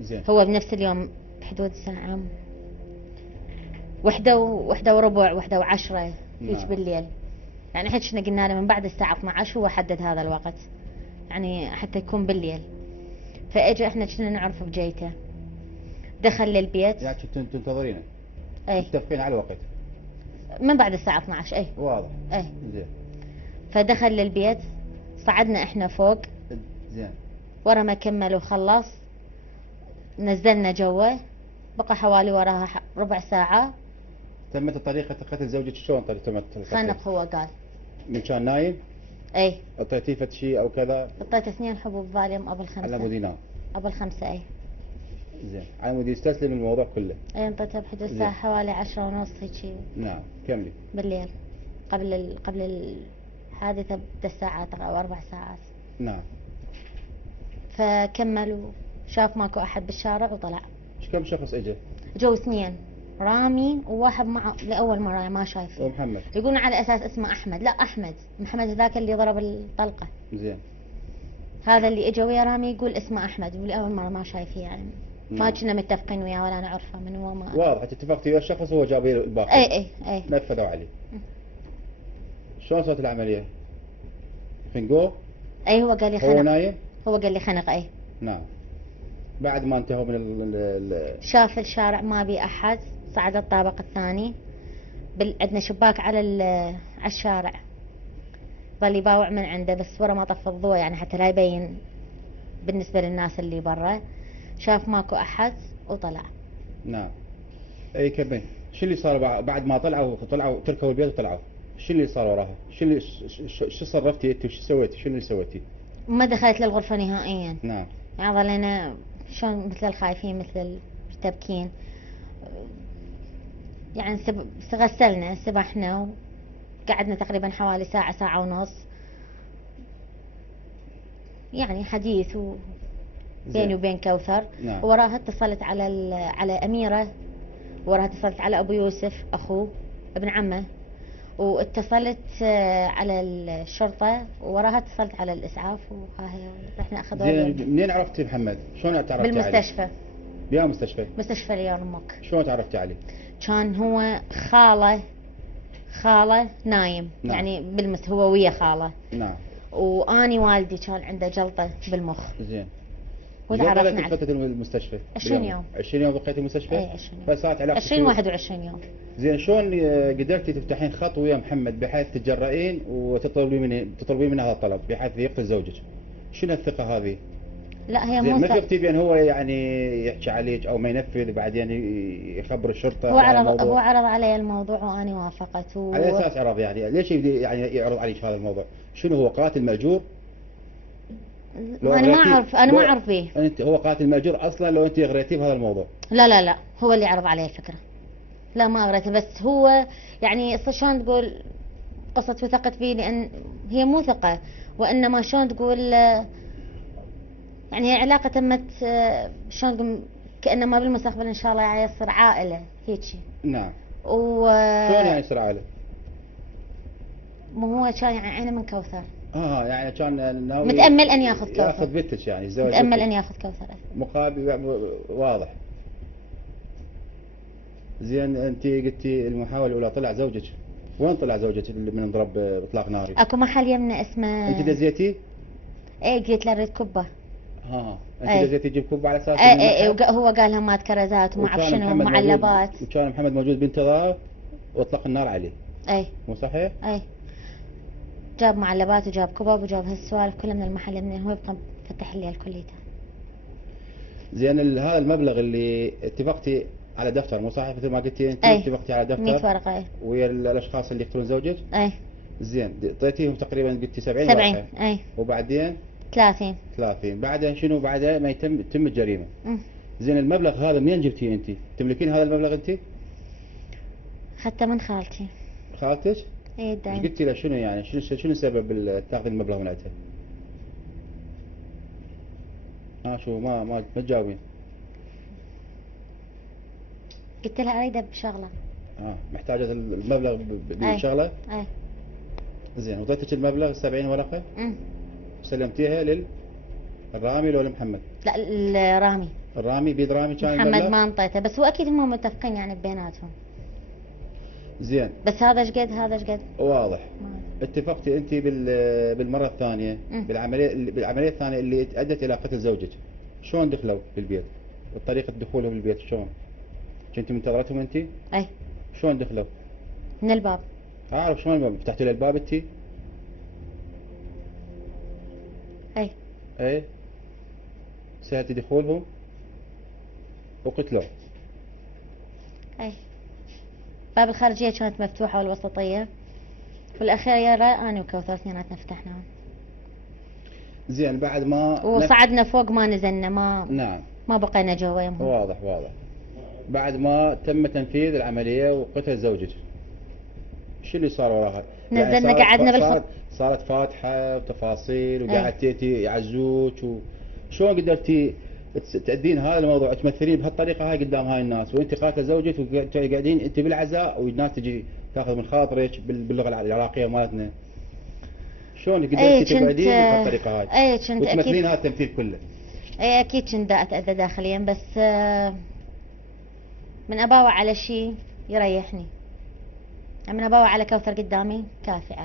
زين. هو بنفس اليوم بحدود الساعة 1:15 1:10 هيك نعم. بالليل. يعني احنا كنا قلنا له من بعد الساعة 12 هو حدد هذا الوقت، يعني حتى يكون بالليل. فاجا احنا كنا نعرف بجيته، دخل للبيت. يعني كنتوا تنتظرينه؟ ايه. متفقين على الوقت؟ من بعد الساعة 12. ايه. واضح. ايه. زين. فدخل للبيت، صعدنا احنا فوق. زين. ورا ما كمل وخلص نزلنا جوا، بقى حوالي وراها ربع ساعة. تمت طريقة قتل زوجك شلون تمت القتل؟ خنق هو قال. من كان نايم؟ اي. اعطيتيه فد شيء او كذا؟ اعطيته 2 حبوب فاليوم قبل 5. على مود ينام؟ قبل 5. اي. زين. على مود يستسلم الموضوع كله؟ اي. انطيته بحدود زين. الساعة حوالي 10:30 هيك نعم. كملي. بالليل، قبل الحادثة ب3 ساعات او 4 ساعات. نعم. فكمل وشاف ماكو احد بالشارع وطلع. كم شخص اجى؟ جو 2، رامي وواحد معه لأول مرة ما شايفه. ومحمد؟ يقولون على أساس اسمه أحمد. لا، أحمد. محمد ذاك اللي ضرب الطلقة. زين. هذا اللي اجى ويا رامي يقول اسمه أحمد، ولأول مرة ما شايفه يعني. ما كنا متفقين وياه ولا نعرفه من هو. ما واضح اتفقتي ويا الشخص وهو جاب الباقي؟ اي. نفذوا عليه. شلون صارت العملية؟ خنقوه؟ اي. هو قال لي هو خنق. نايم؟ هو قال لي خنق. اي. نعم. بعد ما انتهوا من شاف الشارع ما بي أحد، صعد الطابق الثاني. عندنا شباك على الشارع، ظل يباوع من عنده بس ورا ما طفى الضوء يعني حتى لا يبين بالنسبة للناس اللي برا. شاف ماكو أحد وطلع. نعم. اي كمل. شو اللي صار بعد ما طلعوا تركوا البيت وطلعوا؟ شو اللي صار وراها؟ شو صرفتي انت وشو سويتي؟ شو اللي سويتي؟ ما دخلت للغرفة نهائيا. نعم. يعني ظلينا شلون مثل الخايفين، مثل المرتبكين. يعني غسلنا، سبحنا، وقعدنا تقريبا حوالي ساعة ونص يعني حديث بيني وبين كوثر. نعم. وراها اتصلت على أميرة، وراها اتصلت على أبو يوسف أخوه ابن عمه، واتصلت على الشرطة، وراها اتصلت على الإسعاف، وهاي رحنا أخذوه. زين. منين عرفتي محمد؟ شلون تعرفتي عليه؟ بالمستشفى. بيا مستشفى؟ مستشفى اليرموك. شلون تعرفتي عليه؟ كان هو خاله نايم. نعم. يعني هو ويا خاله. نعم. واني والدي كان عنده جلطة بالمخ. زين. وتعرفنا عليه. فترة المستشفى؟ 20 يوم. 20 يوم بقيتي المستشفى؟ اي 20 يوم. فصارت علاقتك 21 يوم. زين. شلون قدرتي تفتحين خط ويا محمد بحيث تتجرئين وتطلبين منه هذا الطلب بحيث يقتل زوجك؟ شنو الثقة هذه؟ لا، هي زين. مو ما شفتي بان هو يعني يحكي عليك او ما ينفذ بعدين يخبر الشرطة؟ هو عرض علي الموضوع واني وافقت. على اساس عرض يعني ليش يعني يعرض عليك هذا الموضوع؟ شنو هو قاتل مأجور؟ انا ما اعرف به. انت هو قاتل مأجور اصلا لو انت غريتيه بهذا الموضوع؟ لا، هو اللي عرض علي الفكرة. لا، ما اغريته، بس هو يعني شلون تقول قصة وثقت بي، لان هي مو ثقة، وانما شلون تقول يعني هي علاقة تمت شلون كأنما بالمستقبل إن شاء الله يعني يصير عائلة هيجي. نعم. و شلون يعني يصير عائلة؟ ما هو كان يعني عينه من كوثر. يعني كان ناوي متأمل أن ياخذ كوثر. ياخذ بنتك يعني الزواج متأمل بنتك. أن ياخذ كوثر. مقابل واضح. زين انت قلتي المحاولة الأولى طلع زوجك، وين طلع زوجك اللي من ضرب إطلاق ناري؟ اكو محل يمنا اسمه. انت دزيتي؟ ايه قلت له اريد كبه. انت أي. دزيتي تجيب كوب على اساس ايه هو قال لهم مات كرزات وما اعرف شنو معلبات. وكان محمد موجود بانتظار واطلق النار عليه. اي مو صحيح؟ اي جاب معلبات وجاب كبب وجاب هالسوالف كلها من المحل يمنا، هو يبقى فتح الليل كليته. زين هذا المبلغ اللي اتفقتي على دفتر، مو صحيح مثل ما قلتي انت؟ أي. اتفقتي على دفتر 100 ورقه. اي ويا الاشخاص اللي يقتلون زوجك. اي زين اعطيتيهم تقريبا قلتي 70 70. ورقه. اي وبعدين 30. بعدين شنو؟ بعدين ما تم الجريمه. أمم. زين المبلغ هذا منين جبتيه انت؟ تملكين هذا المبلغ انت؟ حتى من خالتي. خالتك؟ اي ايش الدايم. قلتي له شنو يعني؟ شنو سبب تاخذ المبلغ من عندها؟ شو ما تجاوبين؟ قلت لها اريده بشغله. محتاجة المبلغ بالشغلة؟ اي زين وضيتك المبلغ 70 ورقة أمم. وسلمتيها للرامي لو لمحمد؟ لا الرامي. الرامي بيد رامي كان محمد المبلغ؟ ما انطيته، بس هو اكيد هم متفقين يعني بيناتهم. زين بس هذا ايش قد هذا ايش قد. واضح. ما- اتفقتي انت بالمرة الثانية بالعملية الثانية اللي ادت الى قتل زوجك، شلون دخلوا بالبيت؟ وطريقة دخولهم بالبيت شلون؟ كنت منتظرتهم انت؟ اي شلون دخلوا؟ من الباب. اعرف شلون الباب، فتحتوا له الباب انت؟ اي سهلتي دخولهم وقتلوا. اي باب الخارجية كانت مفتوحة والوسطية، والأخيرة أنا وكوثر اثنيناتنا فتحناها. زين بعد ما وصعدنا فوق ما نزلنا نعم ما بقينا جوا يمهم. واضح. بعد ما تم تنفيذ العملية وقتل زوجك، شو اللي صار وراها؟ نزلنا قعدنا صارت فاتحة وتفاصيل وقعدتي يعزوك شلون قدرتي تأدين هذا الموضوع، تمثلين بهالطريقة هاي قدام هاي الناس وانت قاتله زوجك وقاعدين انت بالعزاء والناس تجي تاخذ من خاطرك باللغة العراقية مالتنا، شلون قدرتي تقعدين بهالطريقة هاي؟ اي كنت وتمثلين هذا التمثيل كله؟ اي اكيد كنت اتأذى داخليا، بس من اباوع على شيء يريحني، من اباوع على كوثر قدامي كافي علي.